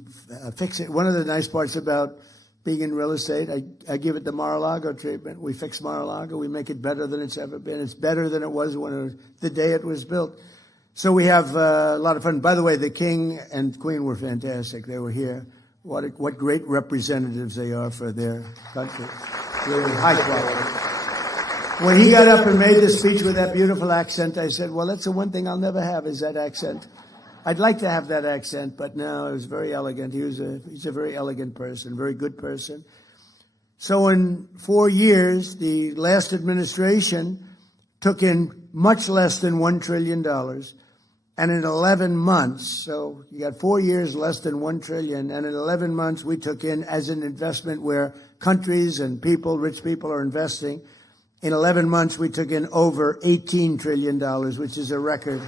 fix it. One of the nice parts about being in real estate, I give it the Mar-a-Lago treatment. We fix Mar-a-Lago. We make it better than it's ever been. It's better than it was the day it was built. So we have a lot of fun. By the way, the King and Queen were fantastic. They were here. What great representatives they are for their country. Really high quality. When he got up and made the speech with that beautiful accent, I said, well, that's the one thing I'll never have is that accent. I'd like to have that accent, but no, it was very elegant. He's a very elegant person, very good person. So in 4 years, the last administration took in much less than $1 trillion. And in 11 months, so you got 4 years less than $1 trillion, and in 11 months we took in as an investment where countries and people, rich people are investing. In 11 months we took in over $18 trillion, which is a record.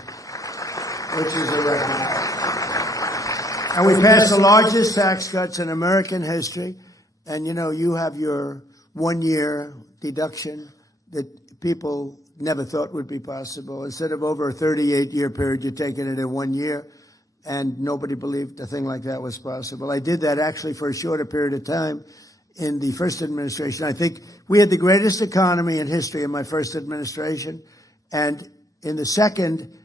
And we passed the largest tax cuts in American history. And you know, you have your 1 year deduction that people never thought would be possible. Instead of over a 38-year period, you're taking it in 1 year, and nobody believed a thing like that was possible. I did that actually for a shorter period of time in the first administration. I think we had the greatest economy in history in my first administration, and in the second,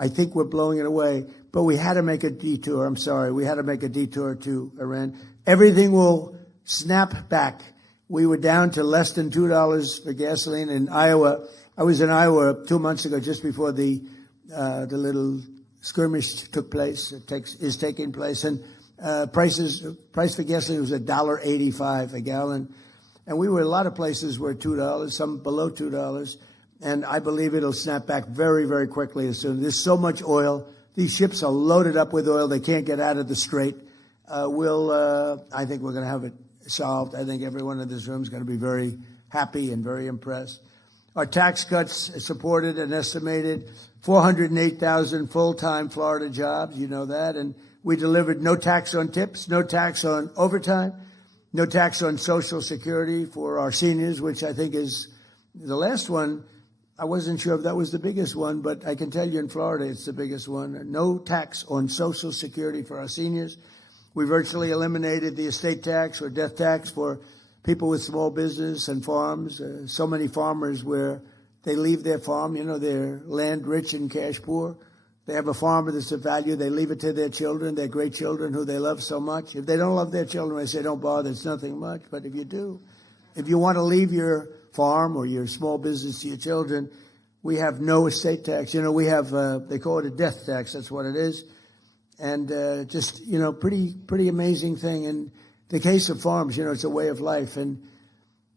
I think we're blowing it away, but we had to make a detour. I'm sorry. We had to make a detour to Iran. Everything will snap back. We were down to less than $2 for gasoline in Iowa. I was in Iowa 2 months ago, just before the little skirmish took place. Is taking place, and price for gasoline was $1.85 a gallon, and we were a lot of places were $2, some below $2, and I believe it'll snap back very, very quickly as soon. There's so much oil; these ships are loaded up with oil; they can't get out of the strait. I think we're going to have it solved. I think everyone in this room is going to be very happy and very impressed. Our tax cuts supported an estimated 408,000 full-time Florida jobs. You know that. And we delivered no tax on tips, no tax on overtime, no tax on Social Security for our seniors, which I think is the last one. I wasn't sure if that was the biggest one, but I can tell you in Florida it's the biggest one. No tax on Social Security for our seniors. We virtually eliminated the estate tax or death tax for people with small business and farms. So many farmers where they leave their farm, you know, they're land rich and cash poor. They have a farm that's of value. They leave it to their children, their great children who they love so much. If they don't love their children, I say don't bother. It's nothing much. But if you do, if you want to leave your farm or your small business to your children, we have no estate tax. You know, we have, they call it a death tax. That's what it is. And just, you know, pretty amazing thing. And the case of farms, you know, it's a way of life. And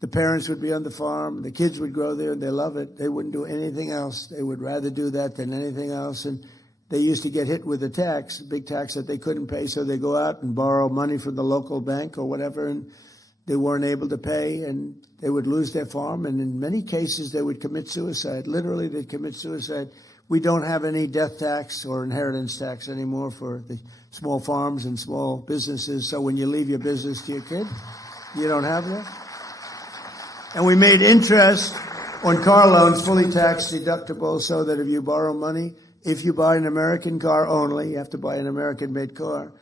the parents would be on the farm. The kids would grow there and they love it. They wouldn't do anything else. They would rather do that than anything else. And they used to get hit with a tax, a big tax that they couldn't pay. So they go out and borrow money from the local bank or whatever. And they weren't able to pay and they would lose their farm. And in many cases, they would commit suicide. Literally, they'd commit suicide. We don't have any death tax or inheritance tax anymore for the small farms and small businesses. So when you leave your business to your kid, you don't have that. And we made interest on car loans fully tax deductible so that if you borrow money, if you buy an American car only, you have to buy an American-made car.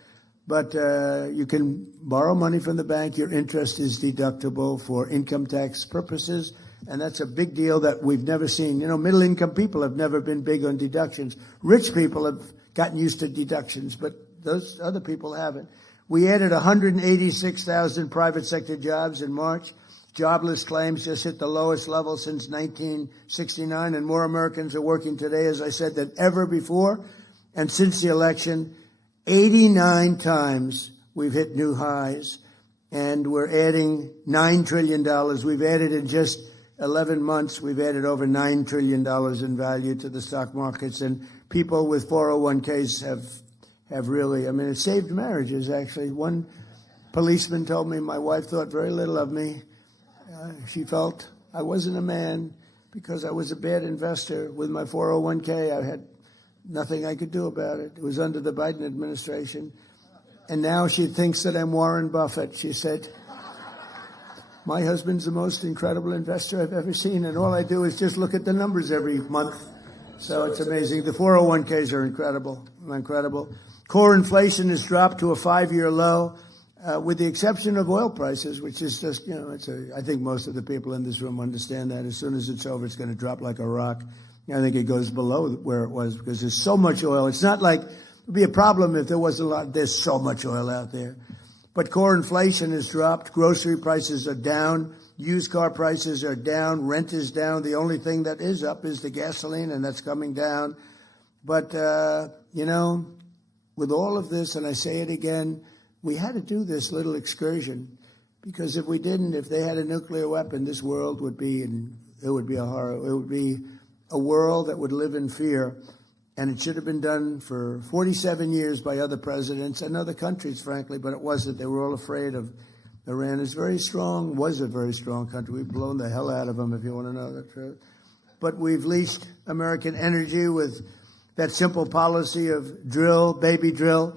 But you can borrow money from the bank. Your interest is deductible for income tax purposes. And that's a big deal that we've never seen. You know, middle-income people have never been big on deductions. Rich people have gotten used to deductions, but those other people haven't. We added 186,000 private sector jobs in March. Jobless claims just hit the lowest level since 1969, and more Americans are working today, as I said, than ever before. And since the election, 89 times we've hit new highs, and we're adding $9 trillion. We've added in just 11 months, we've added over $9 trillion in value to the stock markets, and people with 401ks have really, I mean, it saved marriages, actually. One policeman told me my wife thought very little of me. She felt I wasn't a man because I was a bad investor with my 401k. I had nothing I could do about it. It was under the Biden administration. And now she thinks that I'm Warren Buffett. She said, my husband's the most incredible investor I've ever seen, and all I do is just look at the numbers every month. So it's amazing. The 401ks are incredible. Core inflation has dropped to a 5-year low, with the exception of oil prices, which is just, you know, I think most of the people in this room understand that. As soon as it's over, it's going to drop like a rock. I think it goes below where it was because there's so much oil. It's not like it would be a problem if there wasn't a lot. There's so much oil out there. But core inflation has dropped. Grocery prices are down. Used car prices are down. Rent is down. The only thing that is up is the gasoline, and that's coming down. But, with all of this, and I say it again, we had to do this little excursion, because if we didn't, if they had a nuclear weapon, this world would be, it would be a horror. It would be a world that would live in fear. And it should have been done for 47 years by other presidents and other countries, frankly, but it wasn't. They were all afraid of Iran. It's very strong, was a very strong country. We've blown the hell out of them, if you want to know the truth. But we've leased American energy with that simple policy of drill, baby drill.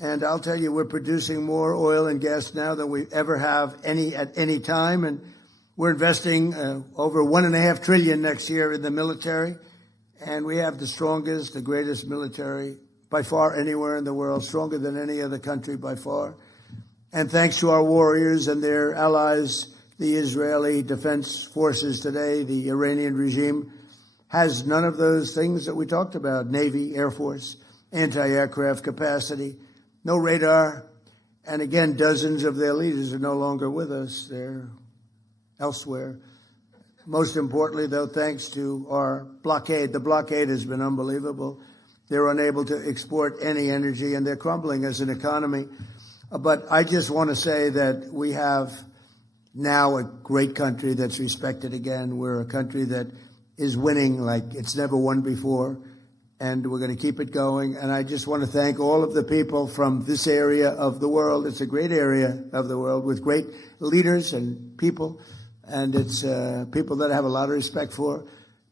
And I'll tell you, we're producing more oil and gas now than we ever have at any time. And we're investing over $1.5 trillion next year in the military. And we have the strongest, the greatest military by far anywhere in the world, stronger than any other country by far. And thanks to our warriors and their allies, the Israeli Defense Forces today, the Iranian regime has none of those things that we talked about: Navy, Air Force, anti-aircraft capacity, no radar. And again, dozens of their leaders are no longer with us. They're elsewhere. Most importantly, though, thanks to our blockade. The blockade has been unbelievable. They're unable to export any energy, and they're crumbling as an economy. But I just want to say that we have now a great country that's respected again. We're a country that is winning like it's never won before, and we're going to keep it going. And I just want to thank all of the people from this area of the world. It's a great area of the world with great leaders and people. And it's people that I have a lot of respect for.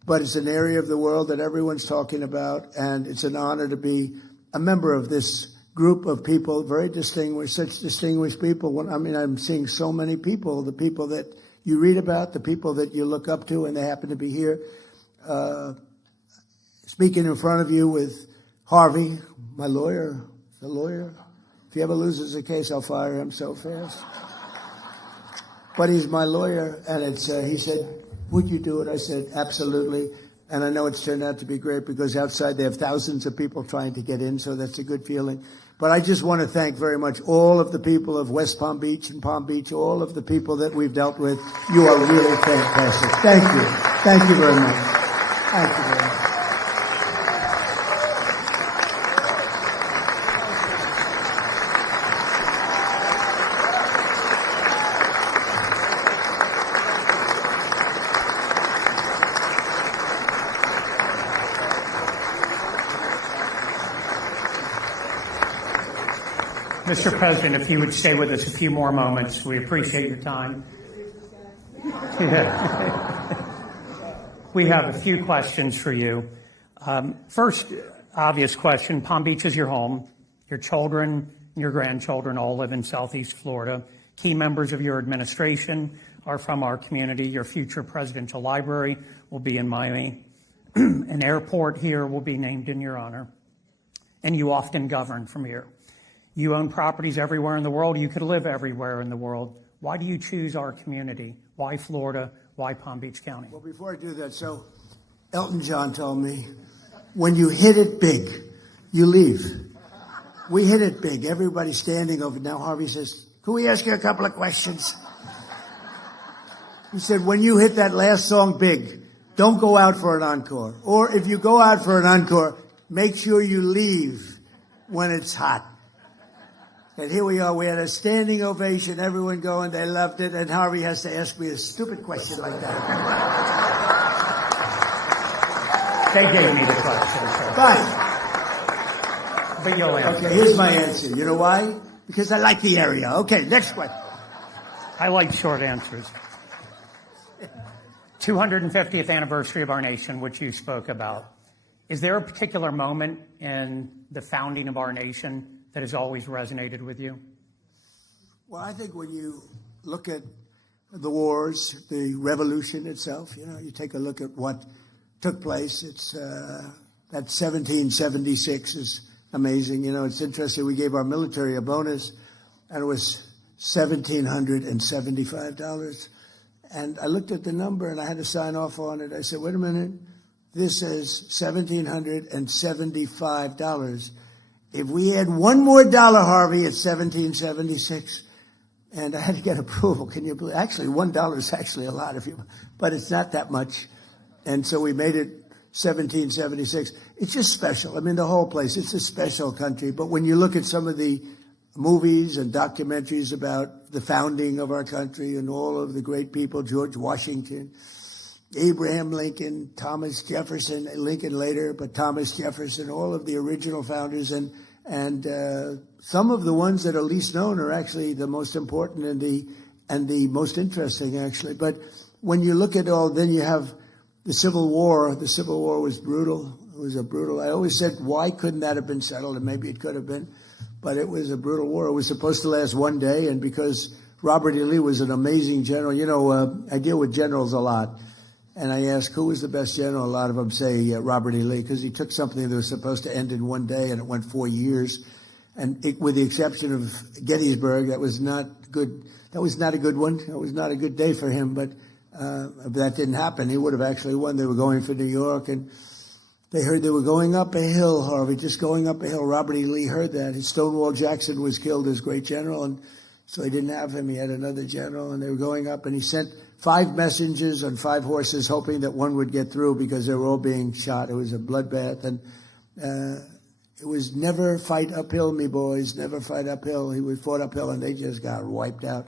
But it's an area of the world that everyone's talking about, and it's an honor to be a member of this group of people, very distinguished, such distinguished people. I'm seeing so many people, the people that you read about, the people that you look up to, and they happen to be here. Speaking in front of you with Harvey, my lawyer, the lawyer. If he ever loses a case, I'll fire him so fast. But he's my lawyer, and he said, would you do it? I said, absolutely. And I know it's turned out to be great, because outside they have thousands of people trying to get in, so that's a good feeling. But I just want to thank very much all of the people of West Palm Beach and Palm Beach, all of the people that we've dealt with. You are really fantastic. Thank you. Thank you very much. Thank you very much. Mr. President, if you would stay with us a few more moments, we appreciate your time. We have a few questions for you. First, obvious question, Palm Beach is your home. Your children and your grandchildren all live in Southeast Florida. Key members of your administration are from our community. Your future presidential library will be in Miami. An airport here will be named in your honor. And you often govern from here. You own properties everywhere in the world. You could live everywhere in the world. Why do you choose our community? Why Florida? Why Palm Beach County? Well, before I do that, so Elton John told me, when you hit it big, you leave. We hit it big. Everybody's standing over. Now Harvey says, can we ask you a couple of questions? He said, when you hit that last song big, don't go out for an encore. Or if you go out for an encore, make sure you leave when it's hot. And here we are. We had a standing ovation. Everyone going. They loved it. And Harvey has to ask me a stupid question like that. They gave me the question. So. Fine. But you'll answer. Okay, here's my answer. You know why? Because I like the area. Okay, next question. I like short answers. 250th anniversary of our nation, which you spoke about. Is there a particular moment in the founding of our nation that has always resonated with you? Well, I think when you look at the wars, the revolution itself, you take a look at what took place. It's that 1776 is amazing. It's interesting. We gave our military a bonus, and it was $1,775. And I looked at the number, and I had to sign off on it. I said, wait a minute. This is $1,775. If we had one more dollar, Harvey, at 1776, And I had to get approval. Can you believe? Actually, $1 is actually a lot, but it's not that much. And so we made it 1776. It's just special. I mean, the whole place, it's a special country. But when you look at some of the movies and documentaries about the founding of our country and all of the great people, George Washington, Abraham Lincoln, Thomas Jefferson, Lincoln later, but Thomas Jefferson, all of the original founders, and some of the ones that are least known are actually the most important and the most interesting, actually. But when you look at all, then you have the Civil War. The Civil War was brutal. It was a brutal. I always said, why couldn't that have been settled? And maybe it could have been, but it was a brutal war. It was supposed to last one day, and because Robert E. Lee was an amazing general. You know, I deal with generals a lot. And I ask, who was the best general? A lot of them say Robert E. Lee, because he took something that was supposed to end in one day, and it went 4 years. And with the exception of Gettysburg, that was not good. That was not a good one. That was not a good day for him. But that didn't happen. He would have actually won. They were going for New York, and they heard they were going up a hill, Harvey, just going up a hill. Robert E. Lee heard that. Stonewall Jackson was killed as great general, and so he didn't have him. He had another general, and they were going up, and he sent 5 messengers on 5 horses, hoping that one would get through because they were all being shot. It was a bloodbath, and it was never fight uphill, me boys, never fight uphill. He fought uphill, and they just got wiped out.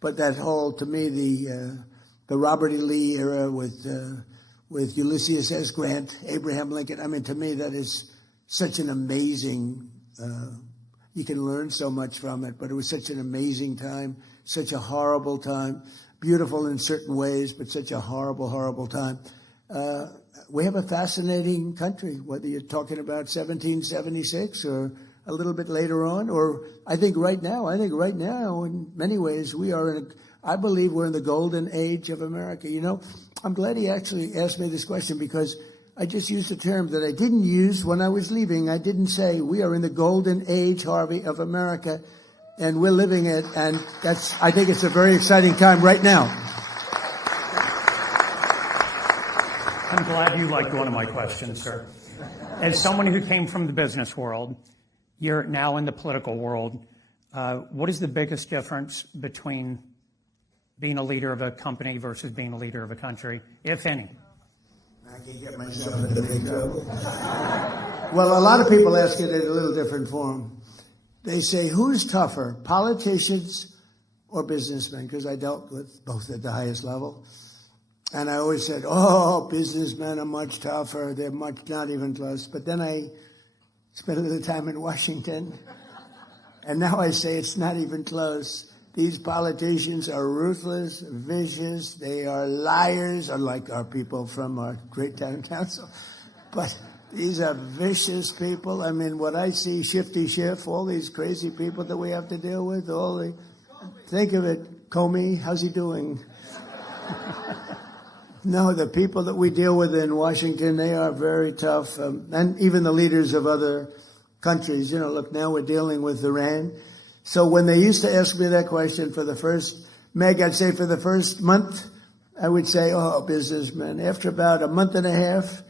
But that whole, to me, the Robert E. Lee era with Ulysses S. Grant, Abraham Lincoln. I mean, to me, that is such an amazing. You can learn so much from it, but it was such an amazing time, such a horrible time. Beautiful in certain ways, but such a horrible, horrible time. We have a fascinating country, whether you're talking about 1776 or a little bit later on, or I think right now, in many ways, I believe we're in the golden age of America. You know, I'm glad he actually asked me this question, because I just used a term that I didn't use when I was leaving. I didn't say we are in the golden age, Harvey, of America. And we're living it, and I think it's a very exciting time right now. I'm glad you liked one of my questions, sir. As someone who came from the business world, you're now in the political world. What is the biggest difference between being a leader of a company versus being a leader of a country, if any? I can get myself into big trouble. Well, a lot of people ask it in a little different form. They say, who's tougher, politicians or businessmen? Because I dealt with both at the highest level. And I always said, oh, businessmen are much tougher. They're not even close. But then I spent a little time in Washington. And now I say it's not even close. These politicians are ruthless, vicious. They are liars, unlike our people from our great town council. But these are vicious people. I mean, what I see, Shifty Schiff, all these crazy people that we have to deal with, think of it, Comey, how's he doing? No, the people that we deal with in Washington, they are very tough. And even the leaders of other countries, look, now we're dealing with Iran. So when they used to ask me that question for the first, Meg, I'd say for the first month, I would say, oh, businessmen. After about a month and a half,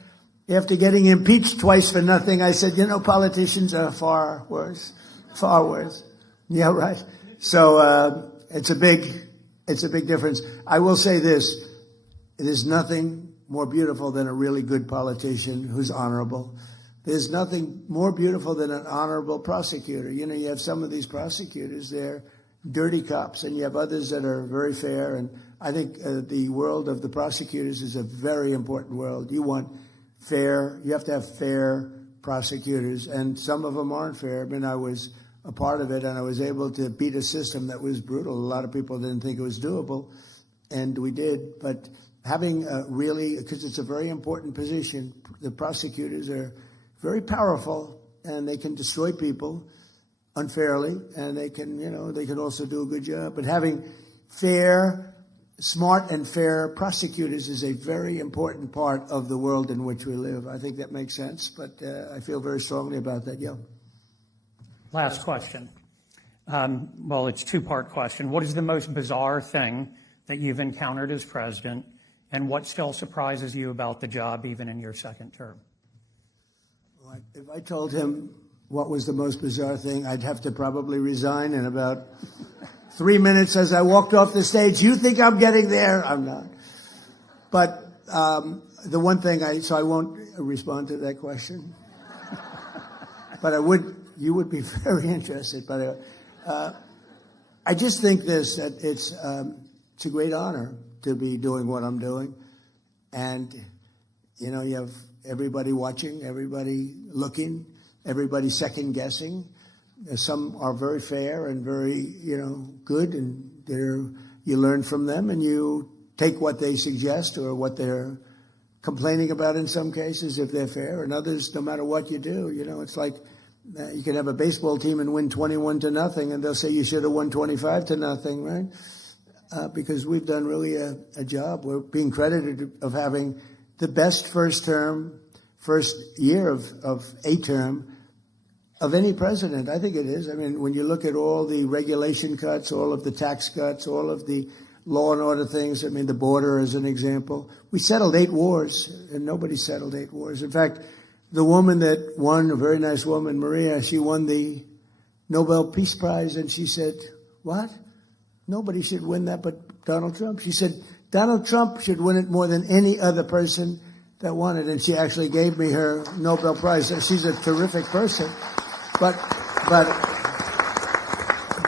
after getting impeached twice for nothing, I said, politicians are far worse. Far worse. Yeah, right. So it's a big difference. I will say this. It is nothing more beautiful than a really good politician who's honorable. There's nothing more beautiful than an honorable prosecutor. You have some of these prosecutors, they're dirty cops, and you have others that are very fair. And I think the world of the prosecutors is a very important world. You have to have fair prosecutors, and some of them aren't fair. I mean, I was a part of it, and I was able to beat a system that was brutal. A lot of people didn't think it was doable, and we did. But having because it's a very important position, the prosecutors are very powerful, and they can destroy people unfairly, and they can also do a good job. But having smart and fair prosecutors is a very important part of the world in which we live. I think that makes sense, but I feel very strongly about that, yeah. Last question. Well, it's a 2-part question. What is the most bizarre thing that you've encountered as president, and what still surprises you about the job even in your second term? Well, if I told him what was the most bizarre thing, I'd have to probably resign in about 3 minutes as I walked off the stage. You think I'm getting there? I'm not. But the one thing so I won't respond to that question. But you would be very interested. But I just think that it's a great honor to be doing what I'm doing. And, you know, you have everybody watching, everybody looking, everybody second guessing. Some are very fair and very, you know, good, and you learn from them and you take what they suggest or what they're complaining about in some cases if they're fair, and others, no matter what you do, you know, it's like you can have a baseball team and win 21-0, and they'll say you should have won 25-0, right? Because we've done really a job. We're being credited of having the best first year of a term of any president. I think it is. I mean, when you look at all the regulation cuts, all of the tax cuts, all of the law and order things, I mean, the border as an example, we settled 8 wars, and nobody settled 8 wars. In fact, the woman that won, a very nice woman, Maria, she won the Nobel Peace Prize, and she said, what? Nobody should win that but Donald Trump. She said, Donald Trump should win it more than any other person that won it. And she actually gave me her Nobel Prize. She's a terrific person. But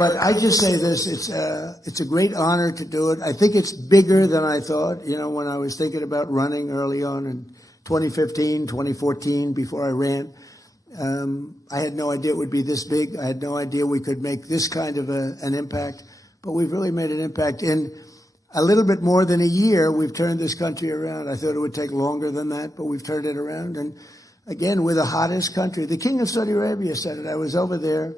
I just say this, it's a great honor to do it. I think it's bigger than I thought. You know, when I was thinking about running early on in 2015, 2014, before I ran, I had no idea it would be this big. I had no idea we could make this kind of an impact. But we've really made an impact. In a little bit more than a year, we've turned this country around. I thought it would take longer than that, but we've turned it around. And again, we're the hottest country. The King of Saudi Arabia said it. I was over there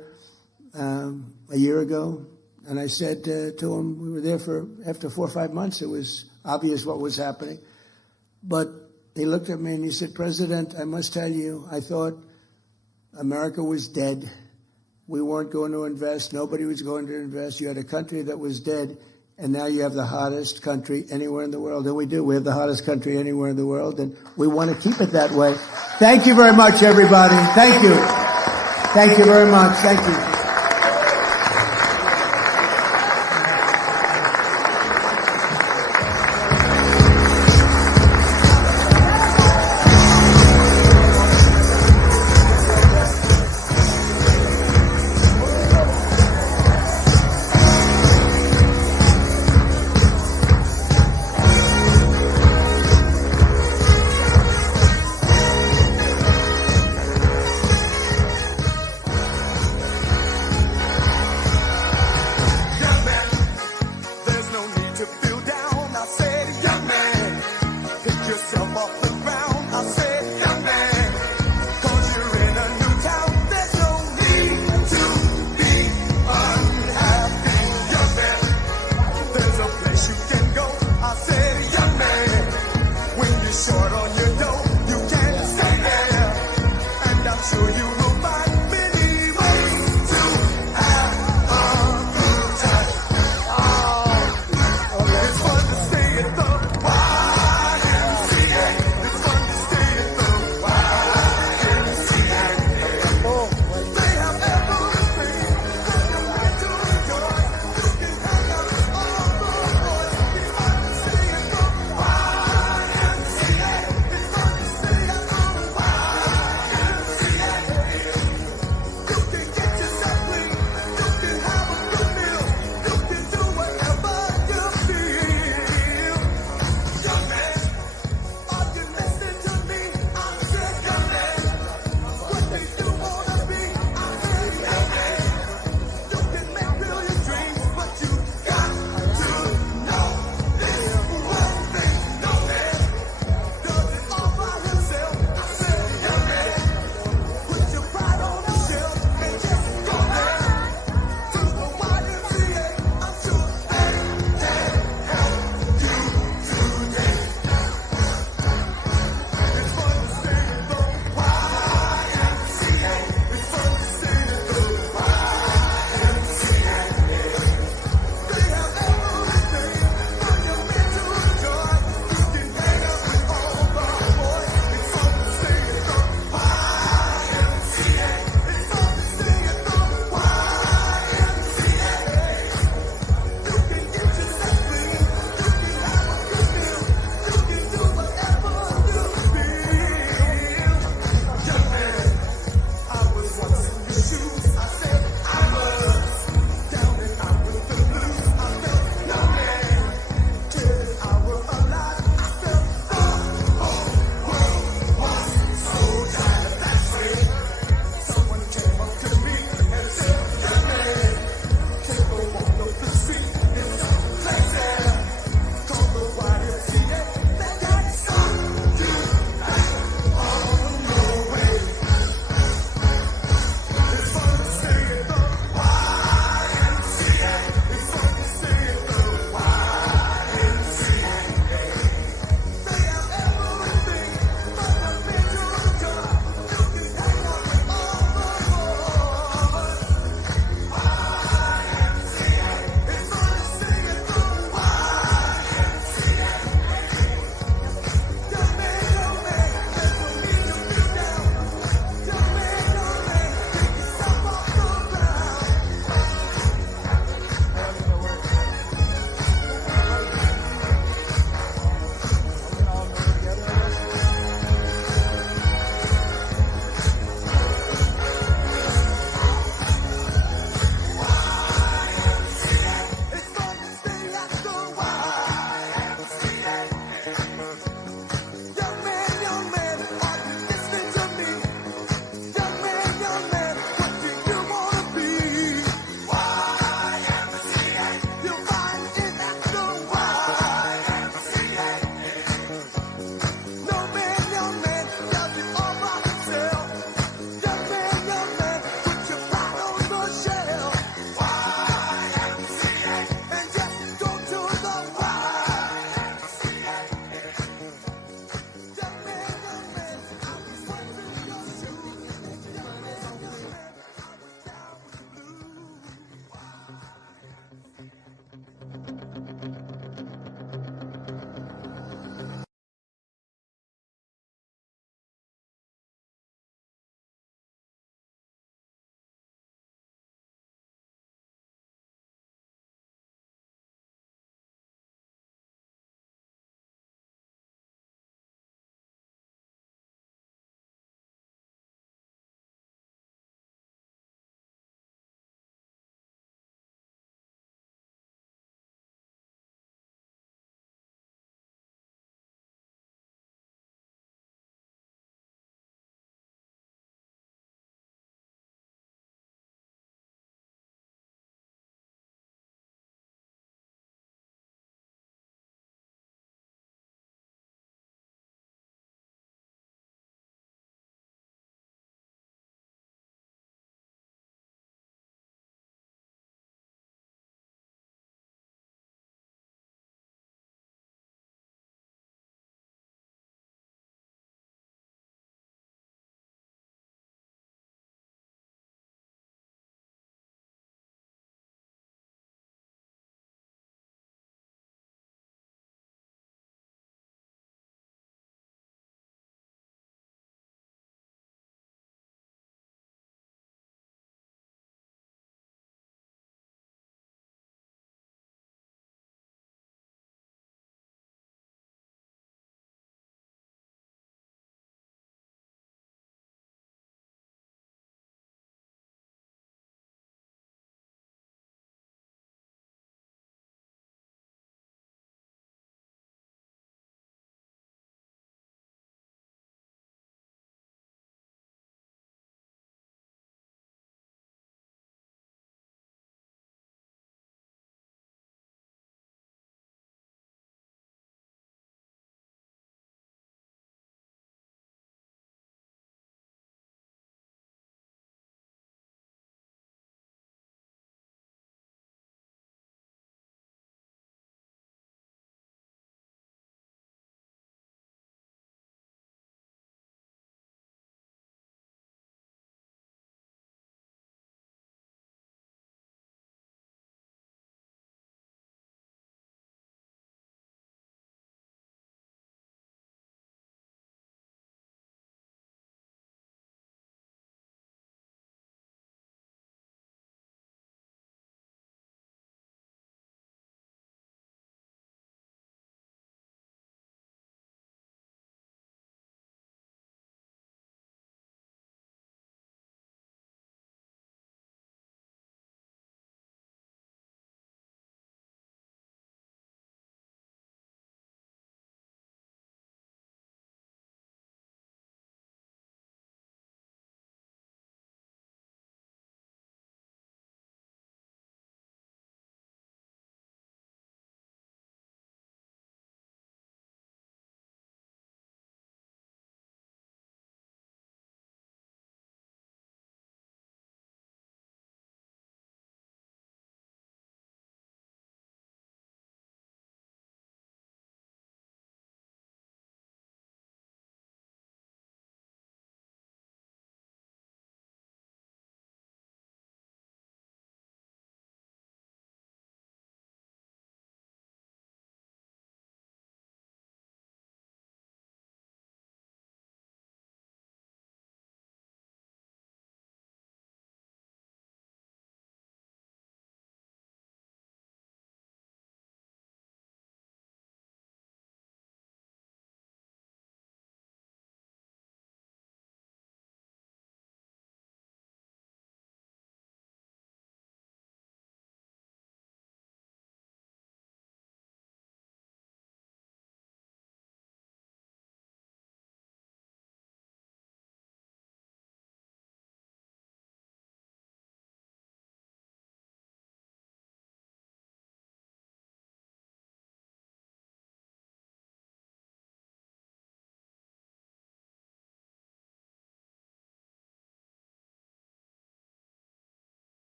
a year ago, and I said to him, we were there after 4 or 5 months, it was obvious what was happening. But he looked at me and he said, President, I must tell you, I thought America was dead. We weren't going to invest. Nobody was going to invest. You had a country that was dead, and now you have the hottest country anywhere in the world. And we do. We have the hottest country anywhere in the world, and we want to keep it that way. Thank you very much, everybody. Thank you. Thank you very much. Thank you. Short